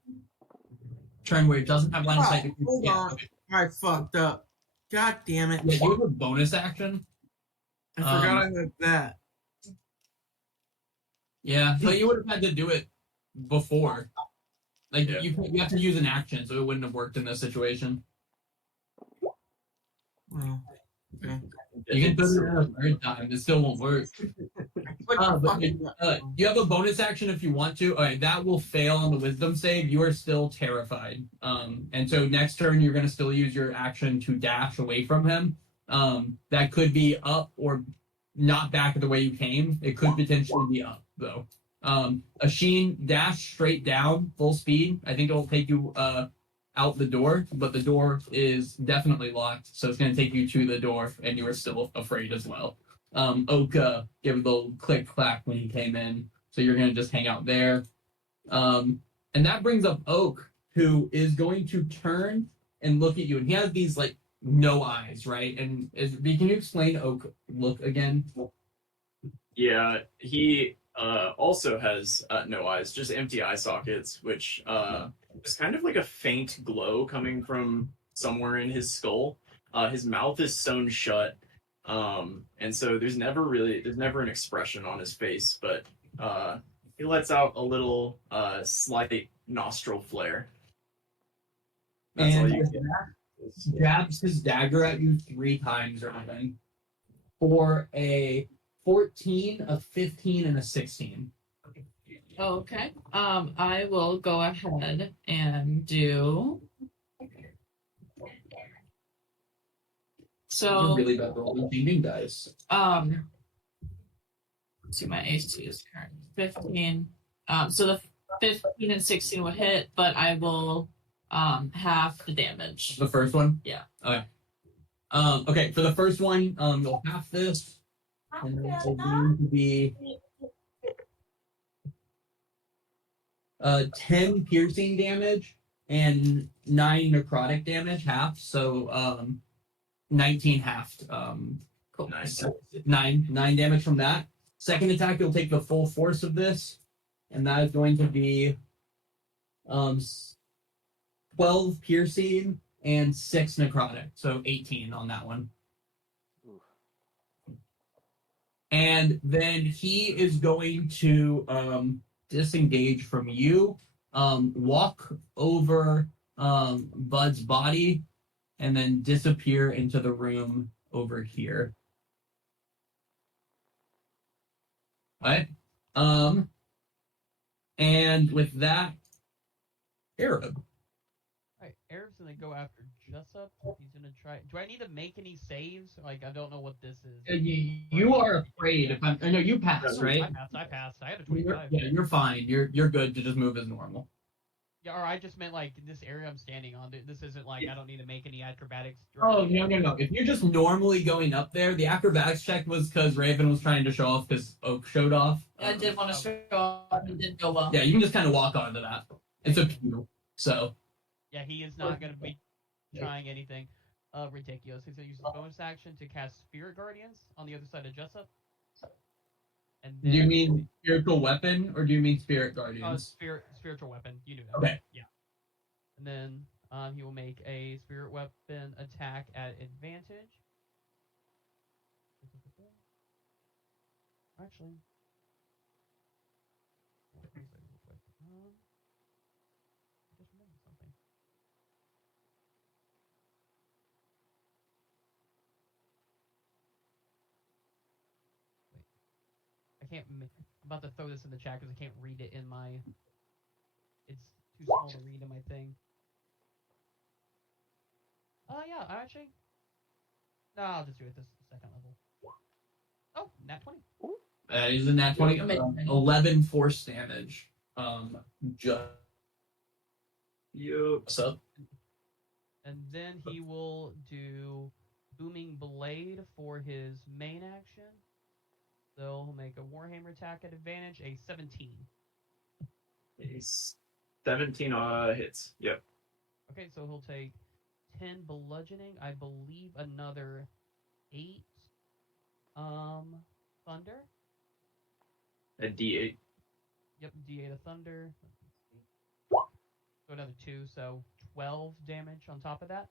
turn where it doesn't have line of sight. Hold on. I fucked up. God damn it. Yeah, you have a bonus action. I forgot I had that. Yeah, but you would have had to do it before. Like, Yeah. you have to use an action, so it wouldn't have worked in this situation. Well, okay. You can put it in a third time, it still won't work. You have a bonus action if you want to. All right, that will fail on the wisdom save. You are still terrified. And so next turn, you're going to still use your action to dash away from him. That could be up or not back the way you came. It could potentially be up, though. A Sheen dash straight down, full speed. I think it will take you out the door, but the door is definitely locked, so it's going to take you to the door, and you are still afraid as well. Oak gave a little click clack when he came in, so you're going to just hang out there. And that brings up Oak, who is going to turn and look at you, and he has these like no eyes, right? And can you explain Oak look again? Yeah, he also has no eyes, just empty eye sockets, which is kind of like a faint glow coming from somewhere in his skull. His mouth is sewn shut, and so there's never an expression on his face, but he lets out a little slight nostril flare. That's all And you get. jabs his dagger at you 3 times or something for a 14, a 15, and a 16. Okay. I will go ahead and do. You're So, really bad rolling changing dice. let's see, my AC is current 15. So the 15 and 16 would hit, but I will half the damage. The first one? Yeah. Okay. Okay, for the first one, you'll half this, and then it's going to be 10 piercing damage and 9 necrotic damage, half. So 19 halved. Cool. Nice. 9 damage from that. Second attack, you'll take the full force of this, and that is going to be 12 piercing and 6 necrotic, so 18 on that one. Oof. And then he is going to disengage from you, walk over Bud's body, and then disappear into the room over here. Right? And with that, Arab. Alright, Arab's gonna go after Jessup. He's gonna try. Do I need to make any saves? Like, I don't know what this is. You are afraid if I'm. I know you passed, right? I passed. I had a 25. You're fine. You're good to just move as normal. Yeah, or I just meant like this area I'm standing on. This isn't like I don't need to make any acrobatics. Oh no! If you're just normally going up there, the acrobatics check was because Raven was trying to show off because Oak showed off. I did want to show off. It didn't go well. Yeah, you can just kind of walk onto that. It's a pew. So Yeah, he is not going to be trying anything ridiculous. He's going to use his bonus action to cast Spirit Guardians on the other side of Jessup. And then, do you mean spiritual weapon or do you mean spirit guardians? spiritual weapon. You knew that. Okay. Yeah. And then he will make a spirit weapon attack at advantage. Actually. I just remembered something. can't. I'm about to throw this in the chat because I can't read it in my. It's too small to read in my thing. Yeah, actually. No, I'll just do it this second level. Oh, nat 20. He's a nat 20. 11 force damage. Just Yup. what's up? And then he will do Booming Blade for his main action. So he'll make a Warhammer attack at advantage, a 17. A 17 hits. Yep. Okay, so he'll take 10 bludgeoning, I believe another 8 thunder. A D8. Yep, D8 of thunder. So another 2, so 12 damage on top of that.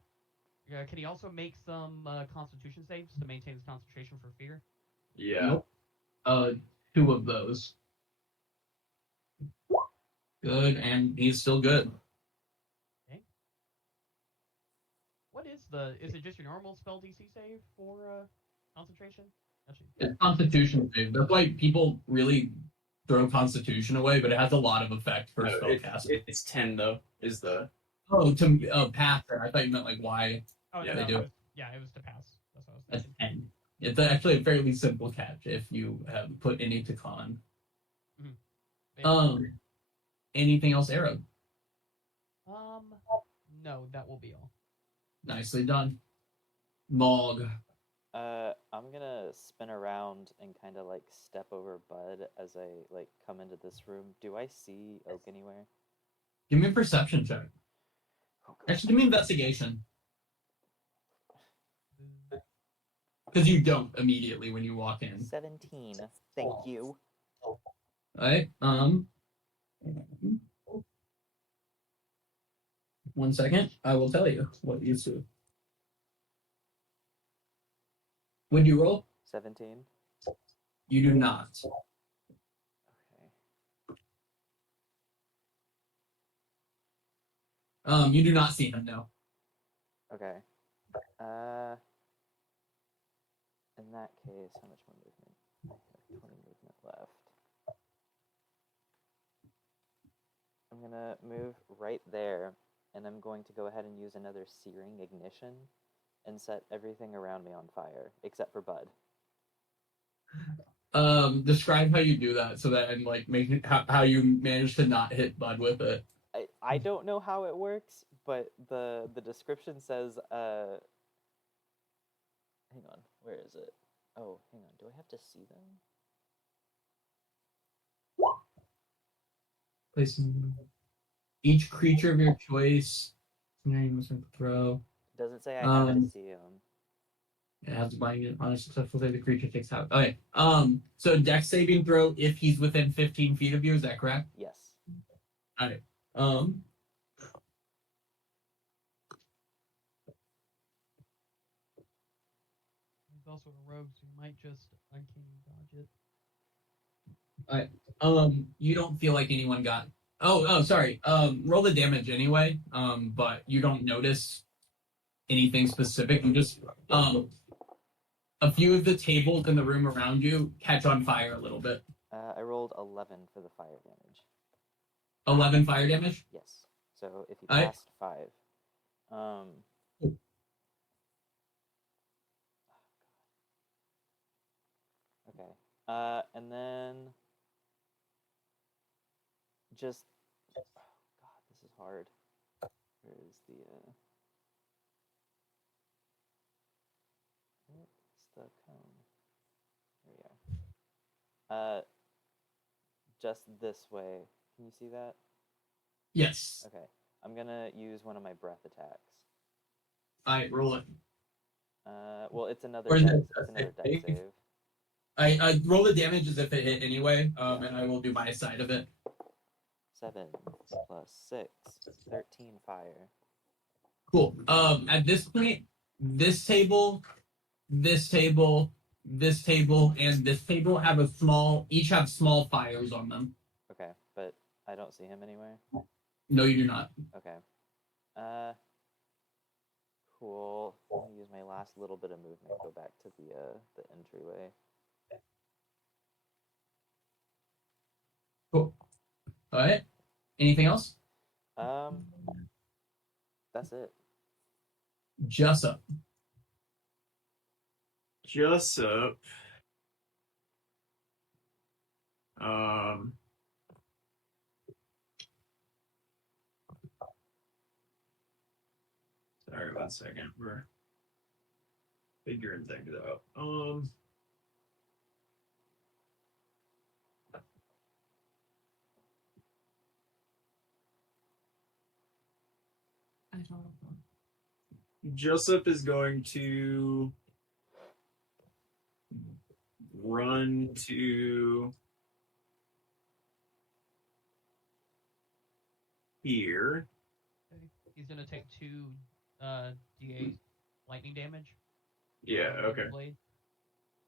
Can he also make some constitution saves to maintain his concentration for fear? Yeah. Nope. 2 of those. Good, and he's still good. Okay. What is is it just your normal spell DC save for concentration? Actually, It's Constitution save. That's why people really throw Constitution away, but it has a lot of effect for spellcasting. It's 10 though. Is the To pass it. I thought you meant like why oh Yeah, no, they do it. it was to pass. That's what I was That's thinking. 10. It's actually a fairly simple catch if you have put any to con. Maybe. Anything else, Arrow? No, that will be all. Nicely done. Mog. I'm gonna spin around and kind of like step over Bud as I like come into this room. Do I see Oak anywhere? Give me a perception check. Oh, God. Actually, give me investigation. Because you don't immediately when you walk in. 17. Thank you. Alright, 1 second. I will tell you what you see. Would you roll? 17. You do not. Okay. You do not see him, no. Okay. In that case, how much more movement? I have 20 movement left. I'm gonna move right there, and I'm going to go ahead and use another Searing Ignition and set everything around me on fire, except for Bud. Describe how you do that so that I'm like making how you manage to not hit Bud with it. I don't know how it works, but the description says, hang on, where is it? Oh, hang on, do I have to see them? Place each creature of your choice. Throw. It doesn't say I have to see them. It has to bind on a successful save the creature takes out. Okay. So Dex saving throw if he's within 15 feet of you, is that correct? Yes. Alright. He's also a rogue, so you might just uncanny dodge it. You don't feel like anyone got. Oh, sorry. Roll the damage anyway. But you don't notice anything specific. You just a few of the tables in the room around you catch on fire a little bit. I rolled 11 for the fire damage. 11 fire damage. Yes. So if you Alright. passed 5, okay. And then just oh God, this is hard. Where is the where's the cone? There we are. Just this way. Can you see that? Yes. Okay. I'm gonna use one of my breath attacks. Alright, roll it. Well, it's another Or is dex, it it's another dex save? save. I roll the damage as if it hit anyway. And I will do my side of it. 7 plus 6, 13 fire. Cool. At this point, this table, this table, this table, and this table have each have small fires on them. Okay, but I don't see him anywhere. No, you do not. Okay. Cool. I'm gonna use my last little bit of movement. Go back to the entryway. All right. Anything else? That's it. Jessup. Jessup. Sorry, 1 second. We're figuring things out. I don't know. Jessup is going to run to here. He's gonna take 2 DA lightning damage. Yeah, from the okay. blade.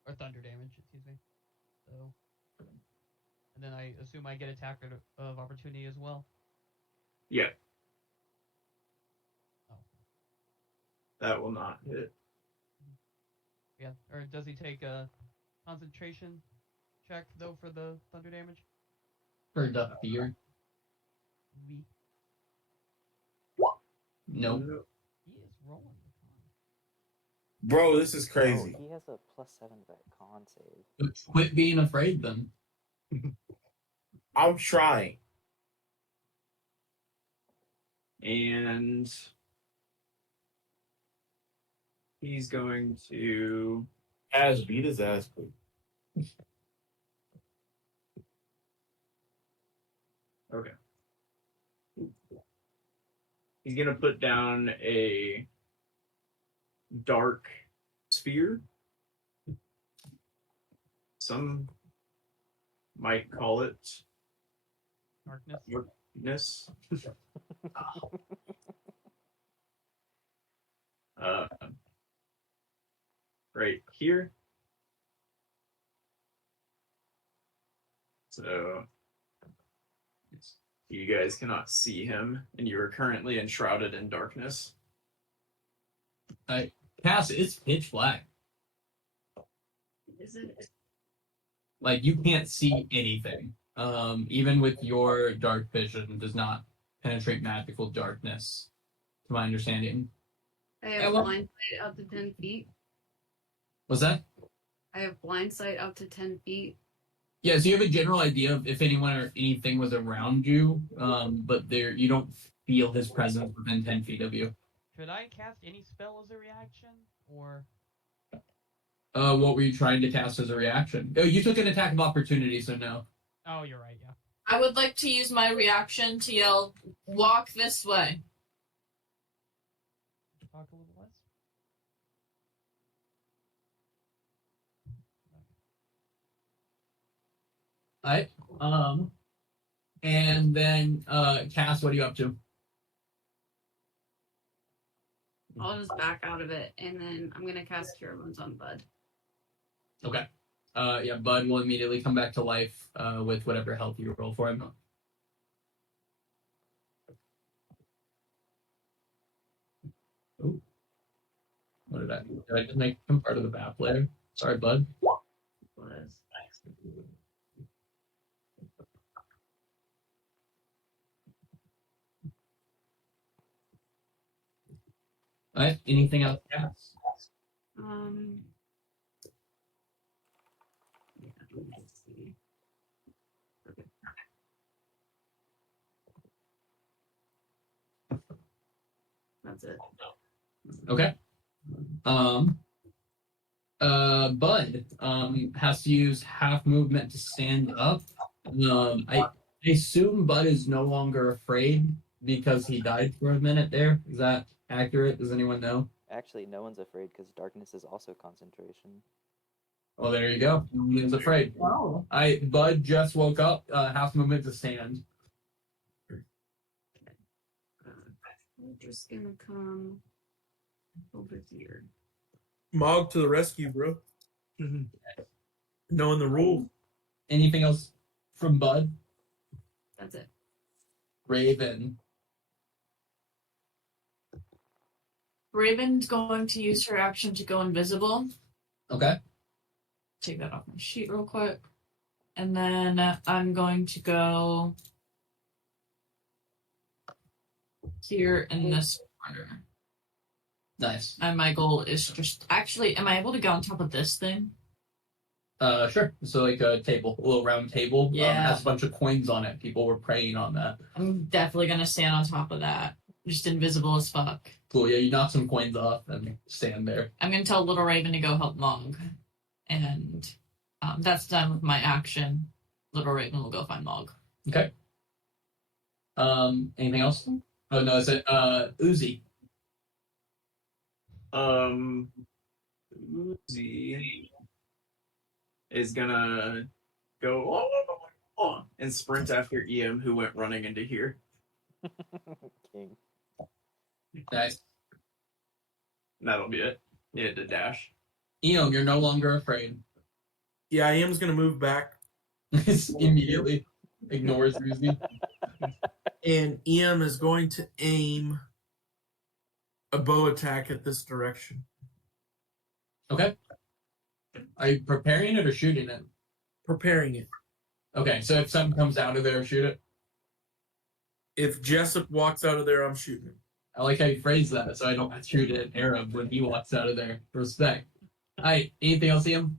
Or thunder damage, excuse me. So, and then I assume I get attack of opportunity as well. Yeah. Oh. That will not hit. Yeah. Or does he take a concentration check though for the thunder damage? For the fear. We. Nope. He is rolling the con. Bro, this is crazy. Oh, he has a +7 to that con save. Quit being afraid then. I'm trying. And he's going to Ash, beat his ass, please. Okay. He's going to put down a dark sphere. Some might call it Darkness. darkness. Right here. So you guys cannot see him, and you are currently enshrouded in darkness. Cass, it's pitch black. Is it? Like you can't see anything. Even with your dark vision, does not penetrate magical darkness, to my understanding. I have blind sight up to 10 feet. What's that? I have blind sight up to 10 feet. Yeah, so you have a general idea of if anyone or anything was around you, but you don't feel his presence within 10 feet of you. Should I cast any spell as a reaction, or? What were you trying to cast as a reaction? Oh, you took an attack of opportunity, so no. Oh, you're right. Yeah. I would like to use my reaction to yell, "Walk this way." Talk a little less. Alright. And then Cass, what are you up to? I'll just back out of it, and then I'm gonna cast Cure Wounds on Bud. Okay. Yeah, Bud will immediately come back to life with whatever health you roll for him. Ooh. What did I do? Did I just make him part of the map layer? Sorry, Bud. Was. Alright, anything else, Cass? Yeah, let's see. That's it. Okay. Bud has to use half movement to stand up. I assume Bud is no longer afraid because he died for a minute there. Is that accurate? Does anyone know? Actually, no one's afraid because darkness is also concentration. Well, there you go. No one's afraid. Oh. Bud just woke up. Half movement to stand. I'm just gonna come over here. Mog to the rescue, bro. Knowing the rule. Anything else from Bud? That's it. Raven. Raven's going to use her action to go invisible. Okay. Take that off my sheet real quick. And then I'm going to go here in this corner. Nice. And my goal is just actually, am I able to go on top of this thing? Sure. So like a table, a little round table. Yeah. Has a bunch of coins on it. People were praying on that. I'm definitely gonna stand on top of that. Just invisible as fuck. Cool. Yeah, you knock some coins off and stand there. I'm gonna tell Little Raven to go help Mog. And that's done with my action. Little Raven will go find Mog. Okay. Anything else? Oh no, is it Uzi? Uzi is gonna go and sprint after EM, who went running into here. King. Nice. And that'll be it. He had to dash. Eom, you're no longer afraid. Yeah, I am just gonna move back, Immediately ignores Uzi. and EM is going to aim a bow attack at this direction. Okay. Are you preparing it or shooting it? Preparing it. Okay, so if something comes out of there, shoot it. If Jessup walks out of there, I'm shooting him. I like how you phrase that, so I don't shoot an Arab when he walks out of there. Respect. Alright, anything else, Ian?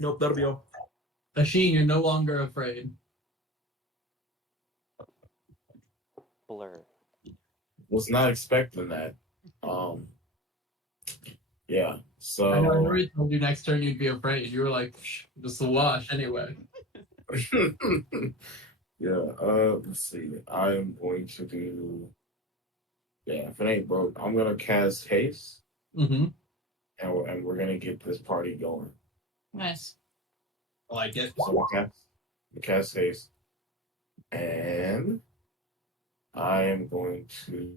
Nope, that'll be all. Ashin, you're no longer afraid. Blur. Was not expecting that. Yeah. So I know I already told you next turn you'd be afraid. You were like, just a wash anyway. yeah. Let's see. I'm going to do. Yeah. If it ain't broke, I'm gonna cast haste, Mm-hmm. and we're gonna get this party going. Nice. I like it. So we cast haste, and I am going to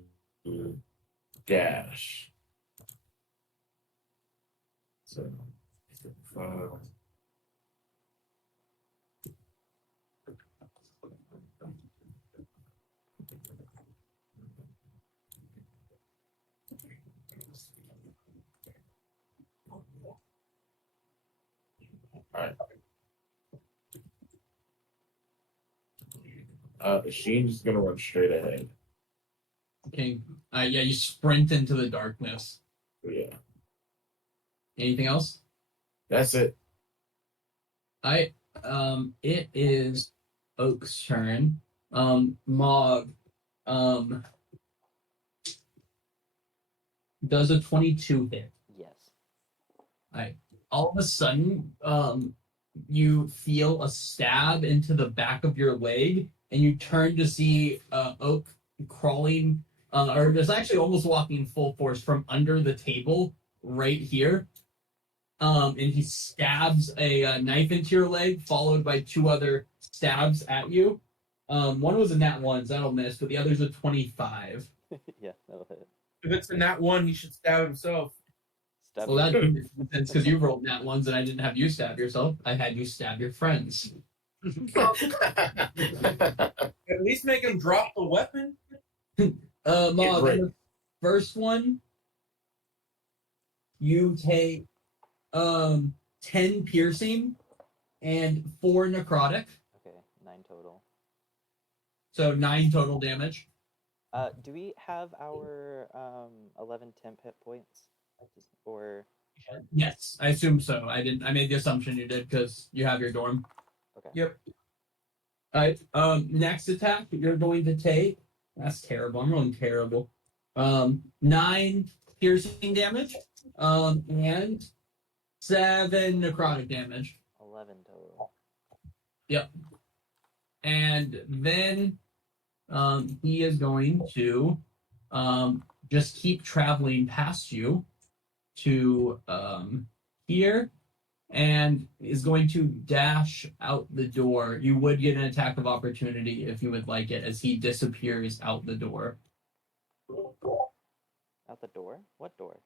dash. So, 5. All right. Sheen's just gonna run straight ahead. Okay. Yeah, you sprint into the darkness. Yeah. Anything else? That's it. It is Oak's turn. Mog, does a 22 hit? Yes. All of a sudden, you feel a stab into the back of your leg, and you turn to see Oak crawling, or just actually almost walking full force from under the table right here. And he stabs a knife into your leg, followed by 2 other stabs at you. One was a nat 1, so that'll miss, but the other's a 25. Yeah, that'll hit. If it's a nat 1, he should stab himself. Stab Well, him. that makes sense because you rolled nat 1s and I didn't have you stab yourself. I had you stab your friends. At least make him drop the weapon. Mog, Right. the first one, you take 10 piercing and 4 necrotic, Okay, 9 total. so 9 total damage. Do we have our 11 temp hit points? Or Yes, I assume so. I made the assumption you did because you have your dorm. okay. Yep. All right. Next attack you're going to take. That's terrible. I'm rolling terrible. 9 piercing damage. And 7 necrotic damage. 11 total. Yep. And then he is going to just keep traveling past you to here and is going to dash out the door. You would get an attack of opportunity if you would like it as he disappears out the door. Out the door? What door?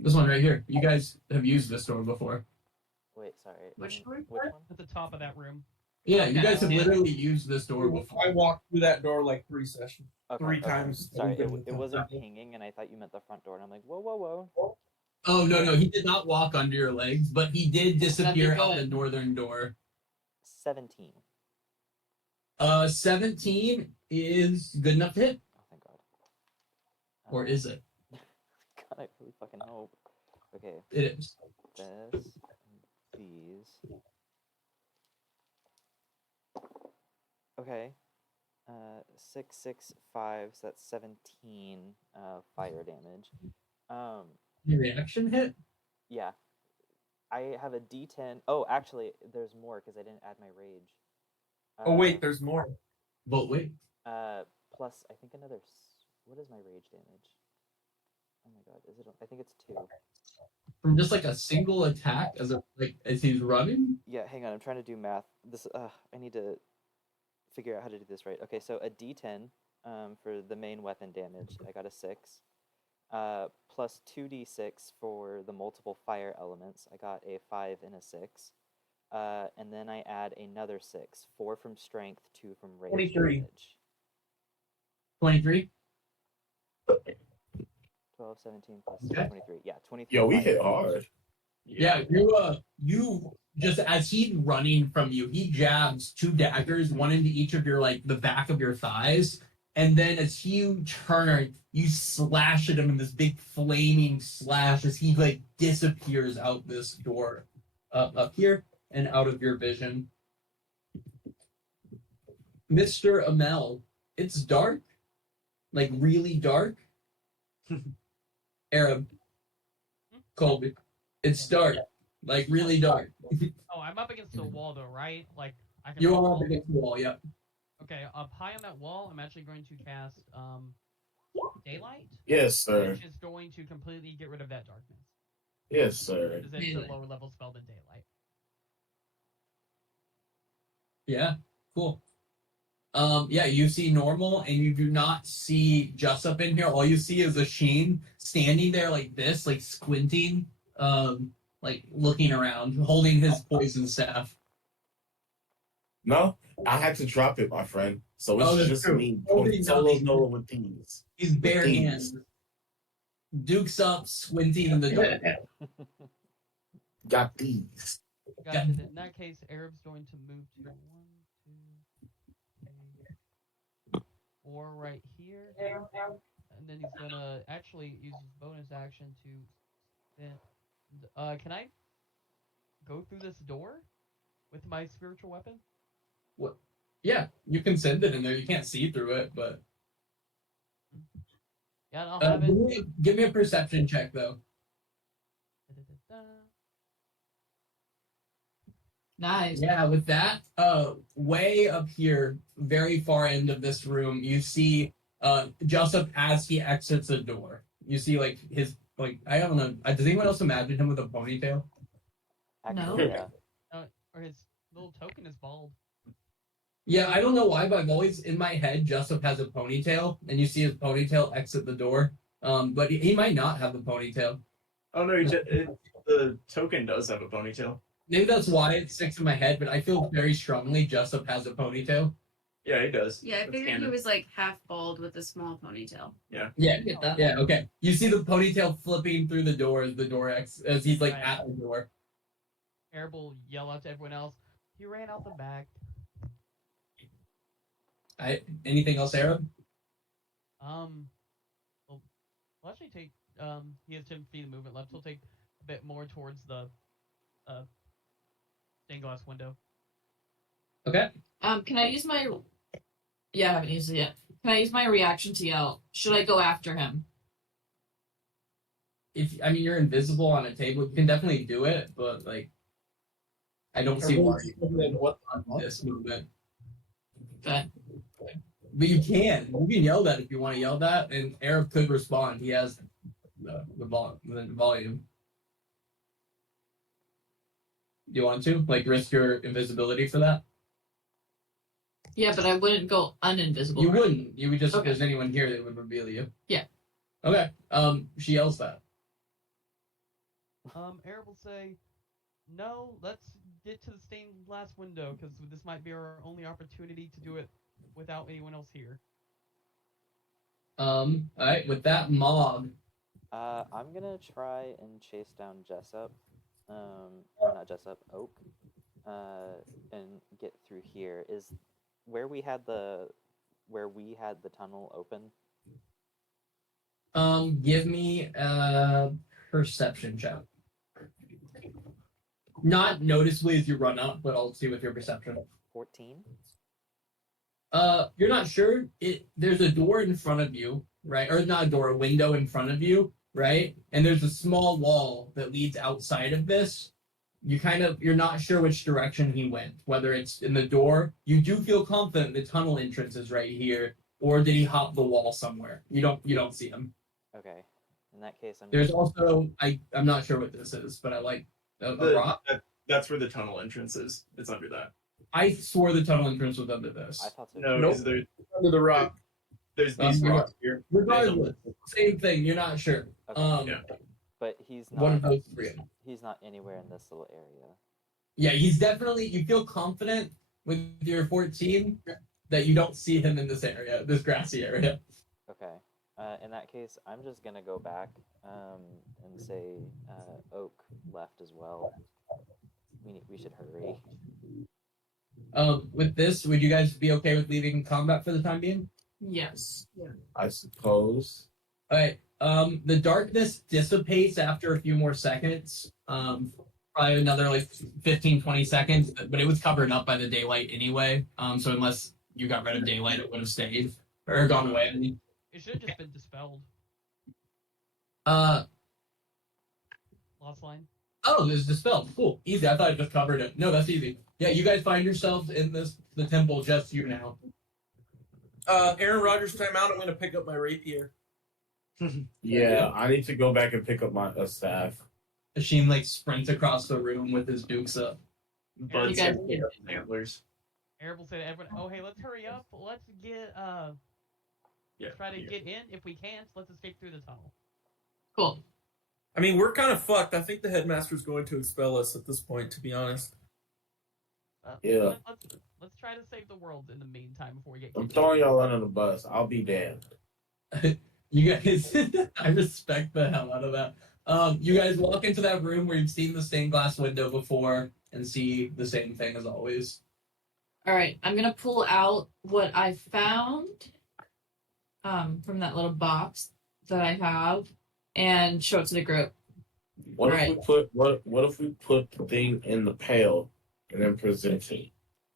This one right here. You guys have used this door before. Wait, sorry. Which door? Which one? At the top of that room. Yeah, you guys have Yeah. literally used this door before. I walked through that door like 3 sessions. Okay, 3 okay. times. Sorry, it Open. wasn't pinging, and I thought you meant the front door, and I'm like, whoa, whoa, whoa. Oh, no, he did not walk under your legs, but he did disappear out the good. northern door. 17. 17 is good enough to hit, Oh, thank God. or is it? God, I really fucking hope. Okay, It is. this, these. Okay. 6, 6, 5, so that's 17 fire damage. Reaction hit? Yeah. I have a D10. Oh, actually, there's more because I didn't add my rage. Oh wait, there's more. But wait. Plus, I think another. What is my rage damage? Oh my God, is it? I think it's 2. From just like a single attack as he's running? Yeah, hang on. I'm trying to do math. This. I need to figure out how to do this right. Okay, so a D10 for the main weapon damage. I got a 6. Plus 2d6 for the multiple fire elements. I got a 5 and a 6. And then I add another 6. 4 from strength, 2 from rage 23. damage. 23? 12, 17 plus Okay. 23. Yeah, 23. Yo, we fire hit damage. hard. Yeah, you just as he's running from you, he jabs 2 daggers, one into each of your the back of your thighs, and then as you turn, you slash at him in this big flaming slash as he disappears out this door, up here and out of your vision. Mr. Amel, it's dark, really dark. Arab, Colby, it's dark, really dark. Oh, I'm up against the wall though, right? Like I can. You're all up against the wall, yep. Okay, up high on that wall, I'm actually going to cast daylight. Yes, sir. Which is going to completely get rid of that darkness. Yes, sir. Because it's a lower level spell than daylight. Yeah, cool. Yeah, you see normal, and you do not see Jessup in here. All you see is a Sheen standing there like this, squinting, looking around, holding his poison staff. No, I had to drop it, my friend. So it's that's just true. me. Nobody Solo knows. Nola with these. He's bare these. hands. Duke's up, squinting in the dark. Got these. Guys, in that case, Arab's going to move to 1, 2, 3, 4 right here. And then he's gonna actually use his bonus action to can I go through this door with my spiritual weapon? What? Yeah, you can send it in there. You can't see through it, but Yeah, and I'll have it. give me a perception check though. Nice. Yeah, with that, way up here, very far end of this room, you see Joseph as he exits the door. You see his I don't know. Does anyone else imagine him with a ponytail? Actually, No. yeah. Or his little token is bald. Yeah, I don't know why, but I've always in my head Joseph has a ponytail, and you see his ponytail exit the door. But he might not have the ponytail. Oh no, the token does have a ponytail. Maybe that's why it sticks in my head, but I feel very strongly Joseph has a ponytail. Yeah, he does. Yeah, I That's figured he canon. was half bald with a small ponytail. Yeah. Get that? Yeah, okay. You see the ponytail flipping through the door as he's Right. at the door. Arab will yell out to everyone else. He ran out the back. Anything else, Arab? We'll actually take he has 10 feet of movement left. He'll take a bit more towards the stained glass window. Okay. Can I use my? Yeah, I haven't used it yet. Can I use my reaction to yell? Should I go after him? You're invisible on a table, you can definitely do it, but I don't see why you would want this movement. Okay. But you can. You can yell that if you want to yell that, and Arab could respond. He has the volume. Do you want to risk your invisibility for that? Yeah, but I wouldn't go uninvisible. You right? wouldn't. You would just Okay. if there's anyone here that would reveal you. Yeah. Okay. She yells that. Arab will say, "No, let's get to the stained glass window because this might be our only opportunity to do it without anyone else here." All right. With that, Mog. I'm gonna try and chase down Jessup. Not Jessup, Oak. And get through here. where we had the tunnel open. Give me a perception check. Not noticeably as you run up, but I'll see with your perception. 14. You're not sure. There's a door in front of you, right? Or not a door, a window in front of you, right? And there's a small wall that leads outside of this. You're not sure which direction he went, whether it's in the door. You do feel confident the tunnel entrance is right here, or did he hop the wall somewhere? You don't see him. Okay. In that case, There's also I'm not sure what this is, but I like a rock. That's where the tunnel entrance is. It's under that. I swore the tunnel entrance was under this. I thought so. No, Nope. is there, Under the rock. there's these rocks here. Regardless, same thing. You're not sure. Okay. Yeah. But he's One of not. those three. He's not anywhere in this little area. Yeah, he's definitely. You feel confident with your 14 that you don't see him in this area, this grassy area. Okay. In that case, I'm just gonna go back and say Oak left as well. We should hurry. With this, would you guys be okay with leaving combat for the time being? Yes. I suppose. All right. The darkness dissipates after a few more seconds. Probably another like 15, 20 seconds, but it was covered up by the daylight anyway. So unless you got rid of daylight, it would have stayed or gone away. I mean. It should have just been dispelled. Lost line. Oh, it's dispelled. Cool. Easy. I thought I just covered it. No, that's easy. Yeah, you guys find yourselves in the temple, just you now. Aaron Rodgers timeout. I'm going to pick up my rapier. Yeah, I need to go back and pick up my staff. Ashim like sprints across the room with his dukes up. But You guys- antlers. Arab will say to everyone, "Oh, hey, let's hurry up. Let's get try to get in. If we can't, let's escape through the tunnel." Cool. I mean, we're kind of fucked. I think the headmaster's going to expel us at this point, to be honest. Yeah. Let's try to save the world in the meantime before we get. I'm throwing y'all under the bus. I'll be damned. You guys, I respect the hell out of that. You guys walk into that room where you've seen the stained glass window before and see the same thing as always. All right. I'm gonna pull out what I found from that little box that I have and show it to the group. What Right. if we put what if we put the thing in the pail and then present it?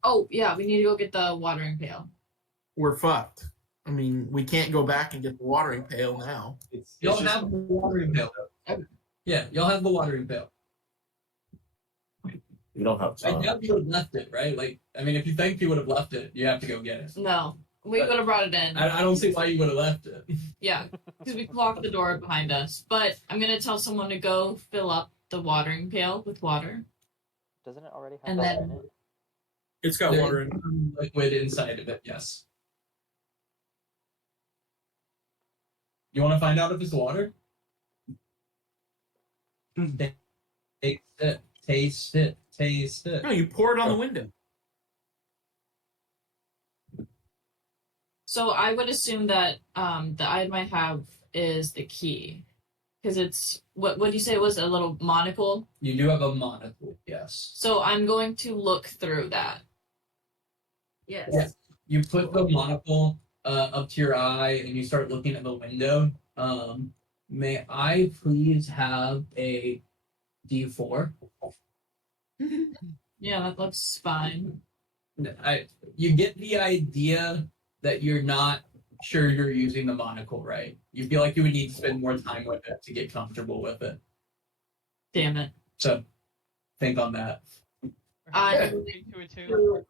Oh yeah, we need to go get the watering pail. We're fucked. I mean, we can't go back and get the watering pail now. Y'all have the watering pail. Yeah, y'all have the watering pail. We don't have I time. doubt you would have left it, right? Like, I mean, if you think you would have left it, you have to go get it. No, we would have brought it in. I don't see why you would have left it. Yeah, because we locked the door behind us. But I'm gonna tell someone to go fill up the watering pail with water. Doesn't it already have And water then- in it? It's got There's water in it. some liquid inside of it, yes. You want to find out if it's water? Taste it, taste it, taste it. No, you pour it on the window. So I would assume that the item I have is the key, because it's what do you say it was, a little monocle? You do have a monocle, yes. So I'm going to look through that. Yes. Yes. You put the monocle up to your eye and you start looking at the window. May I please have a D4? Yeah, that looks fine. You get the idea that you're not sure you're using the monocle right. You feel like you would need to spend more time with it to get comfortable with it. Damn it. So think on that. I- To it too.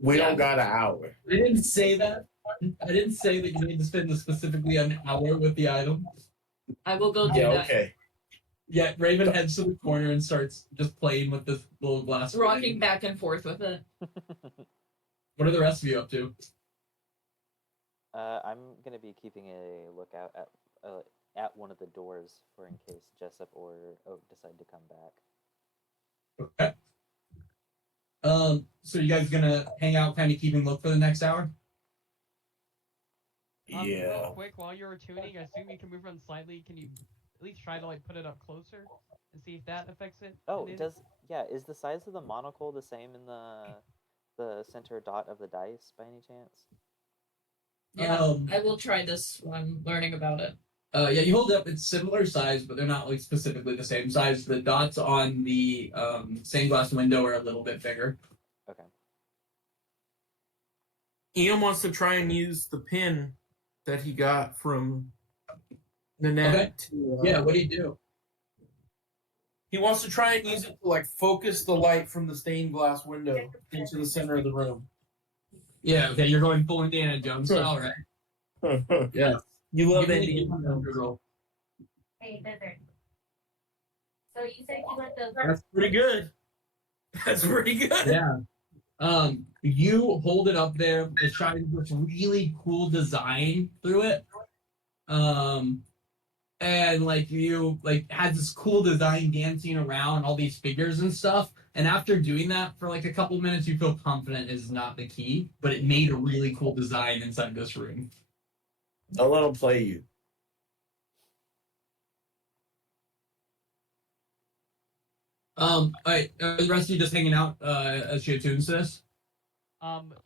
We Yeah. don't got an hour. I didn't say that. I didn't say that you need to spend specifically an hour with the item. I will go do Yeah, that. okay. Yeah, Raven heads to the corner and starts just playing with this little glass. Rocking thing. back and forth with it. What are the rest of you up to? I'm gonna be keeping a lookout at one of the doors for in case Jessup or Oak decide to come back. Okay. So you guys gonna hang out, kind of keeping look for the next hour? Real Yeah. quick, while you're tuning, I assume you can move around slightly. Can you at least try to like put it up closer and see if that affects it? Oh, And it does. Yeah, is the size of the monocle the same in the the center dot of the dice by any chance? Yeah, I will try this when I'm learning about it. Yeah, you hold it up. It's similar size, but they're not like specifically the same size. The dots on the stained glass window are a little bit bigger. Okay. Ian wants to try and use the pin that he got from Nanette. Okay. Yeah, what do you do? He wants to try and use it to like focus the light from the stained glass window into the center of the room. Yeah, okay, you're going full Indiana Jones style, right? Yeah. You love Give me Indiana an Jones. roll. Hey, Desert. So you said you let the That's pretty good. That's pretty good. Yeah. You hold it up there. It shines this really cool design through it. And like you like had this cool design dancing around all these figures and stuff. And after doing that for like a couple minutes, you feel confident is not the key, but it made a really cool design inside this room. Don't let them play you. All right, the rest of you just hanging out as she attunes this.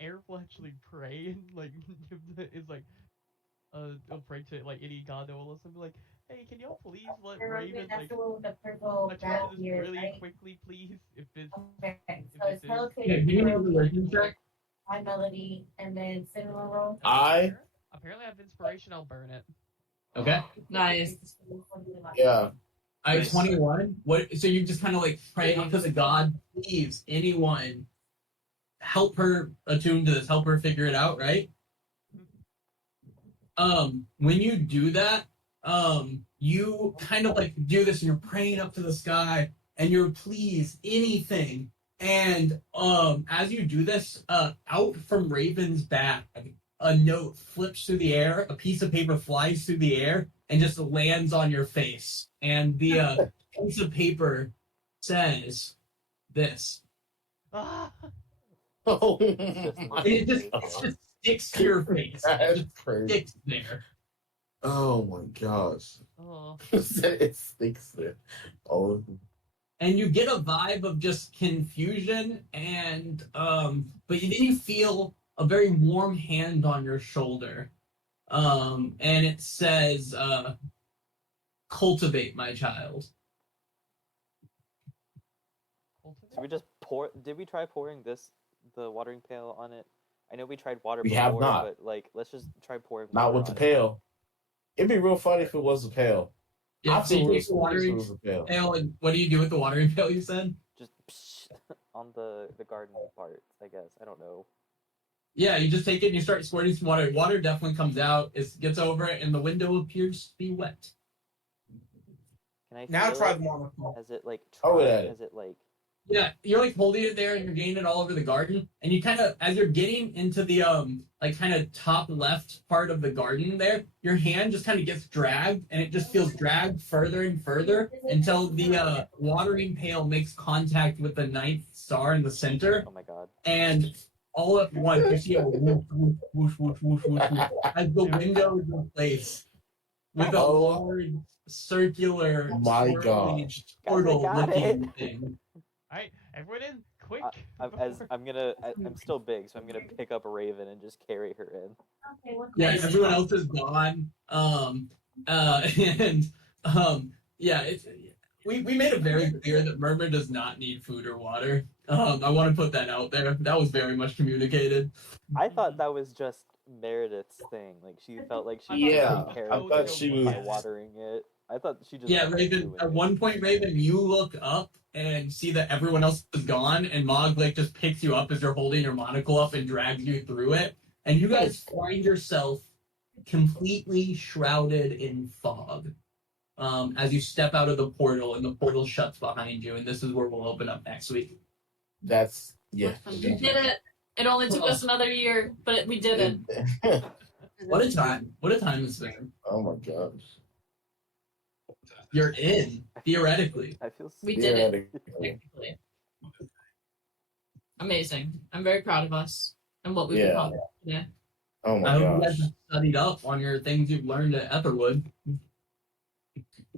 Eric will actually pray and like is like pray to like any god that will listen. Be like, hey, can y'all please let Raven that's like the one with the purple touch back on this here, really right? quickly, please? If it's Okay, if so it's this is Yeah, Helicated give me a Pearl, religion check. High Melody, and then Cinnamon Roll. apparently I have inspiration. I'll burn it. Okay. Nice. Yeah. I Nice. 21. What? So you just kind of like pray up to the god, please, anyone, help her attune to this, help her figure it out, right? When you do that, you kind of like do this, and you're praying up to the sky, and you're please anything, and as you do this, out from Raven's back, a note flips through the air, a piece of paper flies through the air, and just lands on your face. And the piece of paper says this. Ah! Oh And it just sticks to your face. It That's just crazy. sticks there. Oh my gosh. Oh. It sticks there. Oh. And you get a vibe of just confusion, and but then you feel a very warm hand on your shoulder, and it says, "Cultivate, my child." Should we just pour? Did we try pouring the watering pail on it? I know we tried water We before, have not. but like, let's just try pouring. Not water with the on it. pail. It'd be real funny if it was a pail. Yeah, I so you feel take the real watering if it was a pail. pail, and what do you do with the watering pail? You said. Just on the garden part, I guess. I don't know. Yeah, you just take it and you start squirting some water. Water definitely comes out. It gets over it, and the window appears to be wet. Can I Now feel try it? the monocle. Has it like Oh, tried? yeah. Has it like? Yeah, you're like holding it there and you're getting it all over the garden. And you kind of, as you're getting into the like kind of top left part of the garden there, your hand just kind of gets dragged, and it just feels dragged further and further until the watering pail makes contact with the ninth star in the center. Oh my god. And all at once you see a whoosh, whoosh, whoosh, whoosh, whoosh, whoosh, whoosh, as the window is replaced with a Oh. large circular My swirling gosh. portal Guys, I got looking it. thing. Alright, everyone in, quick! I'm still big, so I'm gonna pick up a Raven and just carry her in. Okay, what's Yeah, next? everyone else is gone. And yeah, it's we made it very clear that Murmur does not need food or water. I want to put that out there. That was very much communicated. I thought that was just Meredith's thing. Like she felt like she Yeah, could take care I of thought it she by was- watering it. I thought she just Yeah, wasn't Raven. doing At it. one point, Raven, you look up and see that everyone else is gone, and Mog like just picks you up as you're holding your monocle up and drags you through it, and you guys find yourself completely shrouded in fog. As you step out of the portal, and the portal shuts behind you, and this is where we'll open up next week. That's yeah. We did it. It only took us another year, but we did it. What a time! What a time it's been. Oh my gosh. You're in, theoretically. I feel We scared. did it. Theoretically. Technically. Amazing. I'm very proud of us and what we've Yeah. accomplished today. Oh I my hope you gosh. guys have studied up on your things you've learned at Aetherwood.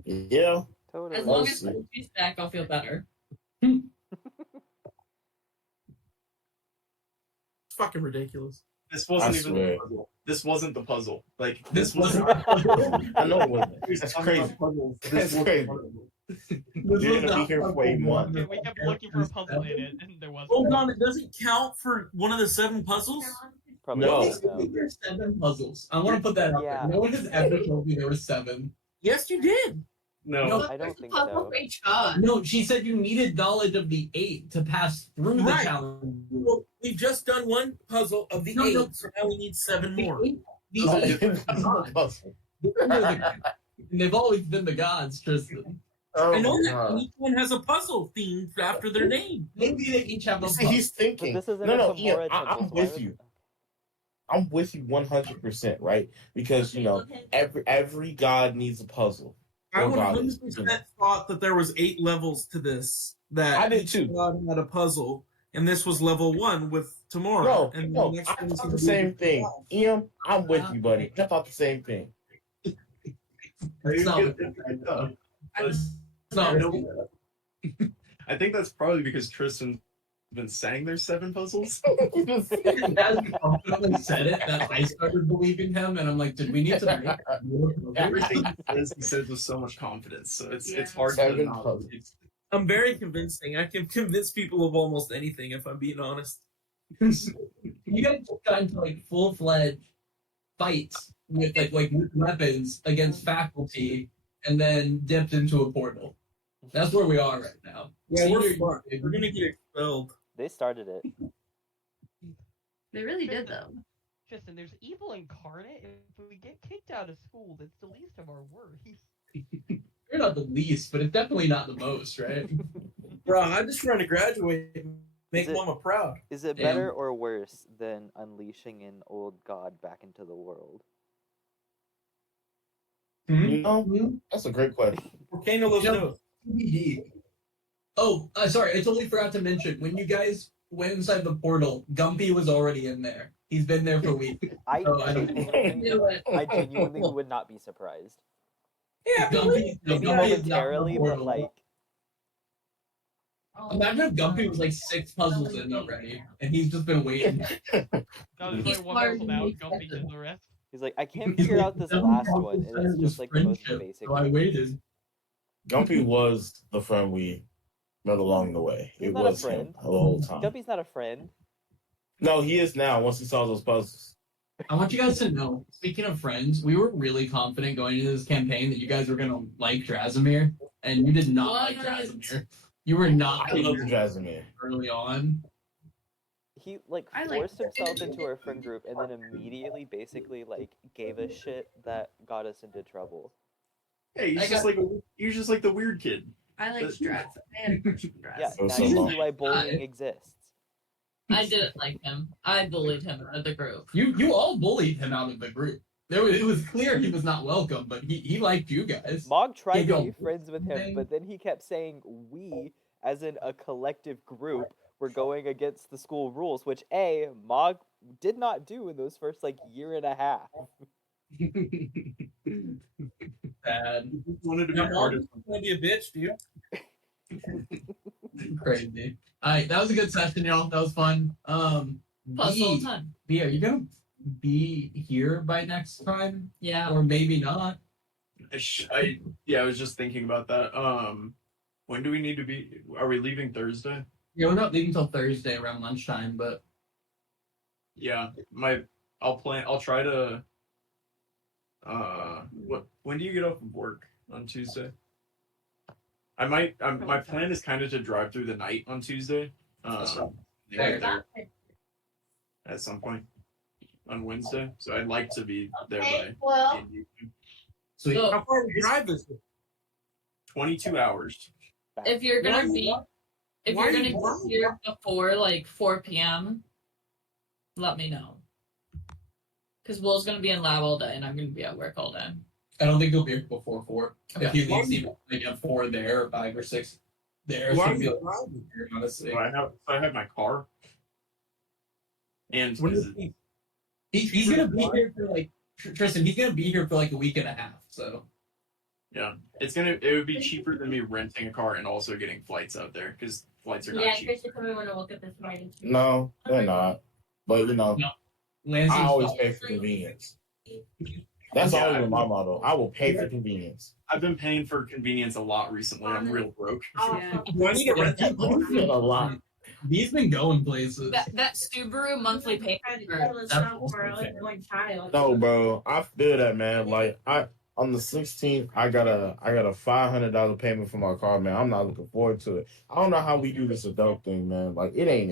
Yeah. Totally. As long Well, as she's back, I'll feel better. It's fucking ridiculous. This wasn't I even swear. the puzzle. This wasn't the puzzle. Like This this was. I know it wasn't. He's That's talking crazy. about puzzles. This That's wasn't crazy. one of them. You're gonna be here for a month. We kept looking for a puzzle in it, and there wasn't. Hold on, it doesn't count for one of the 7 puzzles? Probably No. not, no. There's 7 puzzles. I want to put that out Yeah. there. No one has ever told me there were 7. Yes, you did. No. No, I don't think Puzzle so. for each god. No, she said you needed knowledge of the 8 to pass through the Right. challenge. Well, we've just done one puzzle of the No, 8, no. so now we need 7 more. The Oh, eight that's not a puzzle. They've always been the gods, Tristan. Oh I know my that God. each one has a puzzle themed after their name. Maybe they each have a See, he's But thinking. this isn't No, a Ian, Tamora temple, I'm so why with would- you. I'm with you 100%, right? Because every god needs a puzzle. I Oh, God. 100% thought that there was 8 levels to this. That I did each too. god had a puzzle, and this was level 1 with Tamora. No, and no, the next I one is thought gonna the be same with thing. Tamora. Ian, I'm with you, buddy. I thought the same thing. It's not- It's not- I think that's probably because Tristan's been saying there's 7 puzzles. As he confidently said it, that I started believing him, and I'm like, did we need to make more puzzles? Everything he says with so much confidence, so it's hard to 7 not. puzzles. I'm very convincing. I can convince people of almost anything if I'm being honest. You guys got into like full-fledged fights with like weapons against faculty, and then dipped into a portal. That's where we are right now. Yeah, we're Senior- smart. We're gonna get expelled. They started it. They really did though. Tristan, there's evil incarnate. If we get kicked out of school, that's the least of our worries. You're not the least, but it's definitely not the most, right? Bro, I'm just trying to graduate and make Is it- Mama proud. Is it Damn. better or worse than unleashing an old god back into the world? You know, that's a great question. Volcano Los Yeah. Dos. TBD. Oh, sorry, I totally forgot to mention, when you guys went inside the portal, Gumpy was already in there. He's been there for weeks. I Oh, I don't- genuinely, I genuinely would not be surprised. Yeah, Gumpy, Maybe Gumpy is not in the momentarily, but portal. like, Imagine if Gumpy was like 6 puzzles in already, and he's just been waiting. That was He's like one smart puzzle and now. makes Gumpy sense. did the rest. he's like, I can't He's figure like, out this 7 last puzzles one, and in it's was just like the most friendship, basic. So I waited. Gumpy was the friend we met along the way. He's It not a was him friend. the whole time. Guppy's not a friend. No, he is now once he saw those puzzles. I want you guys to know, speaking of friends, we were really confident going into this campaign that you guys were going to like Drazimir, and you did not like What? Drazimir. You were not I love the Drasimir. early on. He like I like forced himself into our friend group and then immediately basically like gave us shit that got us into trouble. Hey, I he's just like the weird kid. I like Stratz. I had a crush on Stratz. Yeah, Oh, now so you long. see why bullying exists. I didn't like him. I bullied him out of the group. You all bullied him out of the group. It was clear he was not welcome, but he liked you guys. Mog tried Gave to y'all be friends with him, thing. but then he kept saying we, as in a collective group, were going against the school rules, which Mog did not do in those first like year and a half. Bad. He just wanted to be Now, part Mom, of gonna be a bitch, dude. Crazy. Alright, that was a good session, y'all. That was fun. Puzzle B, time. B, are you gonna be here by next time? Yeah. Or maybe not? I was just thinking about that. When do we need to be? Are we leaving Thursday? Yeah, we're not leaving until Thursday around lunchtime, but Yeah, I'll try to. When do you get off of work on Tuesday? My plan is kind of to drive through the night on Tuesday. That's right. Get there at some point on Wednesday. So I'd like to be there by well, the evening. sweet. So How far we drive is it? 22 hours. if you're Why gonna you be, want- if why you're you gonna want- be here before like 4 p.m., let me know. Because Will's gonna be in lab all day, and I'm gonna be at work all day. I don't think he'll be here before 4. If he Why leaves do even like at 4 there, or 5 or 6 there, Why so are he'll you be driving? here, honestly. So I have my car. And What is is it- it? He's gonna be here for like Tristan. He's gonna be here for like a week and a half. So yeah, it would be cheaper than me renting a car and also getting flights out there because flights are not yeah, cheap. Chris should come in when I woke up this morning. No, they're not. But you know, Lansing's I always felt- pay for convenience. That's Yeah, always been my motto. I will pay for convenience. I've been paying for convenience a lot recently. I'm real broke. Yeah. Do I need to rent that book? A lot. He's been going places. That Subaru monthly payment. No, bro, I feel that, man. Like on the 16th, I got a $500 payment for my car, man. I'm not looking forward to it. I don't know how we do this adult thing, man. Like it ain't